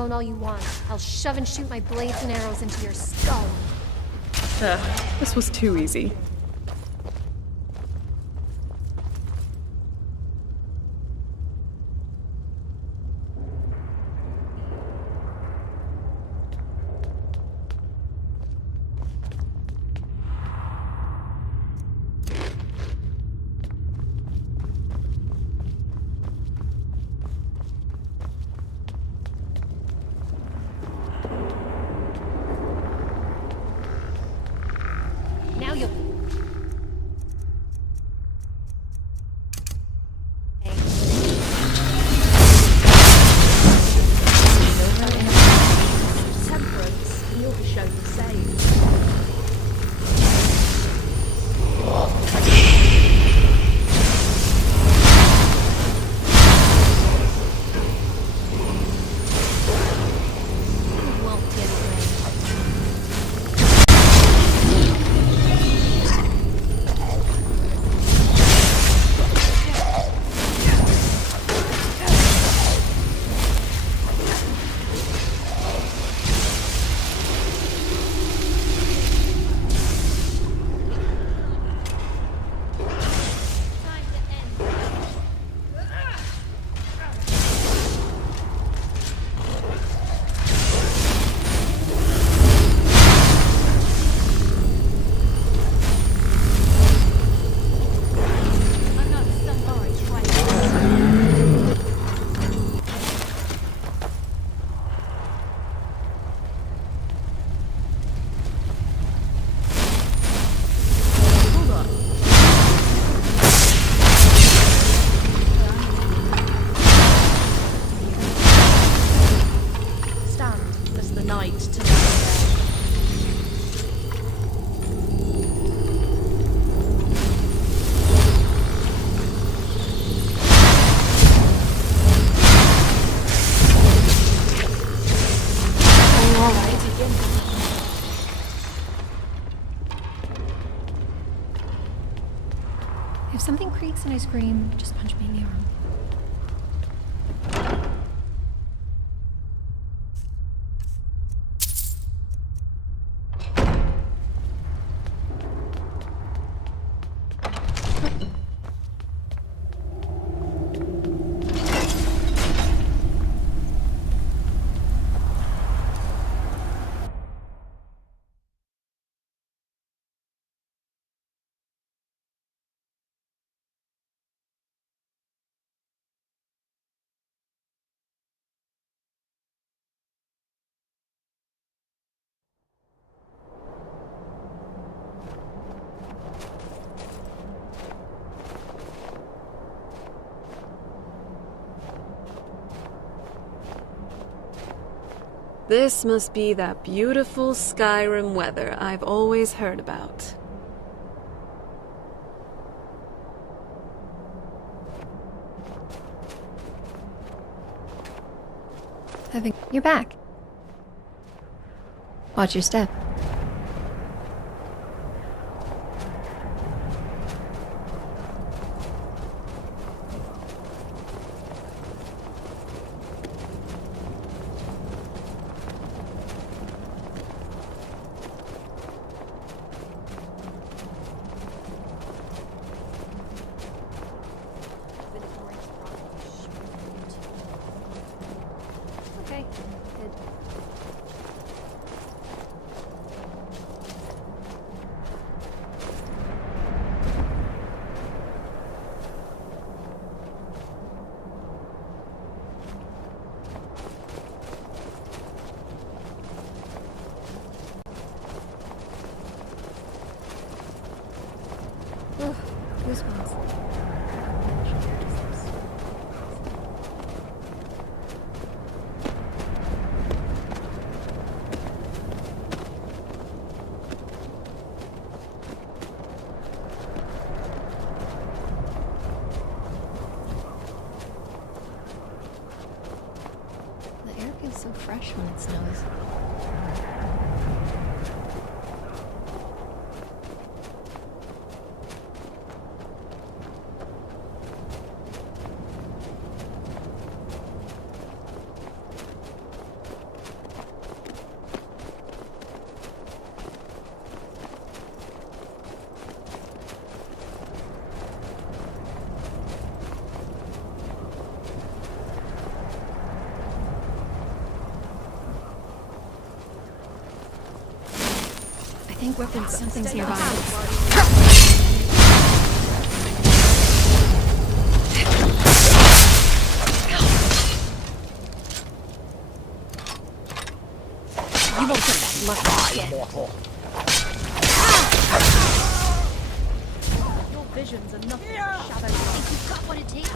moan all you want. I'll shove and shoot my blades and arrows into your skull. This was too easy. Now you'll... Temperance, and you'll be shown the same. If something creaks and I scream, just punch me in the arm. This must be that beautiful Skyrim weather I've always heard about. You're back. Watch your step. Okay, good. Ugh, goosebumps. The air feels so fresh when it snows. think something's nearby. You won't get that lucky again. Your visions are nothing but shadows. I think you've got what it takes.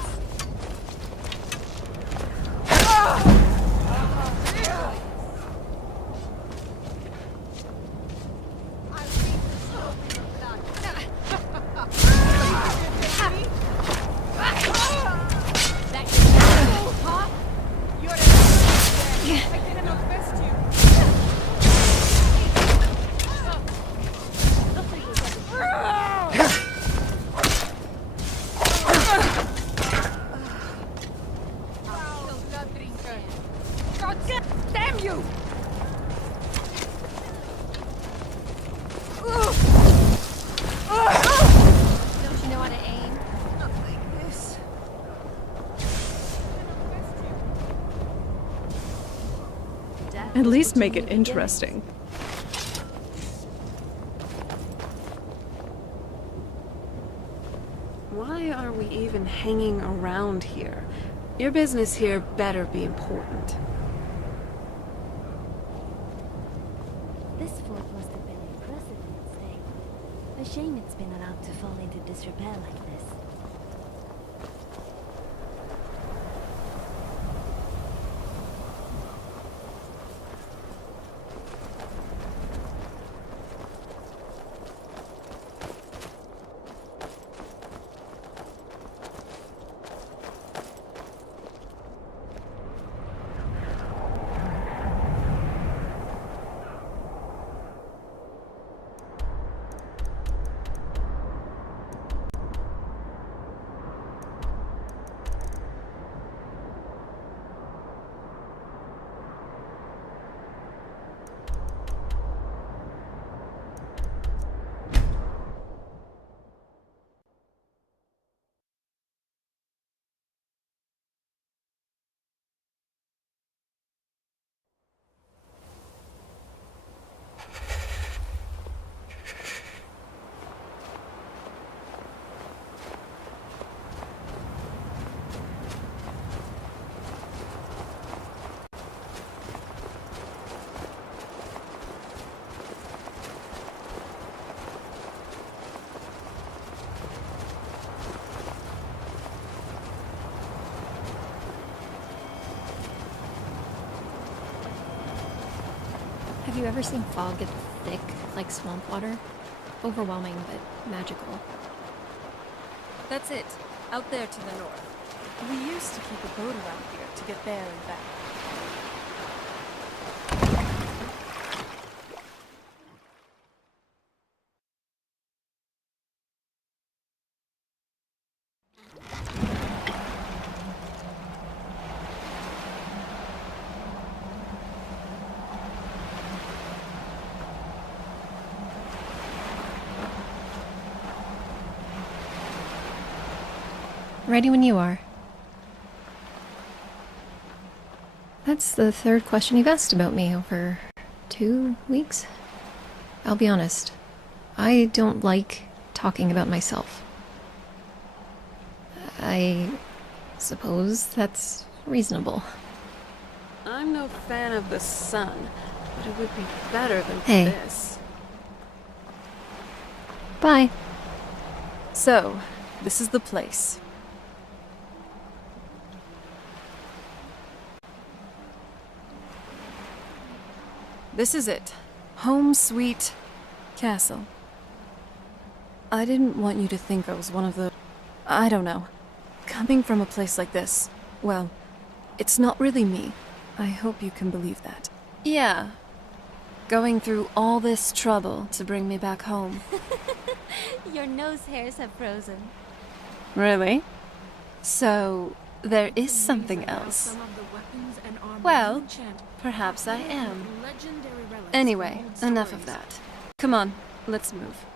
Damn you! Don't you know how to aim? Not like this. At least make it interesting. Why are we even hanging around here? Your business here better be important. This fort must have been impressive in its day. A shame it's been allowed to fall into disrepair like this. Have you ever seen fog get thick like swamp water? Overwhelming, but magical. That's it. Out there to the north. We used to keep a boat around here to get there and back. Ready when you are. That's the third question you've asked about me over 2 weeks. I'll be honest, I don't like talking about myself. I suppose that's reasonable. I'm no fan of the sun, but it would be better than Hey. this. Bye. So, this is the place. This is it. Home sweet castle. I didn't want you to think I was one of the... I don't know. Coming from a place like this, well, it's not really me. I hope you can believe that. Yeah. Going through all this trouble to bring me back home. Your nose hairs have frozen. Really? So, there is something else. Well, perhaps I am. Anyway, enough of that. Come on, let's move.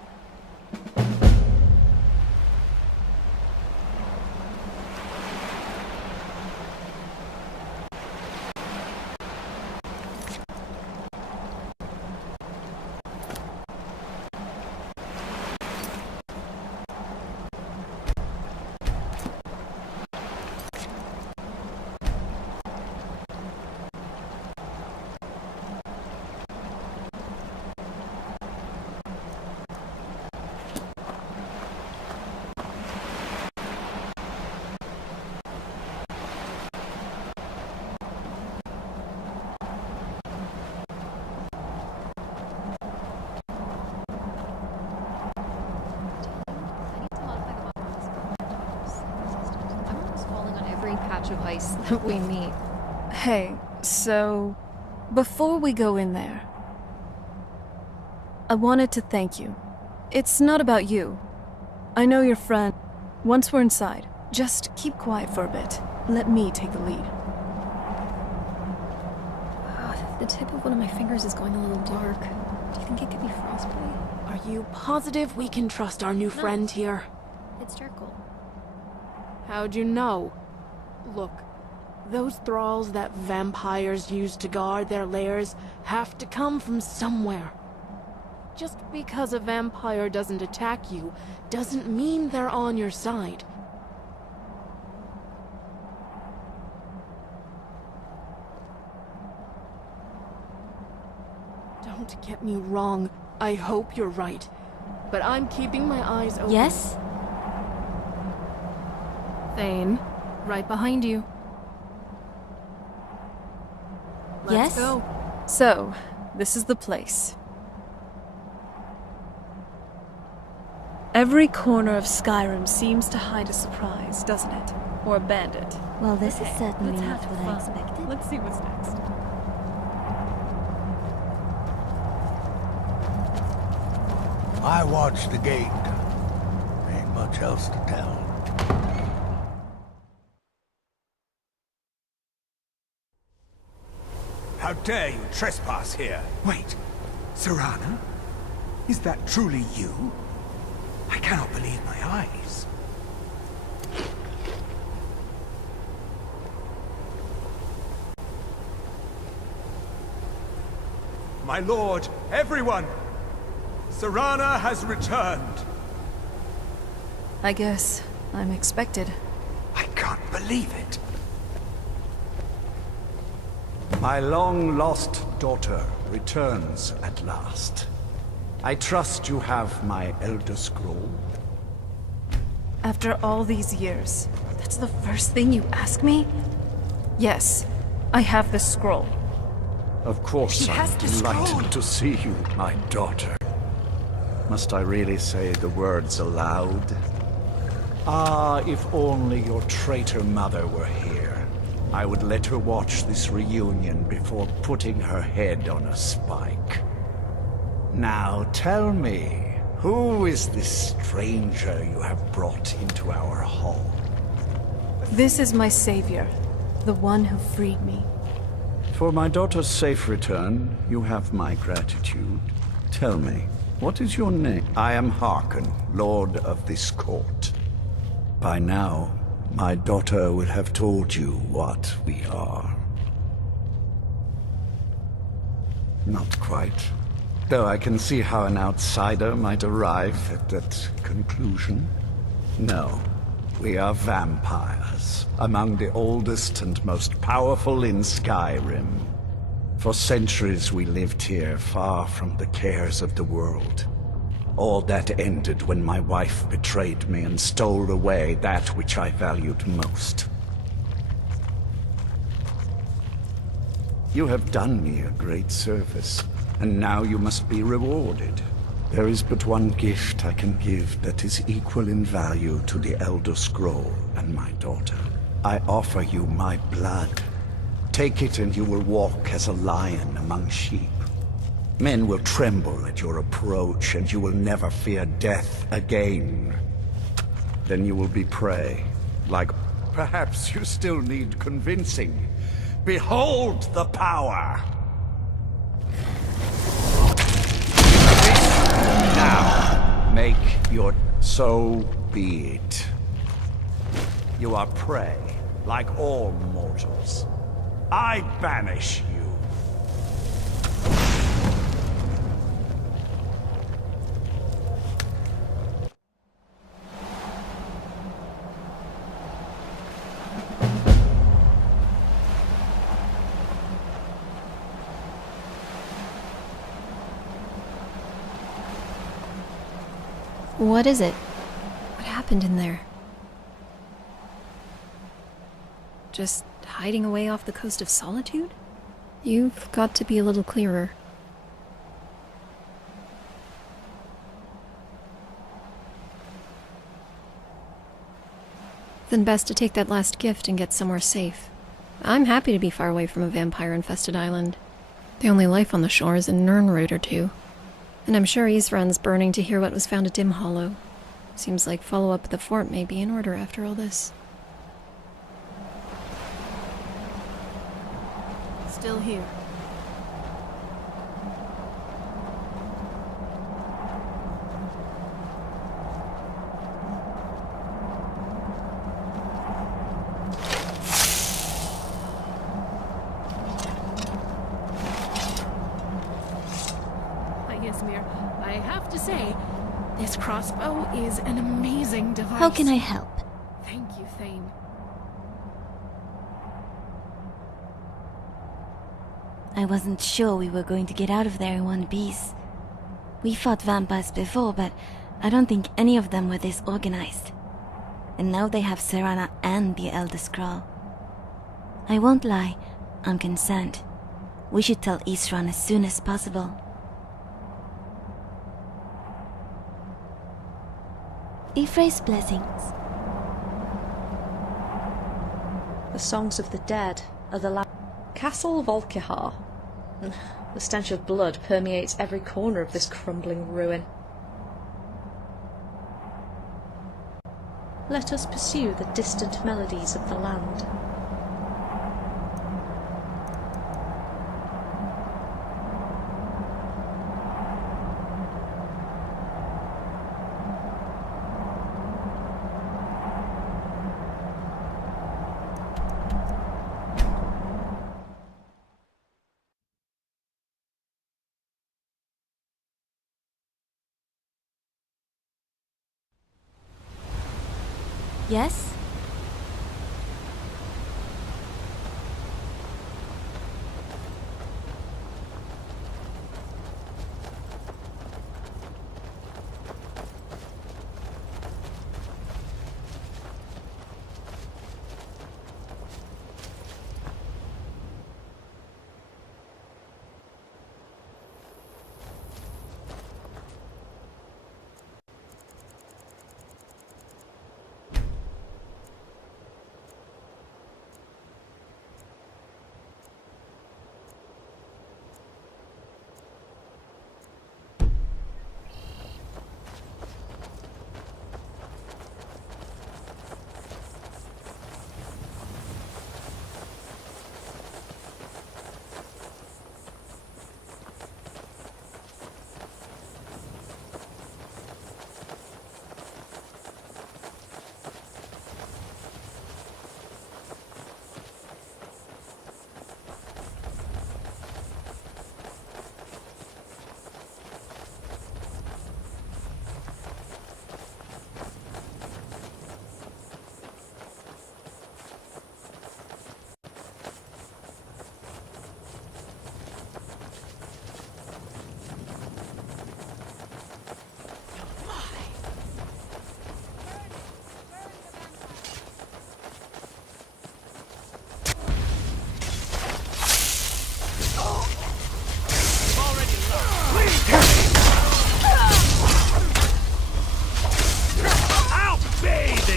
patch of ice that we meet. Hey, so before we go in there, I wanted to thank you. It's not about you. I know your friend. Once we're inside, just keep quiet for a bit. Let me take the lead. The tip of one of my fingers is going a little dark. Do you think it could be frostbite? Are you positive we can trust our new friend here? It's charcoal. How'd you know? Look, those thralls that vampires use to guard their lairs have to come from somewhere. Just because a vampire doesn't attack you doesn't mean they're on your side. Don't get me wrong, I hope you're right. But I'm keeping my eyes open. Yes? Thane, right behind you. Yes? Let's go. So, this is the place. Every corner of Skyrim seems to hide a surprise, doesn't it? Or a bandit. Well, this is certainly let's not have what I fun. expected. Let's see what's next. I watched the gate. Ain't much else to tell. How dare you trespass here? Wait, Serana? Is that truly you? I cannot believe my eyes. My lord, everyone! Serana has returned. I guess I'm expected. I can't believe it. My long-lost daughter returns at last. I trust you have my Elder Scroll. After all these years, that's the first thing you ask me? Yes, I have the scroll. Of course, I'm delighted to see you, my daughter. Must I really say the words aloud? Ah, if only your traitor mother were here. I would let her watch this reunion before putting her head on a spike. Now tell me, who is this stranger you have brought into our hall? This is my savior, the one who freed me. For my daughter's safe return, you have my gratitude. Tell me, what is your name? I am Harkon, Lord of this court. By now, my daughter will have told you what we are. Not quite. Though I can see how an outsider might arrive at that conclusion. No, we are vampires, among the oldest and most powerful in Skyrim. For centuries we lived here, far from the cares of the world. All that ended when my wife betrayed me and stole away that which I valued most. You have done me a great service, and now you must be rewarded. There is but one gift I can give that is equal in value to the Elder Scroll and my daughter. I offer you my blood. Take it and you will walk as a lion among sheep. Men will tremble at your approach, and you will never fear death again. Then you will be prey, like perhaps you still need convincing. Behold the power! Now, make your... So be it. You are prey, like all mortals. I banish you. What is it? What happened in there? Just hiding away off the coast of Solitude? You've got to be a little clearer. Then best to take that last gift and get somewhere safe. I'm happy to be far away from a vampire-infested island. The only life on the shore is a Nirnroot or two. And I'm sure Isran's burning to hear what was found at Dim Hollow. Seems like follow-up at the fort may be in order after all this. Still here. I have to say, this crossbow is an amazing device. How can I help? Thank you, Thane. I wasn't sure we were going to get out of there in one piece. We fought vampires before, but I don't think any of them were this organized. And now they have Serana and the Elder Scroll. I won't lie, I'm concerned. We should tell Isran as soon as possible. Ifre's blessings. The songs of the dead are the Castle Volkihar. The stench of blood permeates every corner of this crumbling ruin. Let us pursue the distant melodies of the land. Yes?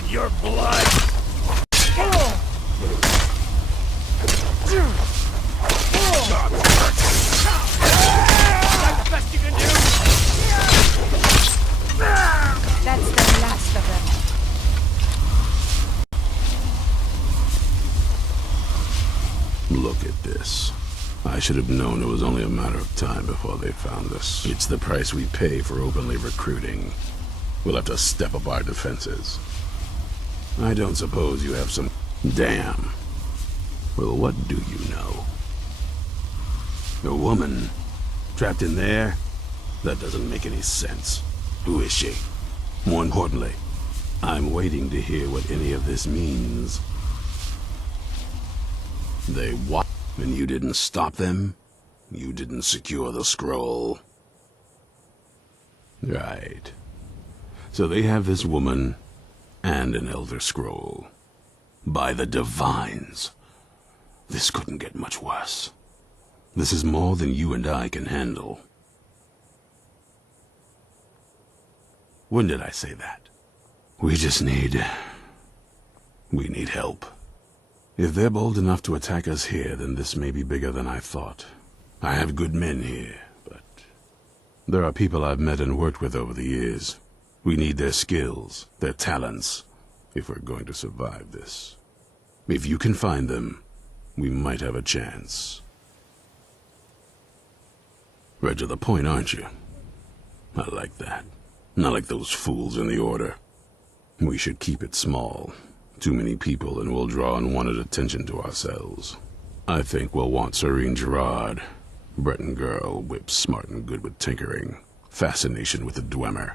Your blood! That's the best you can do? That's the last of them. Look at this. I should have known it was only a matter of time before they found us. It's the price we pay for openly recruiting. We'll have to step up our defenses. I don't suppose you have some... Damn. Well, what do you know? A woman? Trapped in there? That doesn't make any sense. Who is she? More importantly, I'm waiting to hear what any of this means. They what? And you didn't stop them? You didn't secure the scroll? Right. So they have this woman and an Elder Scroll. By the Divines. This couldn't get much worse. This is more than you and I can handle. When did I say that? We just need We need help. If they're bold enough to attack us here, then this may be bigger than I thought. I have good men here, but there are people I've met and worked with over the years. We need their skills, their talents, if we're going to survive this. If you can find them, we might have a chance. Right to the point, aren't you? I like that. Not like those fools in the Order. We should keep it small. Too many people and we'll draw unwanted attention to ourselves. I think we'll want Serene Gerard. Breton girl, whip smart and good with tinkering. Fascination with the Dwemer.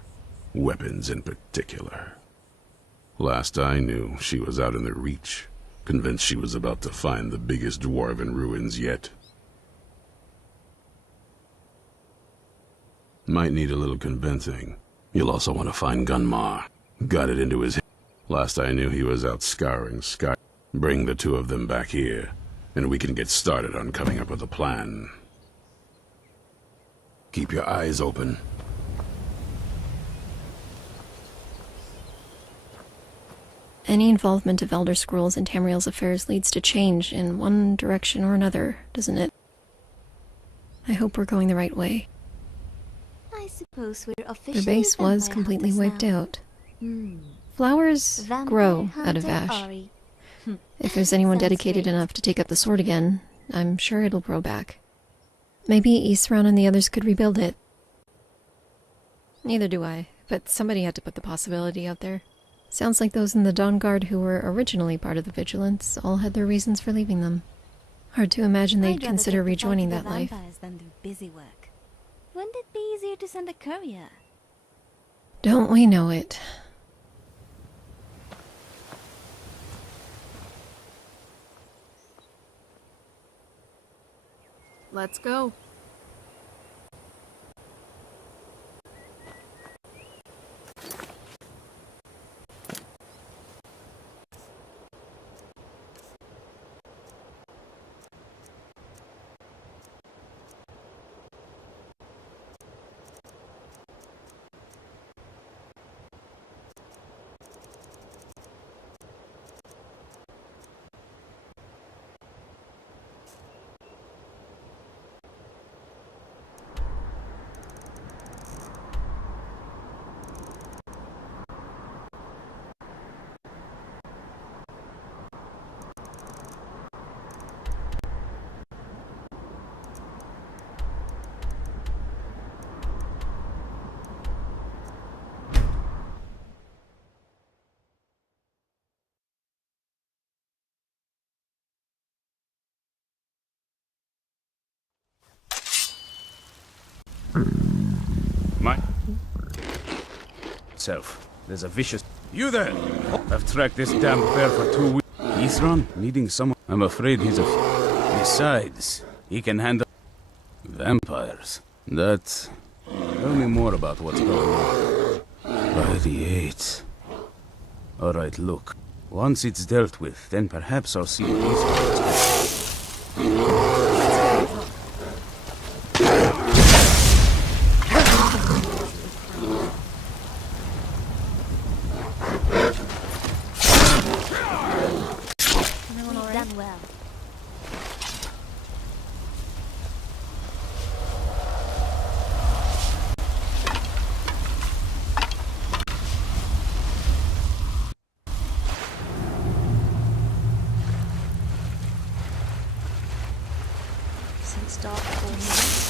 Weapons in particular. Last I knew, she was out in the Reach, convinced she was about to find the biggest dwarven ruins yet. Might need a little convincing. You'll also want to find Gunmar. Got it into his head. Last I knew, he was out scouring Skyrim. Bring the two of them back here, and we can get started on coming up with a plan. Keep your eyes open. Any involvement of Elder Scrolls in Tamriel's affairs leads to change in one direction or another, doesn't it? I hope we're going the right way. I suppose we're The officially base was vampire completely hunters wiped now. out. Hmm. Flowers Vampire grow out of hunter ash. Ori. If there's anyone Sounds dedicated great. enough to take up the sword again, I'm sure it'll grow back. Maybe Isran and the others could rebuild it. Neither do I, but somebody had to put the possibility out there. Sounds like those in the Dawn Guard who were originally part of the Vigilance all had their reasons for leaving them. Hard to imagine they'd I'd rather consider take the fight rejoining to the that life. vampires than do busy work. Wouldn't it be easier to send a courier? Don't we know it? Let's go. Self. There's a vicious... You there! I've tracked this damn bear for 2 weeks. Isran, needing someone. I'm afraid he's a... Besides, he can handle... Vampires. That... Tell me more about what's going on. By the 8th. Alright, look. Once it's dealt with, then perhaps I'll see what he's doing. Done well. Since dark 4 minutes.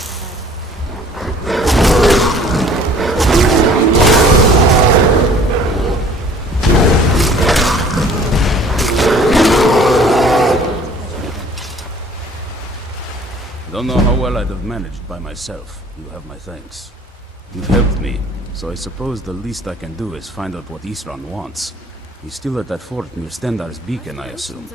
Don't know how well I'd have managed by myself. You have my thanks. You've helped me, so I suppose the least I can do is find out what Isran wants. He's still at that fort near Stendar's Beacon, I assume.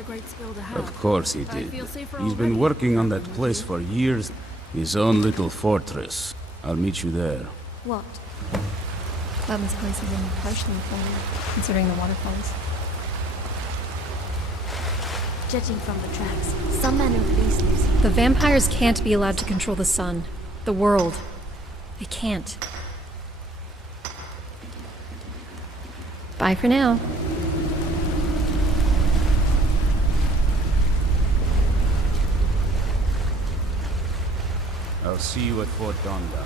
Of course he did. He's been working on that place for years. His own little fortress. I'll meet you there. What? Cloudman's place is only partially flooded, considering the waterfalls. Judging from the tracks, some manner of beast lives. The vampires can't be allowed to control the sun. The world. They can't. Bye for now. I'll see you at Fort Donda.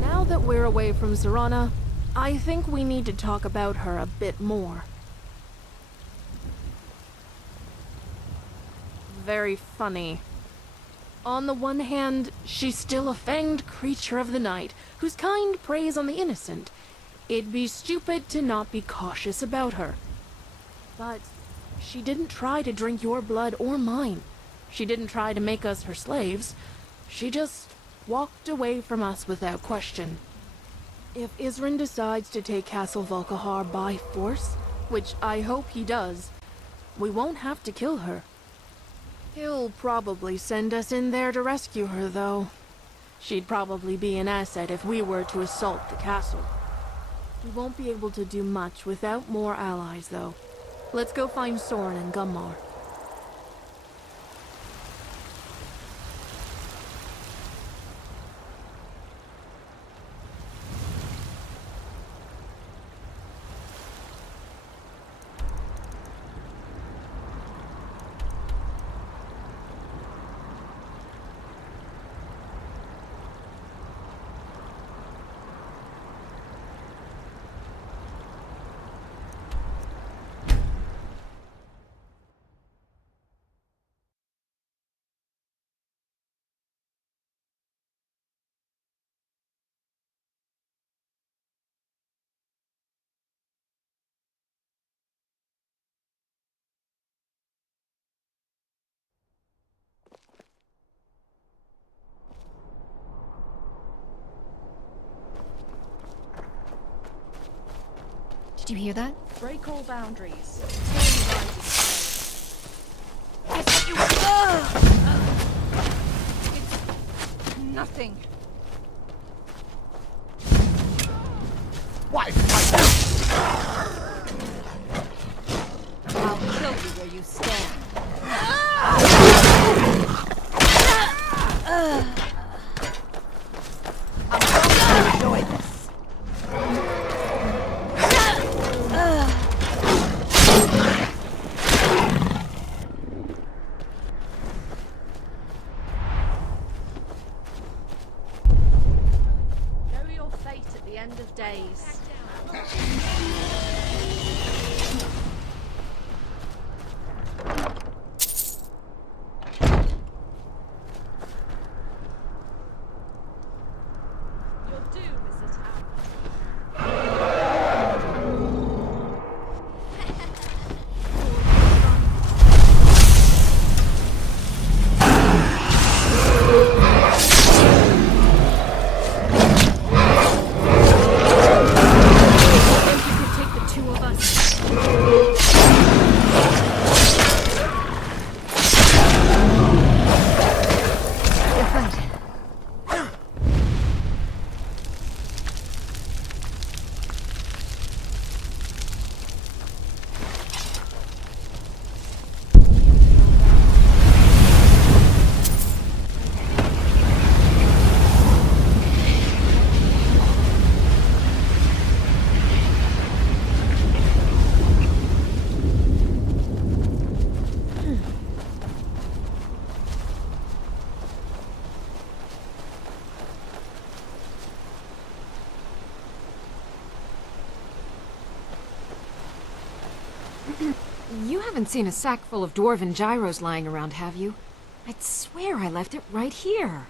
Now that we're away from Serana, I think we need to talk about her a bit more. Very funny. On the one hand, she's still a fanged creature of the night, whose kind preys on the innocent. It'd be stupid to not be cautious about her. But she didn't try to drink your blood or mine. She didn't try to make us her slaves. She just walked away from us without question. If Isrin decides to take Castle Volkihar by force, which I hope he does, we won't have to kill her. He'll probably send us in there to rescue her, though. She'd probably be an asset if we were to assault the castle. We won't be able to do much without more allies, though. Let's go find Soren and Gummar. Did you hear that? Break all boundaries. It's nothing. Why? I'll kill you where you stand. I'm going to enjoy this. Know your fate at the end of days. Your doom is at hand. Think you could take the two of us? You're right. You haven't seen a sack full of dwarven gyros lying around, have you? I'd swear I left it right here.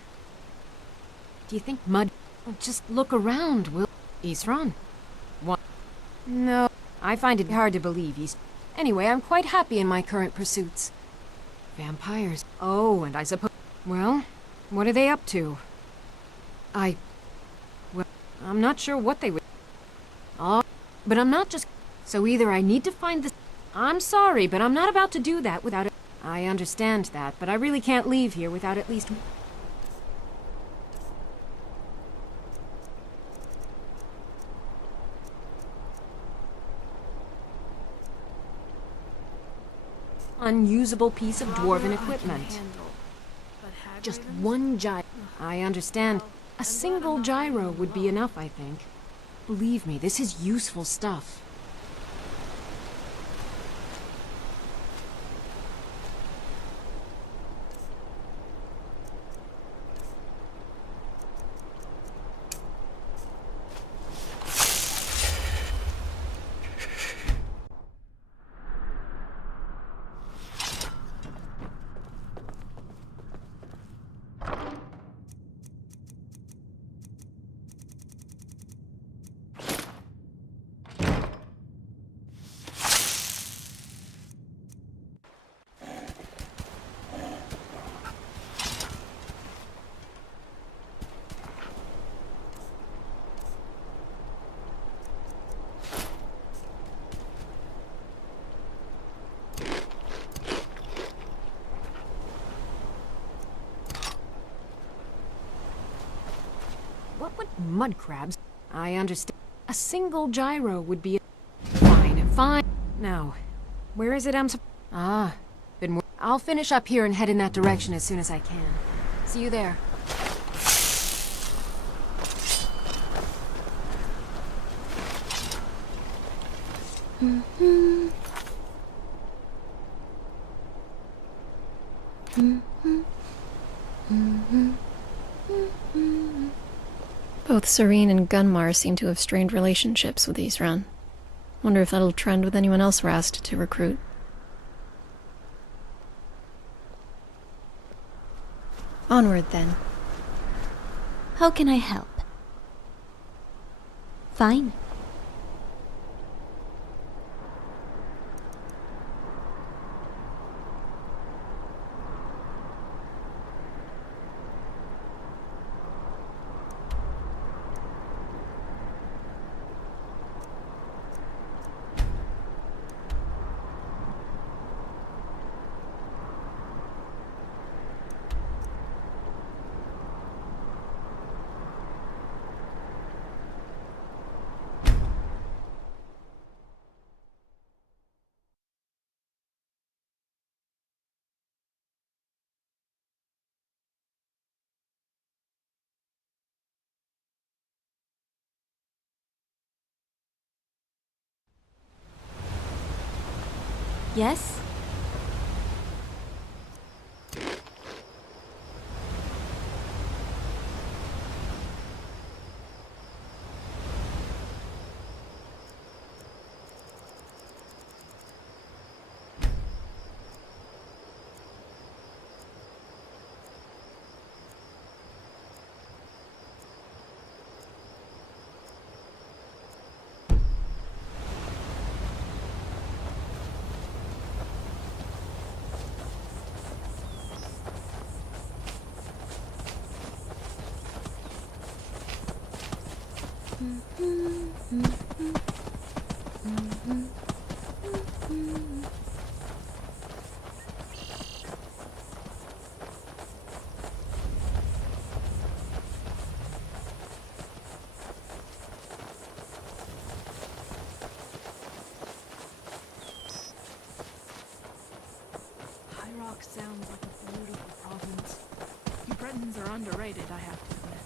Do you think Mud... Well, just look around, will... Isran? What? No, I find it hard to believe he's... Anyway, I'm quite happy in my current pursuits. Vampires. Oh, and I suppose... Well, what are they up to? Well, I'm not sure what they would... Oh, but I'm not just... So either I need to find the... I'm sorry, but I'm not about to do that without it. I understand that, but I really can't leave here without at least... unusable piece of dwarven equipment. Just one gyro. I understand. A single gyro would be enough, I think. Believe me, this is useful stuff. mud crabs. I understand. A single gyro would be... Fine, fine. Now, where is it I'll finish up here and head in that direction as soon as I can. See you there. Both Serene and Gunmar seem to have strained relationships with Isran. Wonder if that'll trend with anyone else we're asked to recruit. Onward, then. How can I help? Fine. Yes? Sounds like a beautiful province. You Bretons are underrated, I have to admit.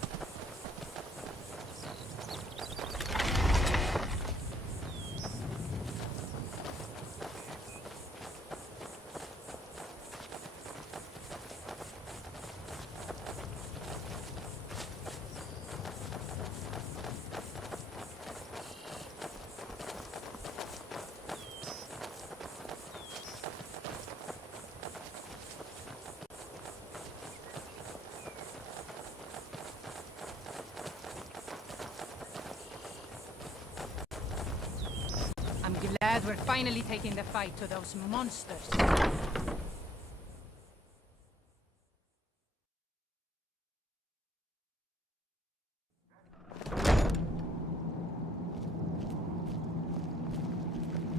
I'm glad we're finally taking the fight to those monsters.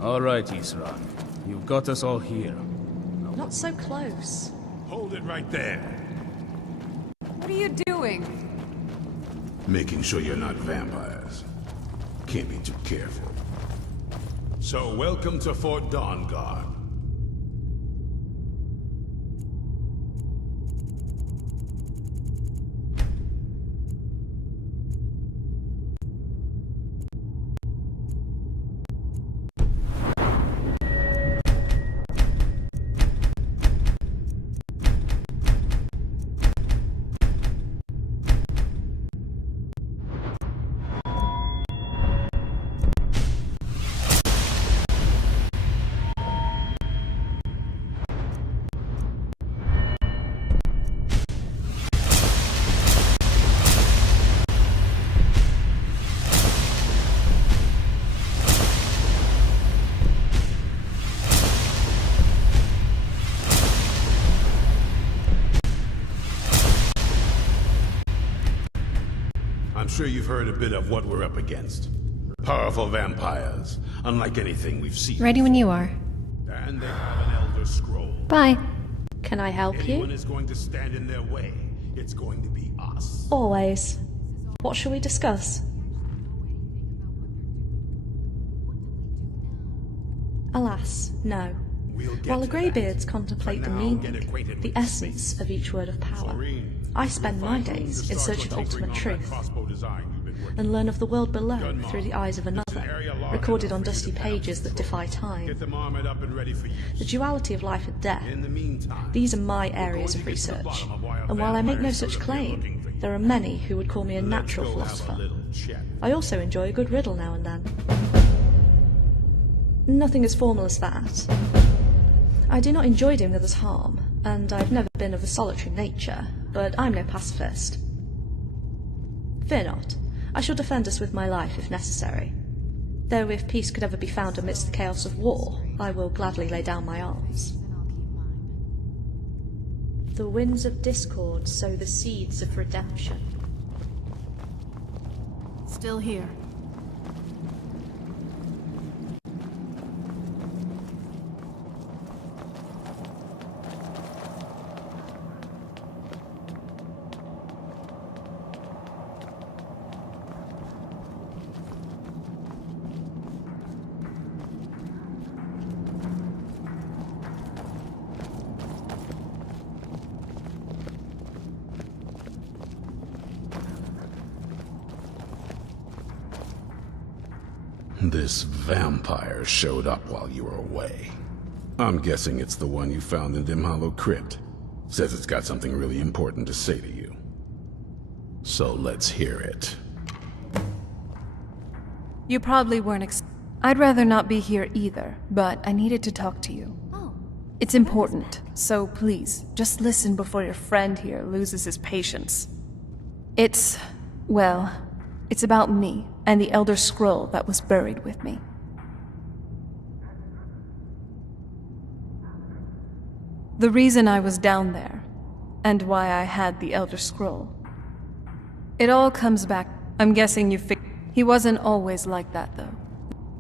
All right, Isran. You've got us all here. Not so close. Hold it right there. What are you doing? Making sure you're not vampires. Can't be too careful. So, welcome to Fort Dawnguard. I'm sure you've heard a bit of what we're up against. Powerful vampires, unlike anything we've seen. Ready when you are. And they have an Elder Scroll. Bye. Can I help Anyone you? is going to stand in their way, it's going to be us. Always. What shall we discuss? Alas, no. While the Greybeards contemplate the meaning, the essence of each word of power, I spend my days in search of ultimate truth, and learn of the world below through the eyes of another, recorded on dusty pages that defy time. The duality of life and death, these are my areas of research, and while I make no such claim, there are many who would call me a natural philosopher. I also enjoy a good riddle now and then. Nothing as formal as that. I do not enjoy doing others harm, and I've never been of a solitary nature, but I'm no pacifist. Fear not. I shall defend us with my life if necessary. Though if peace could ever be found amidst the chaos of war, I will gladly lay down my arms. The winds of discord sow the seeds of redemption. Still here. This vampire showed up while you were away. I'm guessing it's the one you found in Dim Hollow Crypt. Says it's got something really important to say to you. So let's hear it. You probably weren't I'd rather not be here either, but I needed to talk to you. It's important, so please, just listen before your friend here loses his patience. Well, it's about me and the Elder Scroll that was buried with me. The reason I was down there, and why I had the Elder Scroll. It all comes back. I'm guessing you He wasn't always like that, though.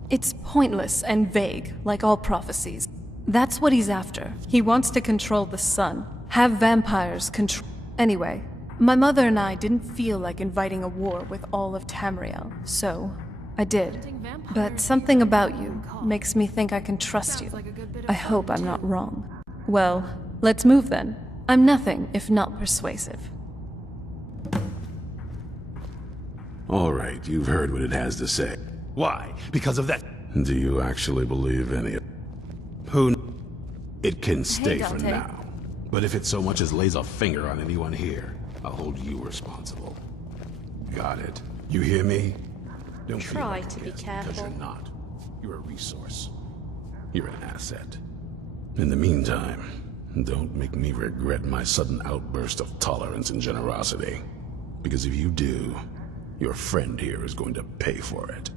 It's pointless and vague, like all prophecies. That's what he's after. He wants to control the sun, have vampires control. Anyway, my mother and I didn't feel like inviting a war with all of Tamriel, so I did. But something about you makes me think I can trust you. I hope I'm not wrong. Well, let's move then. I'm nothing if not persuasive. All right, you've heard what it has to say. Why? Because of that. Do you actually believe any of Who? It can stay for Dante. now. But if it so much as lays a finger on anyone here, I'll hold you responsible. Got it. You hear me? Don't feel Try like a to be guest, because careful. you're not. You're a resource. You're an asset. In the meantime, don't make me regret my sudden outburst of tolerance and generosity. Because if you do, your friend here is going to pay for it.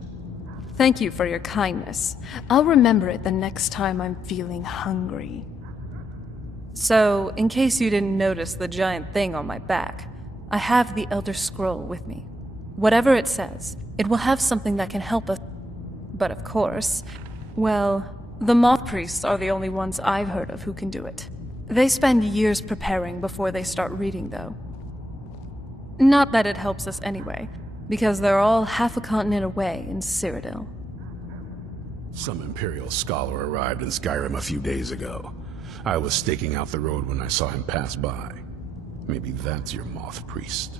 Thank you for your kindness. I'll remember it the next time I'm feeling hungry. So, in case you didn't notice the giant thing on my back, I have the Elder Scroll with me. Whatever it says, it will have something that can help us. But of course, well, the Moth Priests are the only ones I've heard of who can do it. They spend years preparing before they start reading, though. Not that it helps us anyway, because they're all half a continent away in Cyrodiil. Some Imperial scholar arrived in Skyrim a few days ago. I was staking out the road when I saw him pass by. Maybe that's your Moth Priest.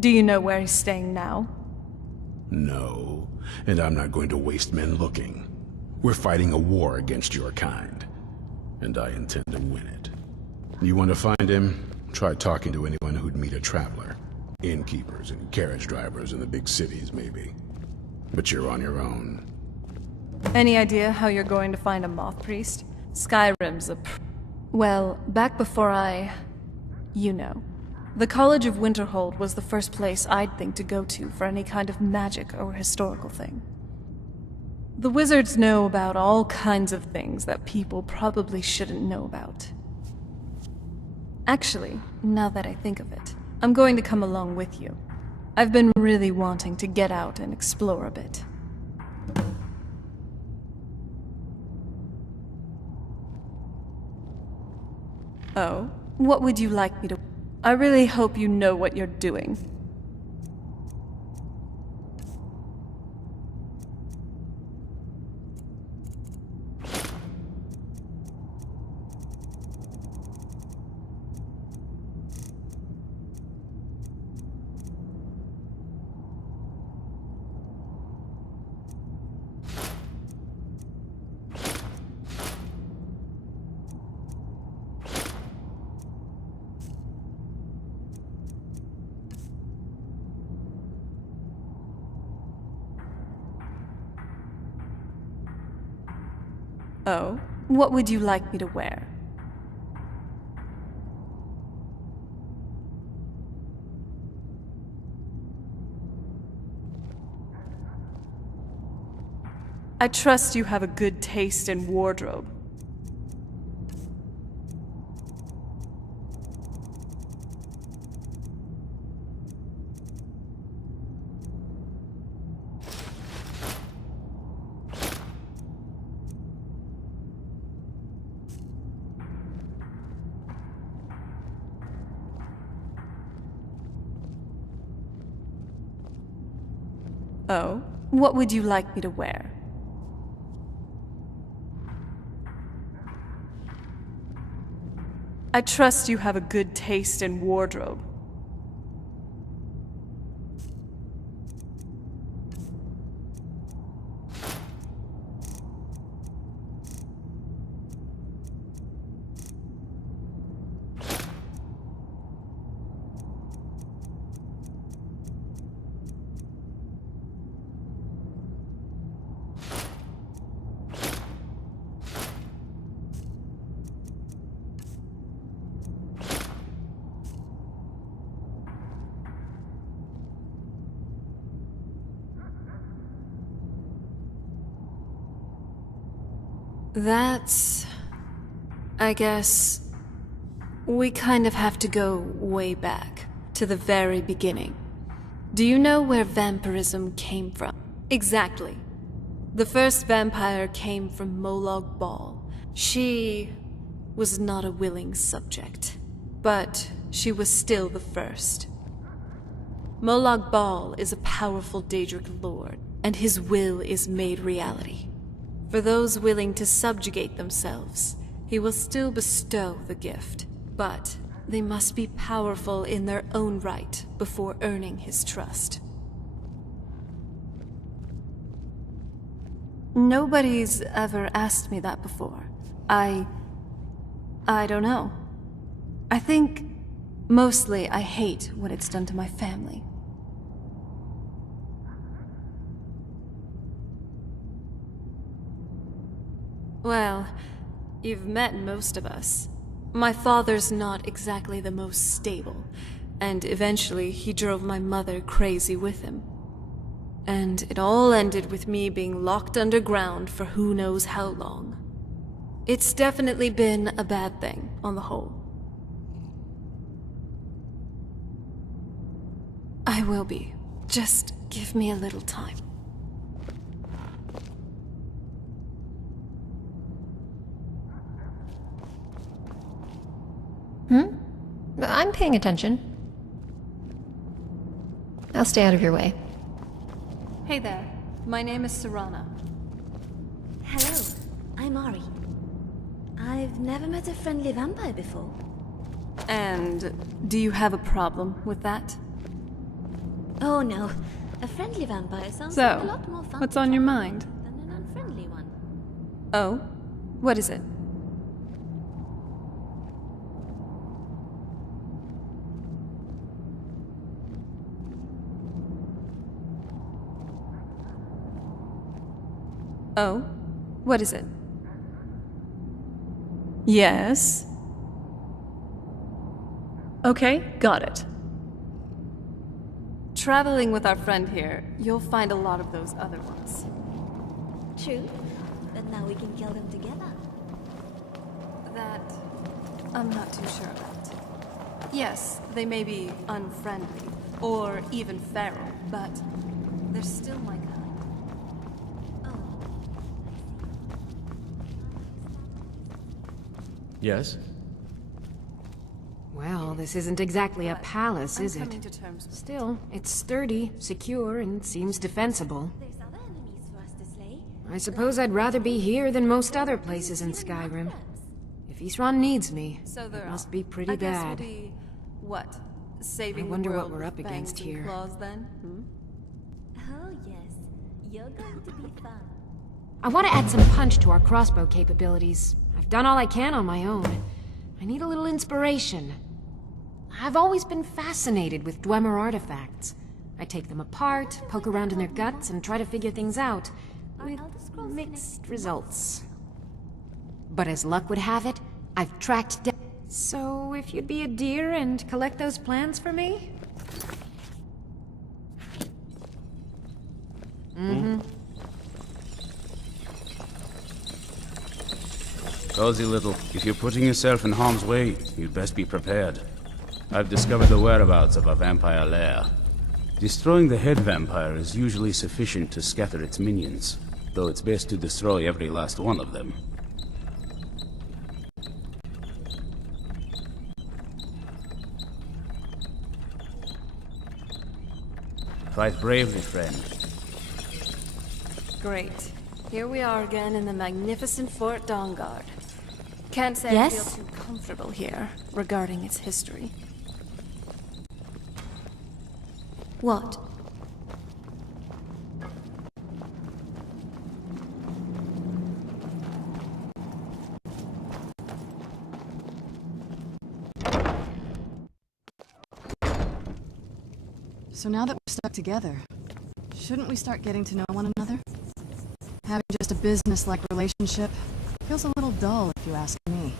Do you know where he's staying now? No, and I'm not going to waste men looking. We're fighting a war against your kind, and I intend to win it. You want to find him? Try talking to anyone who'd meet a traveler. Innkeepers and carriage drivers in the big cities, maybe. But you're on your own. Any idea how you're going to find a Moth Priest? Skyrim's Well, back before you know. The College of Winterhold was the first place I'd think to go to for any kind of magic or historical thing. The wizards know about all kinds of things that people probably shouldn't know about. Actually, now that I think of it, I'm going to come along with you. I've been really wanting to get out and explore a bit. Oh? What would you like me to... I really hope you know what you're doing. Oh, what would you like me to wear? I trust you have a good taste in wardrobe. Oh, what would you like me to wear? I trust you have a good taste in wardrobe. That's... I guess... we kind of have to go way back, to the very beginning. Do you know where vampirism came from? Exactly. The first vampire came from Molag Bal. She was not a willing subject, but she was still the first. Molag Bal is a powerful Daedric lord, and his will is made reality. For those willing to subjugate themselves, he will still bestow the gift, but they must be powerful in their own right before earning his trust. Nobody's ever asked me that before. I don't know. I think mostly I hate what it's done to my family. Well, you've met most of us. My father's not exactly the most stable, and eventually he drove my mother crazy with him. And it all ended with me being locked underground for who knows how long. It's definitely been a bad thing, on the whole. I will be. Just give me a little time. I'm paying attention. I'll stay out of your way. Hey there, my name is Serana. Hello, I'm Ari. I've never met a friendly vampire before. And do you have a problem with that? Oh no, a friendly vampire sounds like a lot more fun what's on your mind? than an unfriendly one. Oh, what is it? Oh, what is it? Yes. Okay, got it. Traveling with our friend here, you'll find a lot of those other ones. True, but now we can kill them together. That I'm not too sure about. Yes, they may be unfriendly, or even feral, but they're still my kind. Yes? Well, this isn't exactly a palace, is it? Coming to terms with Still, it's sturdy, secure, and seems defensible. There's other enemies for us to slay. I suppose I'd rather be here than most other places in Skyrim. If Isran needs me, So there it must be pretty I guess bad. we'll be, what? Saving I wonder the what world we're with up against fangs and here. claws, then? Oh yes, you're going to be fun. I want to add some punch to our crossbow capabilities. I've done all I can on my own. I need a little inspiration. I've always been fascinated with Dwemer artifacts. I take them apart, poke around in their guts, and try to figure things out. With mixed results. But as luck would have it, I've tracked down... So, if you'd be a dear and collect those plans for me? Mm-hmm. Cozy little, if you're putting yourself in harm's way, you'd best be prepared. I've discovered the whereabouts of a vampire lair. Destroying the head vampire is usually sufficient to scatter its minions, though it's best to destroy every last one of them. Fight bravely, friend. Great. Here we are again in the magnificent Fort Dawnguard. Can't say Yes? I feel too comfortable here regarding its history. What? So now that we're stuck together, shouldn't we start getting to know one another? Having just a business-like relationship feels a little dull, if you ask me.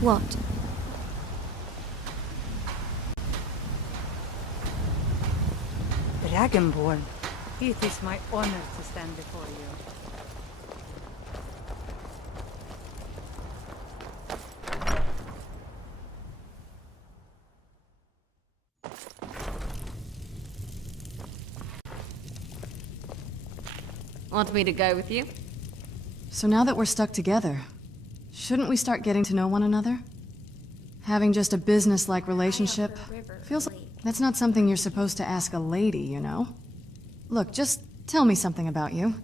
What? Dragonborn, it is my honor to stand before you. Want me to go with you? So now that we're stuck together, shouldn't we start getting to know one another? Having just a business-like relationship feels like that's not something you're supposed to ask a lady, you know? Look, just tell me something about you.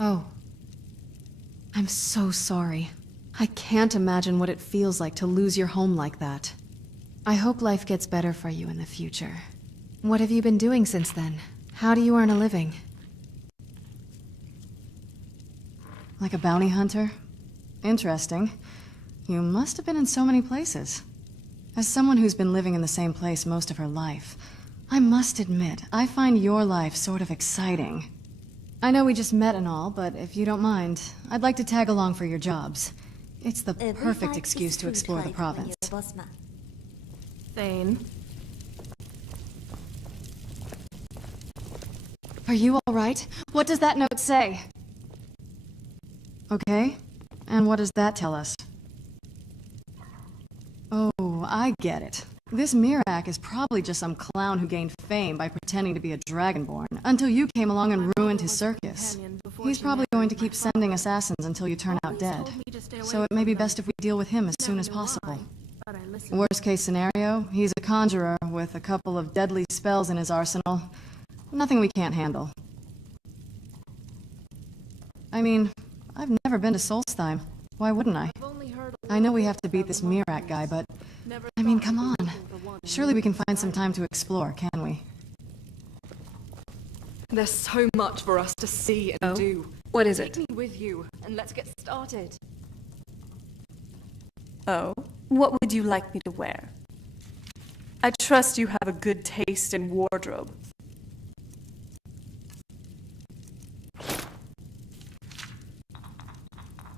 Oh. I'm so sorry. I can't imagine what it feels like to lose your home like that. I hope life gets better for you in the future. What have you been doing since then? How do you earn a living? Like a bounty hunter? Interesting. You must have been in so many places. As someone who's been living in the same place most of her life, I must admit, I find your life sort of exciting. I know we just met and all, but if you don't mind, I'd like to tag along for your jobs. It's the perfect excuse to explore the province. Thane. Are you all right? What does that note say? Okay. And what does that tell us? Oh, I get it. This Mirak is probably just some clown who gained fame by pretending to be a Dragonborn, until you came along and ruined his circus. He's probably going to keep sending assassins until you turn out dead. So it may be best if we deal with him as soon as possible. Worst case scenario, he's a conjurer with a couple of deadly spells in his arsenal. Nothing we can't handle. I mean, I've never been to Solstheim. Why wouldn't I? I know we have to beat this Mirak guy, but... I mean, come on. Surely we can find some time to explore, can we? There's so much for us to see and do. What is it? Take me with you, and let's get started. Oh, what would you like me to wear? I trust you have a good taste in wardrobe.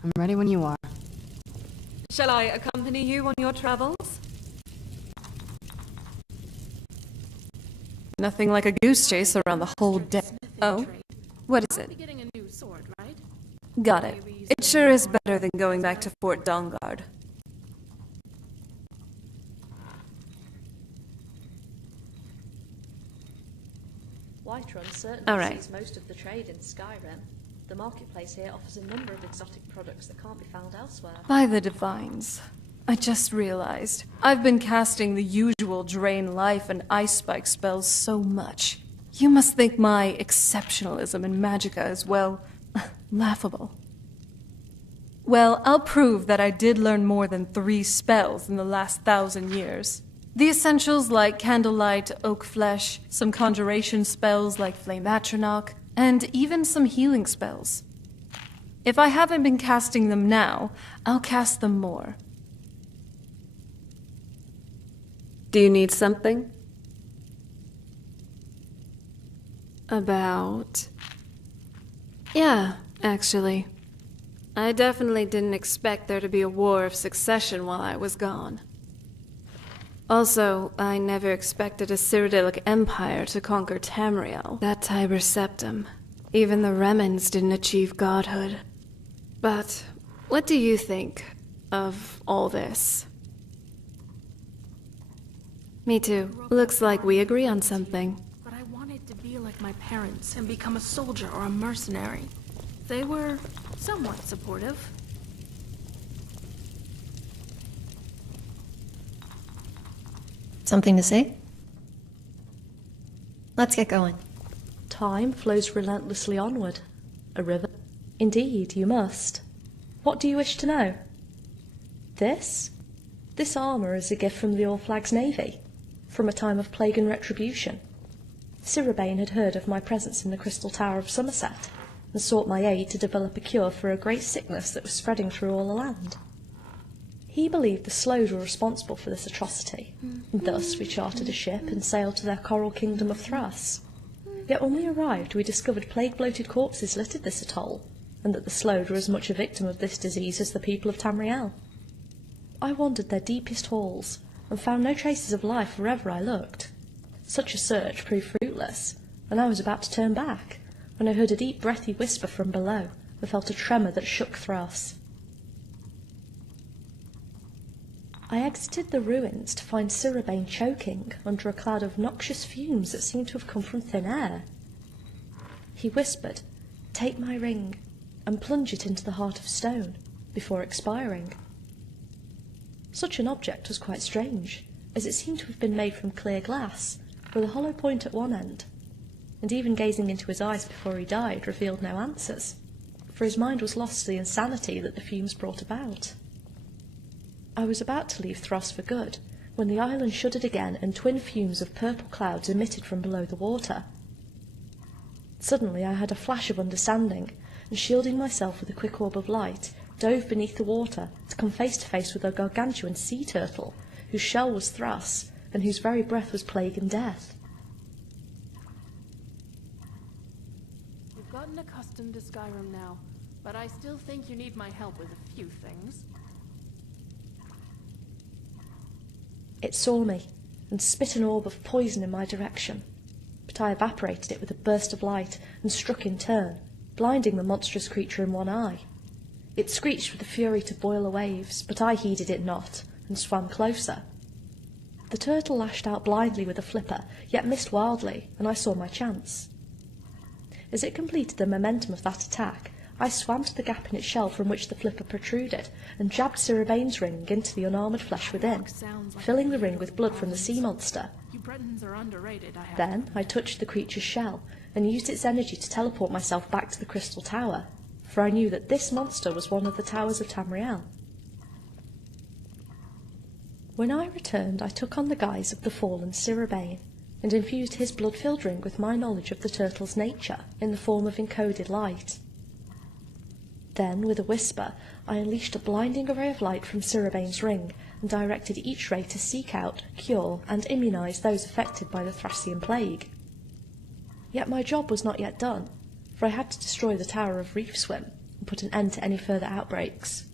I'm ready when you are. Shall I accompany you on your travels? Nothing like a goose chase around the whole day. Oh, what is it? Got it. It sure is better than going back to Fort Dawnguard. Whiterun certainly All right. sees most of the trade in Skyrim. The marketplace here offers a number of exotic products that can't be found elsewhere. By the divines. I just realized. I've been casting the usual drain life and ice spike spells so much. You must think my exceptionalism in magicka is, well, laughable. Well, I'll prove that I did learn more than 3 spells in the last 1,000 years. The essentials like Candlelight, Oak Flesh, some conjuration spells like Flame Atronach, and even some healing spells. If I haven't been casting them now, I'll cast them more. Do you need something? About... Yeah, actually. I definitely didn't expect there to be a war of succession while I was gone. Also, I never expected a Cyrodiilic empire to conquer Tamriel, that Tiber Septum. Even the Remnants didn't achieve godhood. But what do you think of all this? Me too. Looks like we agree on something. But I wanted to be like my parents and become a soldier or a mercenary. They were somewhat supportive. Something to say? Let's get going. Time flows relentlessly onward. A river? Indeed, you must. What do you wish to know? This? This armour is a gift from the Orflag's navy, from a time of plague and retribution. Sirabane had heard of my presence in the Crystal Tower of Somerset, and sought my aid to develop a cure for a great sickness that was spreading through all the land. He believed the Slows were responsible for this atrocity, and thus we chartered a ship and sailed to their coral kingdom of Thras. Yet when we arrived, we discovered plague-bloated corpses littered this atoll, and that the Slows were as much a victim of this disease as the people of Tamriel. I wandered their deepest halls, and found no traces of life wherever I looked. Such a search proved fruitless, and I was about to turn back, when I heard a deep breathy whisper from below, and felt a tremor that shook Thras. I exited the ruins to find Sirabane choking under a cloud of noxious fumes that seemed to have come from thin air. He whispered, "Take my ring, and plunge it into the heart of stone," before expiring. Such an object was quite strange, as it seemed to have been made from clear glass, with a hollow point at one end, and even gazing into his eyes before he died revealed no answers, for his mind was lost to the insanity that the fumes brought about. I was about to leave Thras for good, when the island shuddered again and twin fumes of purple clouds emitted from below the water. Suddenly I had a flash of understanding, and shielding myself with a quick orb of light, dove beneath the water to come face to face with a gargantuan sea turtle, whose shell was Thras, and whose very breath was plague and death. You've gotten accustomed to Skyrim now, but I still think you need my help with a few things. It saw me, and spit an orb of poison in my direction, but I evaporated it with a burst of light, and struck in turn, blinding the monstrous creature in one eye. It screeched with the fury to boil the waves, but I heeded it not, and swam closer. The turtle lashed out blindly with a flipper, yet missed wildly, and I saw my chance. As it completed the momentum of that attack, I swam to the gap in its shell from which the flipper protruded, and jabbed Sirabane's ring into the unarmoured flesh within, filling the ring with blood from the sea monster. You Bretons are underrated, I have. Then I touched the creature's shell, and used its energy to teleport myself back to the Crystal Tower, for I knew that this monster was one of the towers of Tamriel. When I returned, I took on the guise of the fallen Sirabane, and infused his blood-filled ring with my knowledge of the turtle's nature in the form of encoded light. Then, with a whisper, I unleashed a blinding array of light from Sirabane's ring, and directed each ray to seek out, cure, and immunise those affected by the Thracian plague. Yet my job was not yet done, for I had to destroy the Tower of Reefswim, and put an end to any further outbreaks.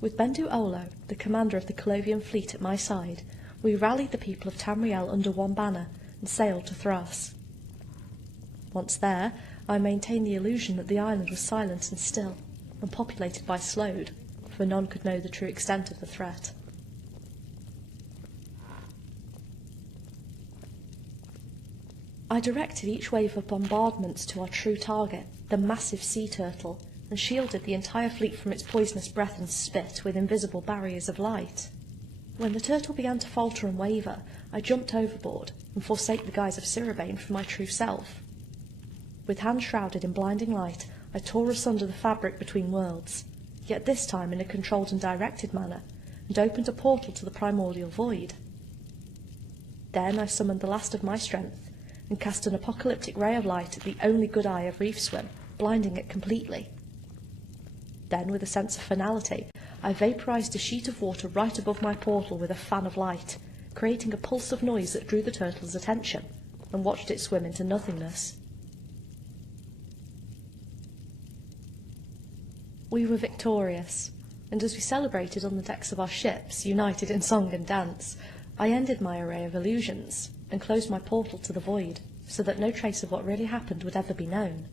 With Bendu Olo, the commander of the Colovian fleet, at my side, we rallied the people of Tamriel under one banner, and sailed to Thras. Once there, I maintained the illusion that the island was silent and still, and populated by Slode, for none could know the true extent of the threat. I directed each wave of bombardments to our true target, the massive sea turtle, and shielded the entire fleet from its poisonous breath and spit with invisible barriers of light. When the turtle began to falter and waver, I jumped overboard and forsake the guise of Sirabane for my true self. With hands shrouded in blinding light, I tore asunder the fabric between worlds, yet this time in a controlled and directed manner, and opened a portal to the primordial void. Then I summoned the last of my strength, and cast an apocalyptic ray of light at the only good eye of Reef Swim, blinding it completely. Then, with a sense of finality, I vaporized a sheet of water right above my portal with a fan of light, creating a pulse of noise that drew the turtle's attention, and watched it swim into nothingness. We were victorious, and as we celebrated on the decks of our ships, united in song and dance, I ended my array of illusions, and closed my portal to the void, so that no trace of what really happened would ever be known.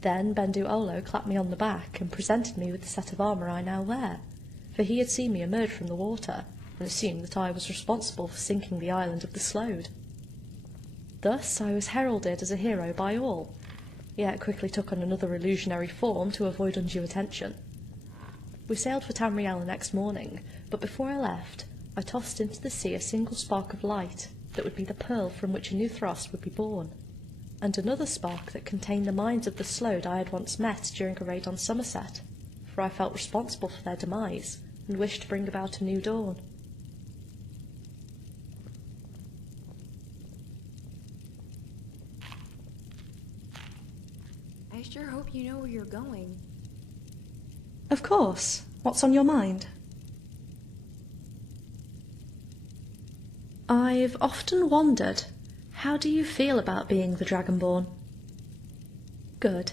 Then Bendu Olo clapped me on the back and presented me with the set of armour I now wear, for he had seen me emerge from the water, and assumed that I was responsible for sinking the island of the Slode. Thus I was heralded as a hero by all, yet quickly took on another illusionary form to avoid undue attention. We sailed for Tamriel the next morning, but before I left, I tossed into the sea a single spark of light that would be the pearl from which a new Throst would be born, and another spark that contained the minds of the Slode I had once met during a raid on Somerset, for I felt responsible for their demise, and wished to bring about a new dawn. I sure hope you know where you're going. Of course. What's on your mind? I've often wondered, how do you feel about being the Dragonborn? Good.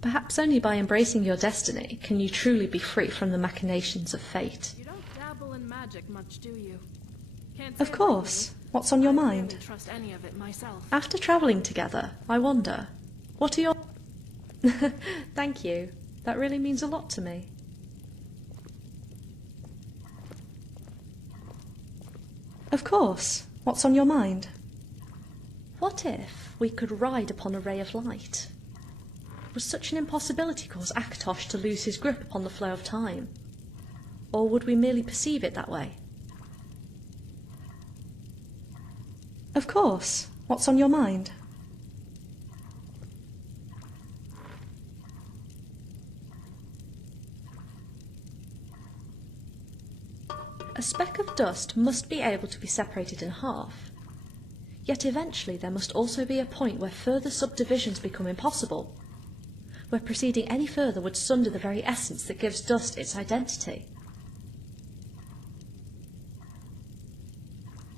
Perhaps only by embracing your destiny can you truly be free from the machinations of fate. You don't dabble in magic much, do you? Can't Of course. What's on your mind? really trust any of it myself. After travelling together, I wonder, what are your... Thank you. That really means a lot to me. Of course. What's on your mind? What if we could ride upon a ray of light? Would such an impossibility cause Akatosh to lose his grip upon the flow of time? Or would we merely perceive it that way? Of course. What's on your mind? A speck of dust must be able to be separated in half. Yet eventually there must also be a point where further subdivisions become impossible, where proceeding any further would sunder the very essence that gives dust its identity.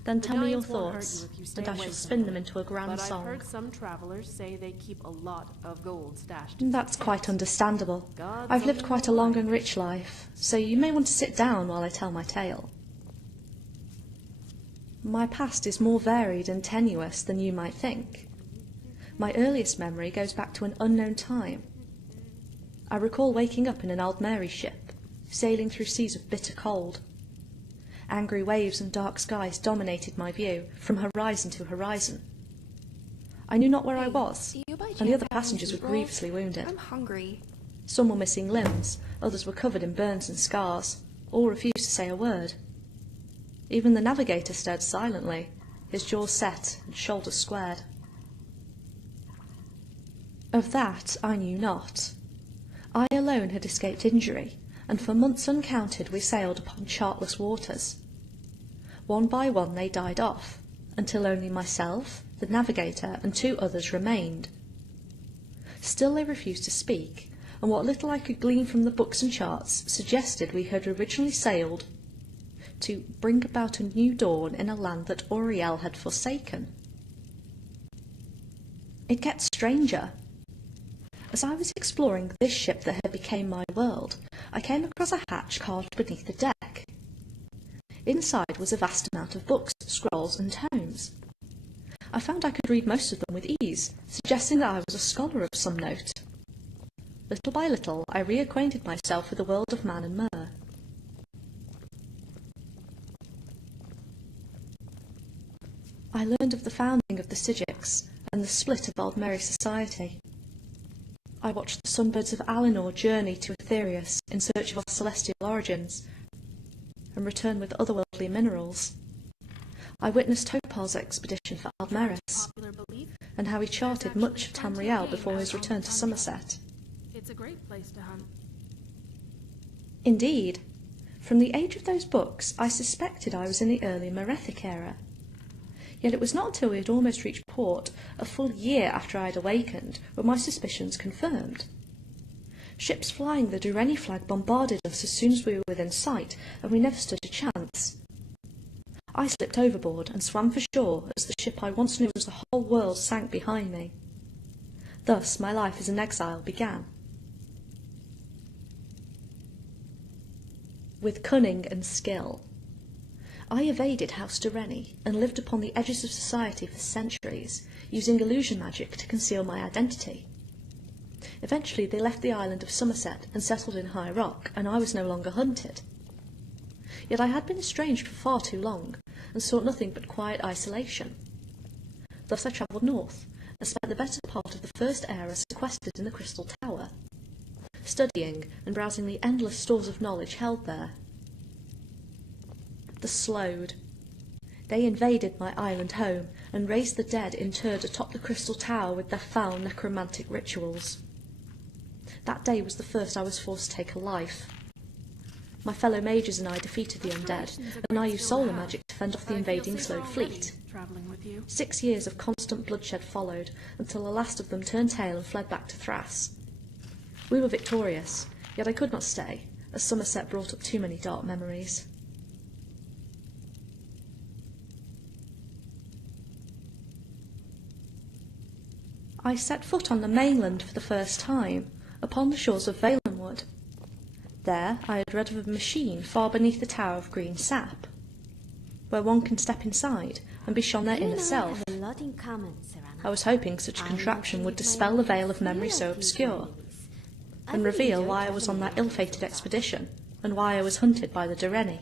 Then tell me your thoughts, and I shall spin them into a grand but song. I've heard some travelers say they keep a lot of gold stashed. That's quite understandable. Gods I've lived only quite a know long why. and rich life, so you may want to sit down while I tell my tale. My past is more varied and tenuous than you might think. My earliest memory goes back to an unknown time. I recall waking up in an Aldmeri ship, sailing through seas of bitter cold. Angry waves and dark skies dominated my view, from horizon to horizon. I knew not where I was, and the other passengers were grievously wounded. I'm hungry. Some were missing limbs, others were covered in burns and scars, all refused to say a word. Even the navigator stared silently, his jaws set and shoulders squared. Of that I knew not. I alone had escaped injury, and for months uncounted we sailed upon chartless waters. One by one they died off, until only myself, the navigator, and 2 others remained. Still they refused to speak, and what little I could glean from the books and charts suggested we had originally sailed to bring about a new dawn in a land that Auriel had forsaken. It gets stranger. As I was exploring this ship that had become my world, I came across a hatch carved beneath the deck. Inside was a vast amount of books, scrolls, and tomes. I found I could read most of them with ease, suggesting that I was a scholar of some note. Little by little, I reacquainted myself with the world of man and mer. I learned of the founding of the Sigics and the split of Aldmeri society. I watched the sunbirds of Alinor journey to Aetherius in search of our celestial origins, and return with otherworldly minerals. I witnessed Topal's expedition for Aldmeris, and how he charted much of Tamriel before his return to Somerset. It's a great place to hunt. Indeed. From the age of those books, I suspected I was in the early Merethic era. Yet it was not until we had almost reached port, a full year after I had awakened, were my suspicions confirmed. Ships flying the Dureni flag bombarded us as soon as we were within sight, and we never stood a chance. I slipped overboard and swam for shore as the ship I once knew as the whole world sank behind me. Thus my life as an exile began. With cunning and skill, I evaded House Dureni and lived upon the edges of society for centuries, using illusion magic to conceal my identity. Eventually they left the island of Somerset and settled in High Rock, and I was no longer hunted. Yet I had been estranged for far too long, and sought nothing but quiet isolation. Thus I travelled north, and spent the better part of the first era sequestered in the Crystal Tower, studying and browsing the endless stores of knowledge held there. The Slode. They invaded my island home, and raised the dead interred atop the Crystal Tower with their foul necromantic rituals. That day was the first I was forced to take a life. My fellow mages and I defeated the undead, and I used solar magic to fend off the invading Slode fleet. 6 years of constant bloodshed followed, until the last of them turned tail and fled back to Thrass. We were victorious, yet I could not stay, as Somerset brought up too many dark memories. I set foot on the mainland for the first time, upon the shores of Valenwood. There I had read of a machine far beneath the Tower of Green Sap, where one can step inside and be shown their inner self. I was hoping such a contraption would dispel the veil of memory so obscure, and reveal why I was on that ill-fated expedition, and why I was hunted by the Dureni.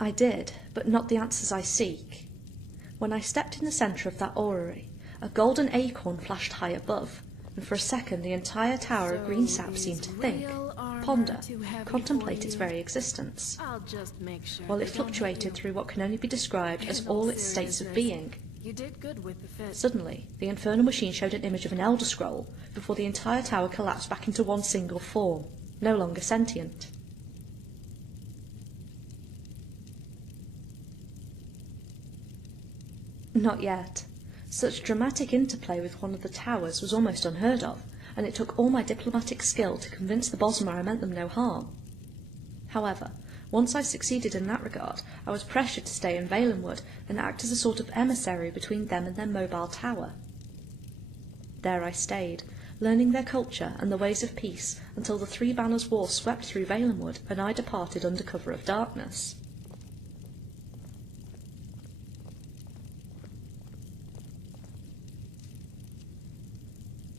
I did, but not the answers I seek. When I stepped in the centre of that orrery, a golden acorn flashed high above, and for a second the entire Tower of Green Sap seemed to think, ponder, contemplate its very existence, while it fluctuated through what can only be described as all its states of being. Suddenly, the infernal machine showed an image of an Elder Scroll, before the entire tower collapsed back into one single form, no longer sentient. Not yet. Such dramatic interplay with one of the towers was almost unheard of, and it took all my diplomatic skill to convince the Bosmer I meant them no harm. However, once I succeeded in that regard, I was pressured to stay in Valenwood and act as a sort of emissary between them and their mobile tower. There I stayed, learning their culture and the ways of peace until the Three Banners War swept through Valenwood and I departed under cover of darkness.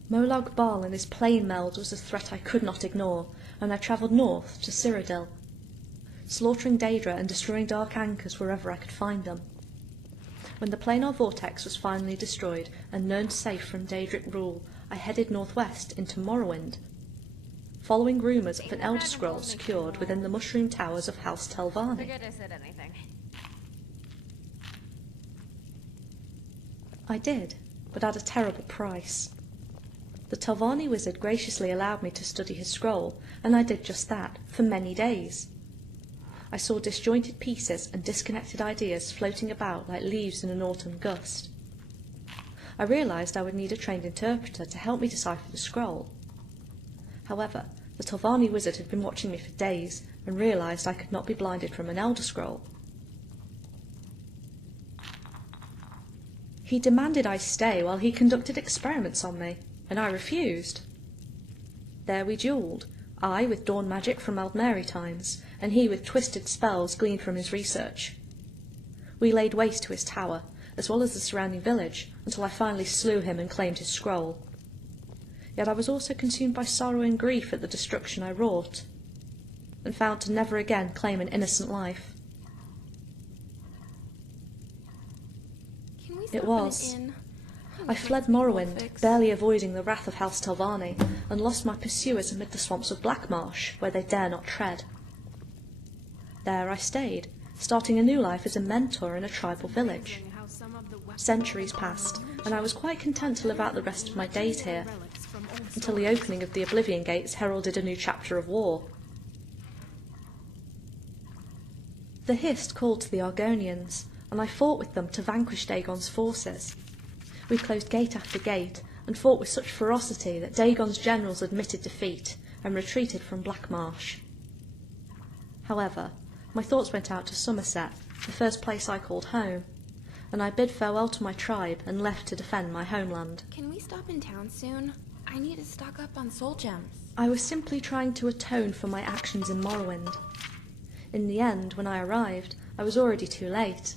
Molag Bal and his plane meld was a threat I could not ignore, and I travelled north to Cyrodiil, slaughtering Daedra and destroying dark anchors wherever I could find them. When the planar vortex was finally destroyed and Nirn safe from Daedric rule, I headed northwest into Morrowind, following rumours of an Elder Scroll secured within the mushroom towers of House Telvanni. Forget I said anything. I did, but at a terrible price. The Telvanni wizard graciously allowed me to study his scroll, and I did just that, for many days. I saw disjointed pieces and disconnected ideas floating about like leaves in an autumn gust. I realised I would need a trained interpreter to help me decipher the scroll. However, the Telvanni wizard had been watching me for days, and realised I could not be blinded from an Elder Scroll. He demanded I stay while he conducted experiments on me, and I refused. There we duelled, I with dawn magic from Aldmeri times, and he with twisted spells gleaned from his research. We laid waste to his tower, as well as the surrounding village, until I finally slew him and claimed his scroll. Yet I was also consumed by sorrow and grief at the destruction I wrought, and vowed to never again claim an innocent life. It was. I fled Morrowind, barely avoiding the wrath of House Telvanni, and lost my pursuers amid the swamps of Blackmarsh, where they dare not tread. There I stayed, starting a new life as a mentor in a tribal village. Centuries passed, and I was quite content to live out the rest of my days here, until the opening of the Oblivion Gates heralded a new chapter of war. The Hist called to the Argonians, and I fought with them to vanquish Dagon's forces. We closed gate after gate, and fought with such ferocity that Dagon's generals admitted defeat and retreated from Blackmarsh. However, my thoughts went out to Somerset, the first place I called home, and I bid farewell to my tribe and left to defend my homeland. Can we stop in town soon? I need to stock up on soul gems. I was simply trying to atone for my actions in Morrowind. In the end, when I arrived, I was already too late.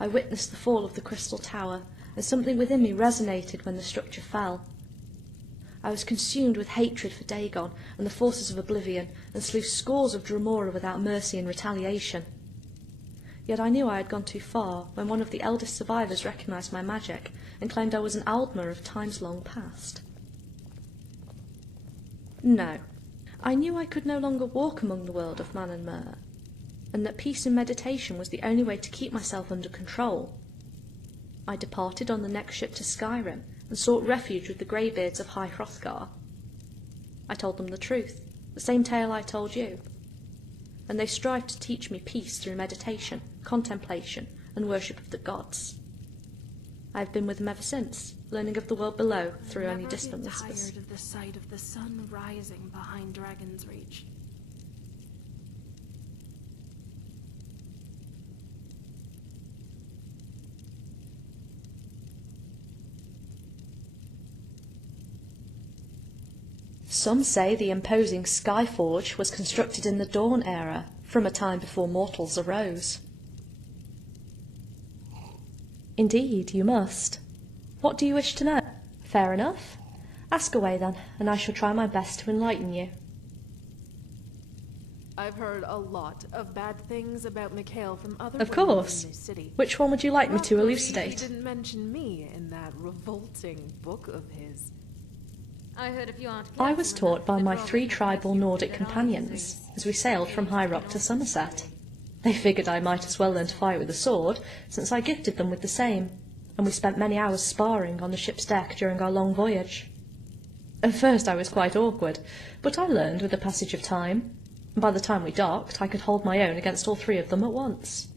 I witnessed the fall of the Crystal Tower, and something within me resonated when the structure fell. I was consumed with hatred for Dagon and the forces of Oblivion, and slew scores of Dremora without mercy and retaliation. Yet I knew I had gone too far when one of the eldest survivors recognised my magic and claimed I was an Aldmer of times long past. No, I knew I could no longer walk among the world of man and mer, and that peace and meditation was the only way to keep myself under control. I departed on the next ship to Skyrim and sought refuge with the Greybeards of High Hrothgar. I told them the truth, the same tale I told you, and they strived to teach me peace through meditation, contemplation, and worship of the gods. I have been with them ever since, learning of the world below through only distant whispers. Tired of the sight of the sun rising behind Dragon's Reach. Some say the imposing Skyforge was constructed in the Dawn era, from a time before mortals arose. Indeed, you must. What do you wish to know? Fair enough. Ask away then, and I shall try my best to enlighten you. I've heard a lot of bad things about Mikhail from other Of women course. in this city. Which one would you like me to Luckily, elucidate? He didn't mention me in that revolting book of his. I heard if you aren't I was taught by my 3 tribal Nordic companions as we sailed from High Rock to Somerset. They figured I might as well learn to fight with a sword, since I gifted them with the same, and we spent many hours sparring on the ship's deck during our long voyage. At first I was quite awkward, but I learned with the passage of time. By the time we docked, I could hold my own against all 3 of them at once.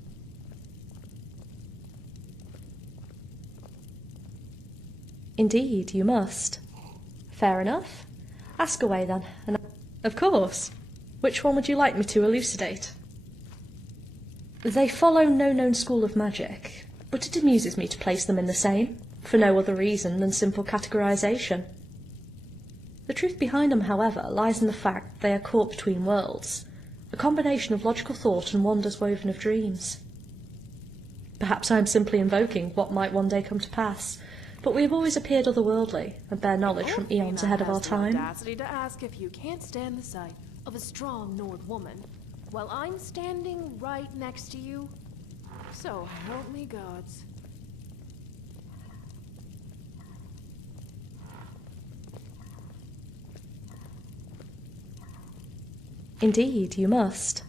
Indeed, you must. Fair enough. Ask away then, and of course. Which one would you like me to elucidate? They follow no known school of magic, but it amuses me to place them in the same, for no other reason than simple categorization. The truth behind them, however, lies in the fact that they are caught between worlds, a combination of logical thought and wonders woven of dreams. Perhaps I am simply invoking what might one day come to pass, but we have always appeared otherworldly and bear knowledge from eons ahead of our time. Audacity to ask if you can't stand the sight of a strong Nord woman while I'm standing right next to you. So help me gods. Indeed, you must.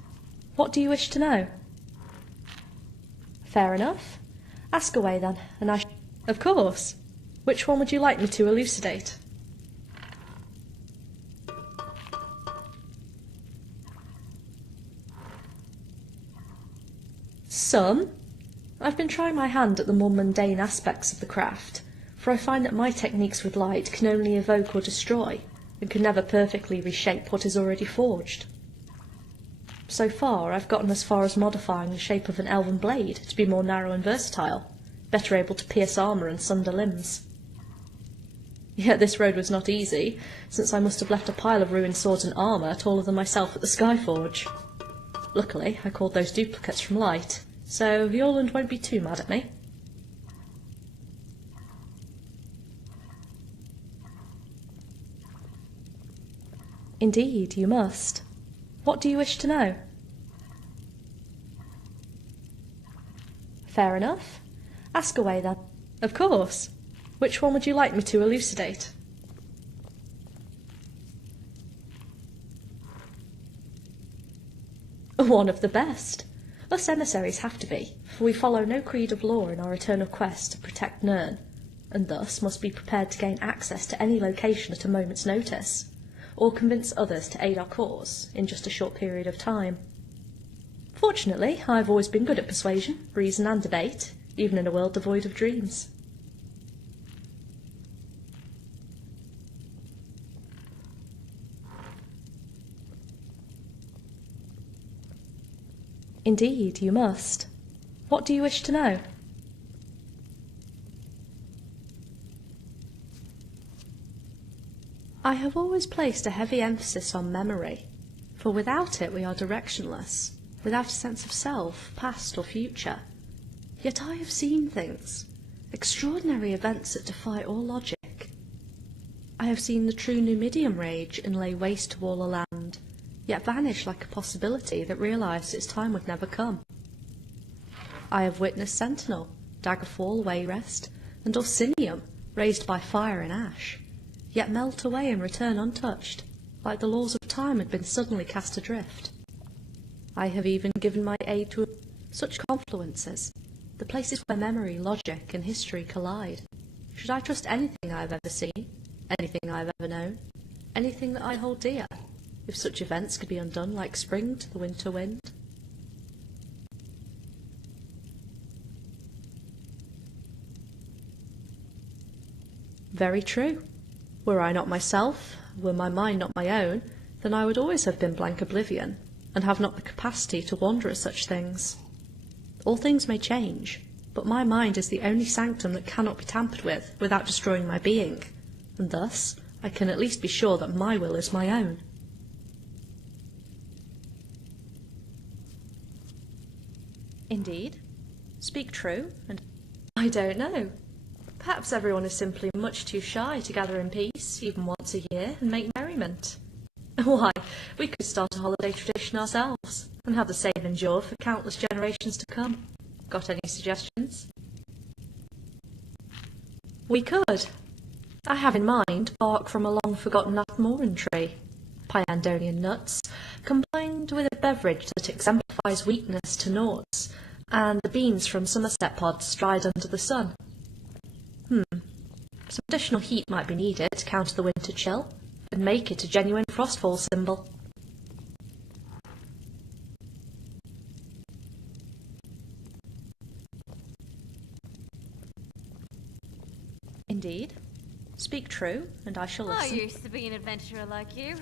What do you wish to know? Fair enough. Ask away then, and I Of course. Which one would you like me to elucidate? Some. I've been trying my hand at the more mundane aspects of the craft, for I find that my techniques with light can only evoke or destroy, and can never perfectly reshape what is already forged. So far, I've gotten as far as modifying the shape of an elven blade to be more narrow and versatile, better able to pierce armour and sunder limbs. Yet this road was not easy, since I must have left a pile of ruined swords and armour taller than myself at the Skyforge. Luckily, I called those duplicates from light, so Yorland won't be too mad at me. Indeed, you must. What do you wish to know? Fair enough. Ask away then. Of course. Which one would you like me to elucidate? One of the best. Us emissaries have to be, for we follow no creed of law in our eternal quest to protect Nirn, and thus must be prepared to gain access to any location at a moment's notice, or convince others to aid our cause in just a short period of time. Fortunately, I've always been good at persuasion, reason and debate, even in a world devoid of dreams. Indeed, you must. What do you wish to know? I have always placed a heavy emphasis on memory, for without it we are directionless, without a sense of self, past or future. Yet I have seen things, extraordinary events that defy all logic. I have seen the true Numidium rage and lay waste to all a land, yet vanish like a possibility that realised its time would never come. I have witnessed Sentinel, Daggerfall, Wayrest, and Orsinium raised by fire and ash, yet melt away and return untouched, like the laws of time had been suddenly cast adrift. I have even given my aid to such confluences, the places where memory, logic, and history collide. Should I trust anything I have ever seen, anything I have ever known, anything that I hold dear, if such events could be undone like spring to the winter wind? Very true. Were I not myself, were my mind not my own, then I would always have been blank oblivion, and have not the capacity to wonder at such things. All things may change, but my mind is the only sanctum that cannot be tampered with without destroying my being, and thus I can at least be sure that my will is my own. Indeed? Speak true, and I don't know. Perhaps everyone is simply much too shy to gather in peace, even once a year, and make merriment. Why, we could start a holiday tradition ourselves, and have the same endure for countless generations to come. Got any suggestions? We could. I have in mind bark from a long-forgotten Athmoran tree, Pyandonian nuts, combined with a beverage that exemplifies weakness to noughts, and the beans from Somerset pods dried under the sun. Some additional heat might be needed to counter the winter chill, and make it a genuine frostfall symbol. Indeed. Speak true, and I shall listen. I used to be an adventurer like you.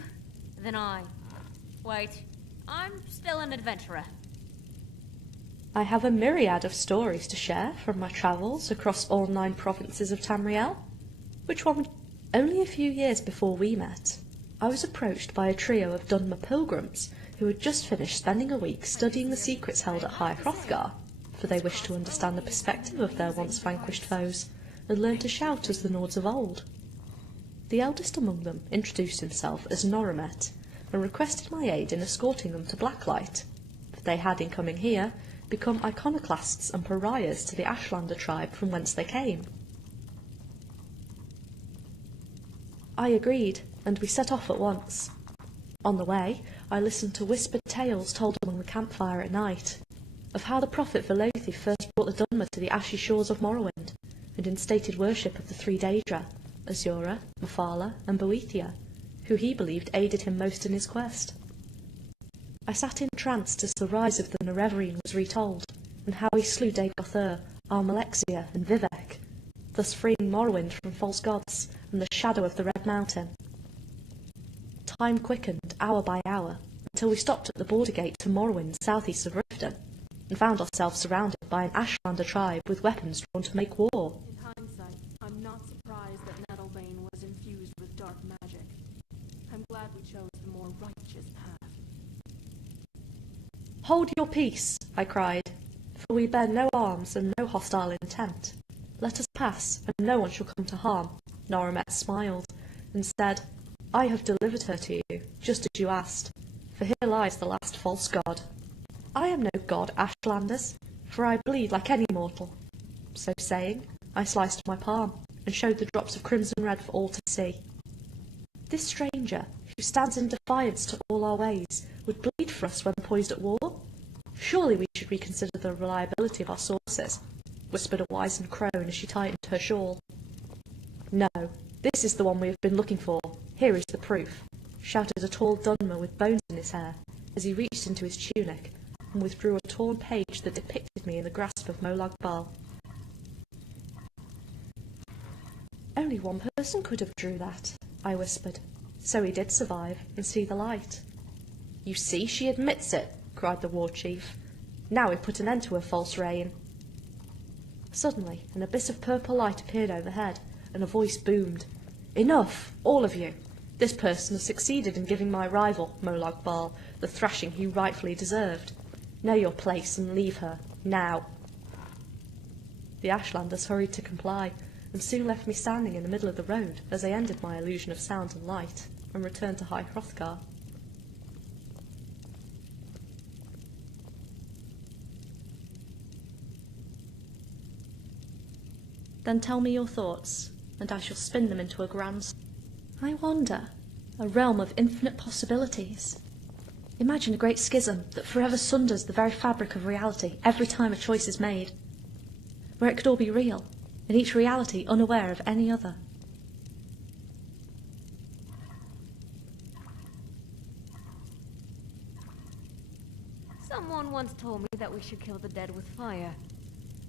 Then Wait, I'm still an adventurer. I have a myriad of stories to share from my travels across all 9 provinces of Tamriel. Which one would... Only a few years before we met, I was approached by a trio of Dunmer pilgrims who had just finished spending a week studying the secrets held at High Hrothgar, for they wished to understand the perspective of their once vanquished foes, and learn to shout as the Nords of old. The eldest among them introduced himself as Noromet, and requested my aid in escorting them to Blacklight, for they had, in coming here, become iconoclasts and pariahs to the Ashlander tribe from whence they came. I agreed, and we set off at once. On the way, I listened to whispered tales told along the campfire at night, of how the prophet Velothi first brought the Dunmer to the ashy shores of Morrowind, and instated worship of the 3 Daedra, Azura, Mephala, and Boethia, who he believed aided him most in his quest. I sat entranced as the rise of the Nerevarine was retold, and how he slew Dagothur, Almalexia, and Vivek, thus freeing Morrowind from false gods and the shadow of the Red Mountain. Time quickened, hour by hour, until we stopped at the border gate to Morrowind, southeast of Riften, and found ourselves surrounded by an Ashlander tribe with weapons drawn to make war. In hindsight, I'm not surprised that Nettlebane was infused with dark magic. I'm glad we chose the more righteous path. Hold your peace, I cried, for we bear no arms and no hostile intent. Let us pass, and no one shall come to harm. Noromet smiled, and said, I have delivered her to you, just as you asked, for here lies the last false god. I am no god, Ashlanders, for I bleed like any mortal. So saying, I sliced my palm, and showed the drops of crimson red for all to see. This stranger, who stands in defiance to all our ways, would bleed for us when poised at war? Surely we should reconsider the reliability of our sources, whispered a wizened crone as she tightened her shawl. No, this is the one we have been looking for. Here is the proof, shouted a tall Dunmer with bones in his hair, as he reached into his tunic and withdrew a torn page that depicted me in the grasp of Molag Bal. Only one person could have drew that, I whispered. So he did survive and see the light. You see, she admits it, cried the war chief. Now we put an end to her false reign. Suddenly, an abyss of purple light appeared overhead, and a voice boomed. Enough, all of you! This person has succeeded in giving my rival, Molag Bal, the thrashing he rightfully deserved. Know your place and leave her, now. The Ashlanders hurried to comply, and soon left me standing in the middle of the road as I ended my illusion of sound and light, and returned to High Hrothgar. Then tell me your thoughts, and I shall spin them into a grand... I wonder, a realm of infinite possibilities. Imagine a great schism that forever sunders the very fabric of reality every time a choice is made, where it could all be real, and each reality unaware of any other. Someone once told me that we should kill the dead with fire.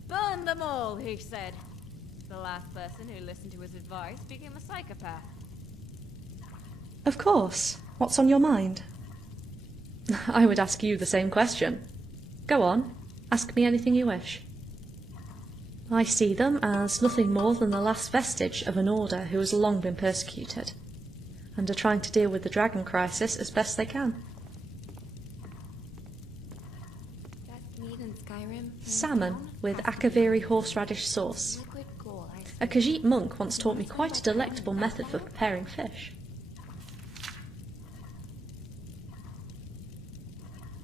Burn them all, he said. The last person who listened to his advice became a psychopath. Of course. What's on your mind? I would ask you the same question. Go on, ask me anything you wish. I see them as nothing more than the last vestige of an order who has long been persecuted, and are trying to deal with the dragon crisis as best they can. Best meat in Skyrim. Salmon with akaviri horseradish sauce. A Khajiit monk once taught me quite a delectable method for preparing fish.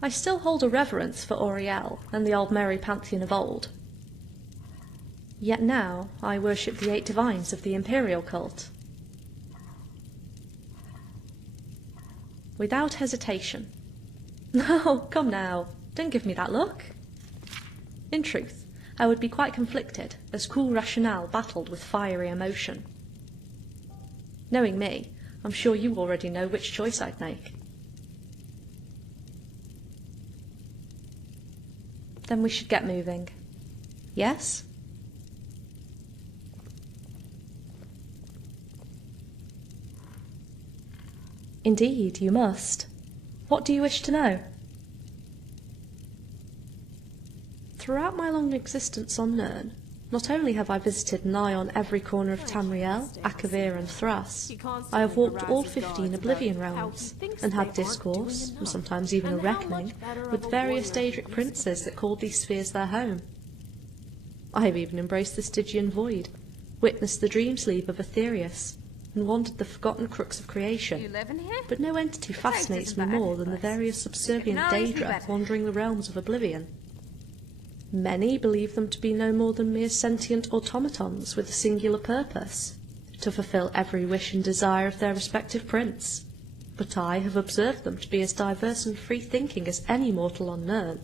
I still hold a reverence for Auriel and the old Merry pantheon of old. Yet now I worship the 8 divines of the imperial cult. Without hesitation. No, come now, don't give me that look. In truth, I would be quite conflicted, as cool rationale battled with fiery emotion. Knowing me, I'm sure you already know which choice I'd make. Then we should get moving. Yes? Indeed, you must. What do you wish to know? Throughout my long existence on Nirn, not only have I visited nigh on every corner of Tamriel, Akavir and Thras, I have walked all 15 Oblivion realms, and had discourse, and sometimes even a reckoning, with various Daedric princes that called these spheres their home. I have even embraced the Stygian void, witnessed the dream sleep of Aetherius, and wandered the forgotten crooks of creation. But no entity fascinates me more than the various subservient Daedra wandering the realms of Oblivion. Many believe them to be no more than mere sentient automatons with a singular purpose, to fulfill every wish and desire of their respective prince. But I have observed them to be as diverse and free-thinking as any mortal on Nirn.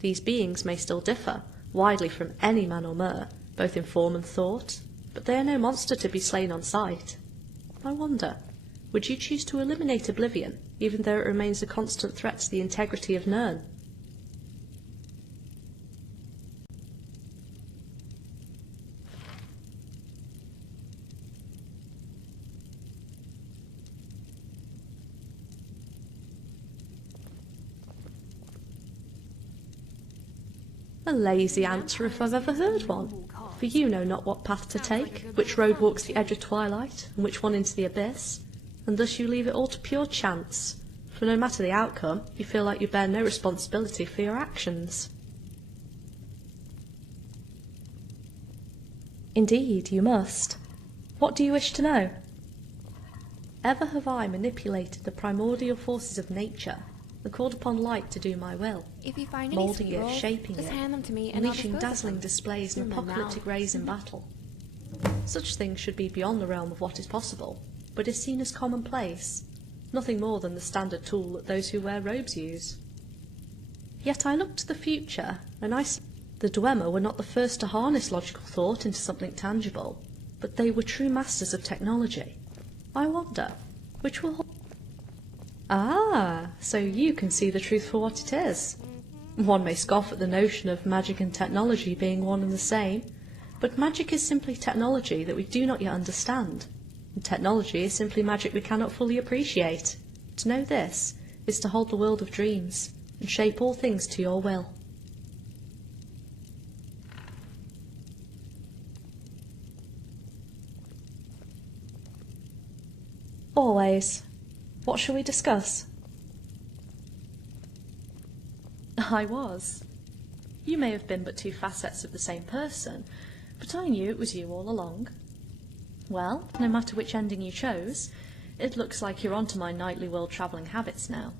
These beings may still differ, widely from any man or mer, both in form and thought, but they are no monster to be slain on sight. I wonder, would you choose to eliminate Oblivion, even though it remains a constant threat to the integrity of Nirn? A lazy answer if I've ever heard one, for you know not what path to take, which road walks the edge of twilight, and which one into the abyss, and thus you leave it all to pure chance, for no matter the outcome, you feel like you bear no responsibility for your actions. Indeed, you must. What do you wish to know? Ever have I manipulated the primordial forces of nature, and called upon light to do my will, If you find any moulding sweet it, rolls, shaping just it, hand them to me and I'll unleashing dispose of dazzling them. displays and Soon then apocalyptic now. rays in battle. Such things should be beyond the realm of what is possible, but is seen as commonplace, nothing more than the standard tool that those who wear robes use. Yet I looked to the future, and the Dwemer were not the first to harness logical thought into something tangible, but they were true masters of technology. I wonder, which will... Ah, so you can see the truth for what it is. One may scoff at the notion of magic and technology being one and the same, but magic is simply technology that we do not yet understand, and technology is simply magic we cannot fully appreciate. To know this is to hold the world of dreams, and shape all things to your will. Always. What shall we discuss? I was. You may have been but two facets of the same person, but I knew it was you all along. Well, no matter which ending you chose, it looks like you're onto my nightly world-travelling habits now.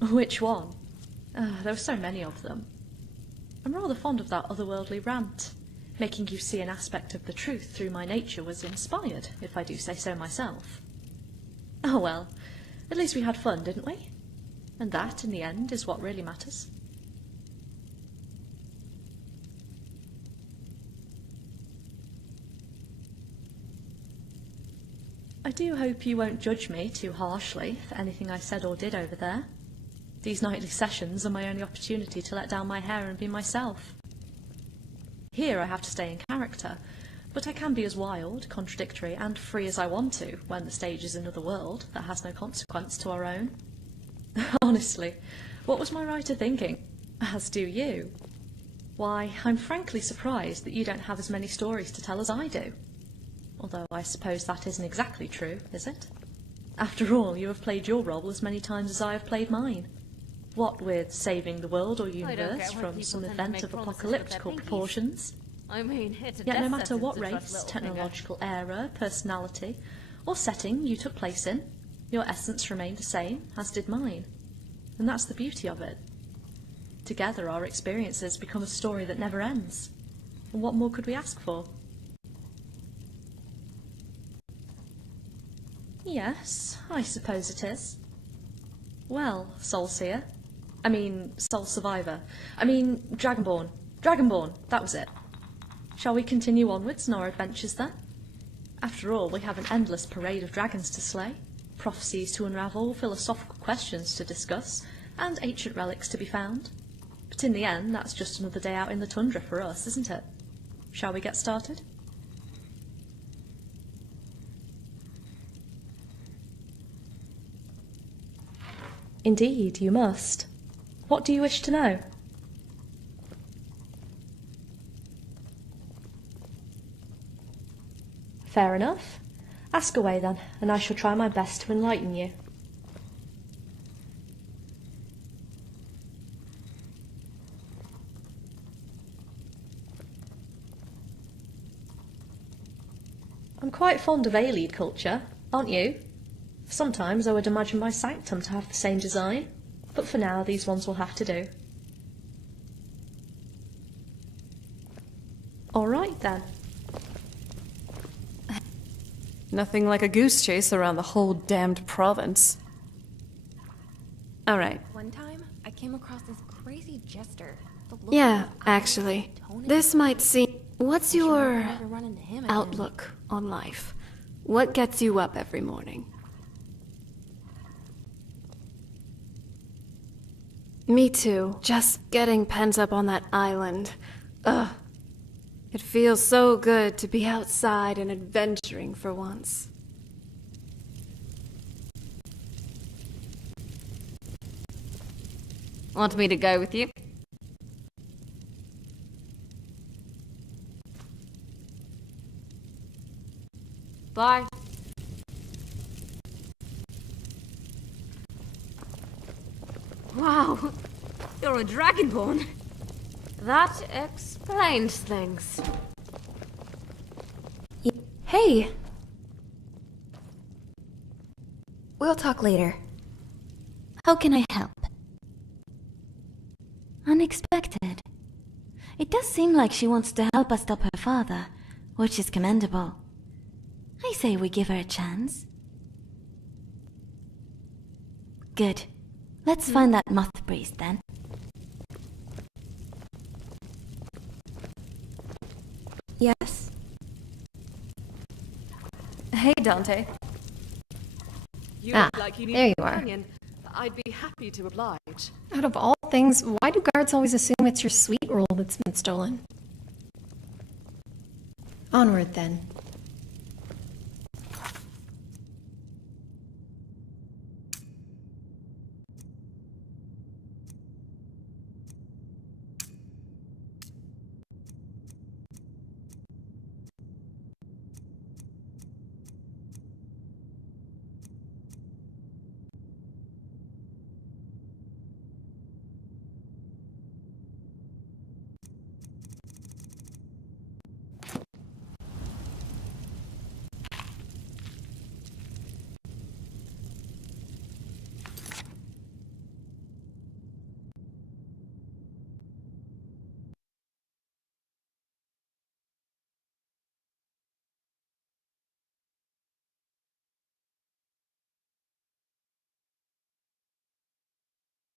Which one? There were so many of them. I'm rather fond of that otherworldly rant. Making you see an aspect of the truth through my nature was inspired, if I do say so myself. Oh well, at least we had fun, didn't we? And that, in the end, is what really matters. I do hope you won't judge me too harshly for anything I said or did over there. These nightly sessions are my only opportunity to let down my hair and be myself. Here I have to stay in character, but I can be as wild, contradictory, and free as I want to when the stage is another world that has no consequence to our own. Honestly, what was my writer thinking? As do you. Why, I'm frankly surprised that you don't have as many stories to tell as I do. Although I suppose that isn't exactly true, is it? After all, you have played your role as many times as I have played mine. What with saving the world or universe from some event of apocalyptical proportions. I mean, it's a Yet no death matter what sentence to race, trust little technological era, personality, or setting you took place in, your essence remained the same, as did mine. And that's the beauty of it. Together our experiences become a story that never ends. And what more could we ask for? Yes, I suppose it is. Well, Soul Seer. Soul Survivor. Dragonborn. Dragonborn, that was it. Shall we continue onwards in our adventures then? After all, we have an endless parade of dragons to slay, prophecies to unravel, philosophical questions to discuss, and ancient relics to be found. But in the end, that's just another day out in the tundra for us, isn't it? Shall we get started? Indeed, you must. What do you wish to know? Fair enough. Ask away then, and I shall try my best to enlighten you. I'm quite fond of Aelid culture, aren't you? Sometimes I would imagine my sanctum to have the same design, but for now these ones will have to do. Alright then. Nothing like a goose chase around the whole damned province. Alright. One time, I came across this crazy jester. Yeah, actually. This might seem... What's your outlook on life? What gets you up every morning? Me too. Just getting pent up on that island. Ugh. It feels so good to be outside and adventuring for once. Want me to go with you? Bye. Wow, you're a Dragonborn. That explains things. Hey! We'll talk later. How can I help? Unexpected. It does seem like she wants to help us stop her father, which is commendable. I say we give her a chance. Good. Let's find that moth priest then. Yes? Hey, Dante. You Ah, look like you need there a you are. companion. I'd be happy to oblige. Out of all things, why do guards always assume it's your sweet roll that's been stolen? Onward, then.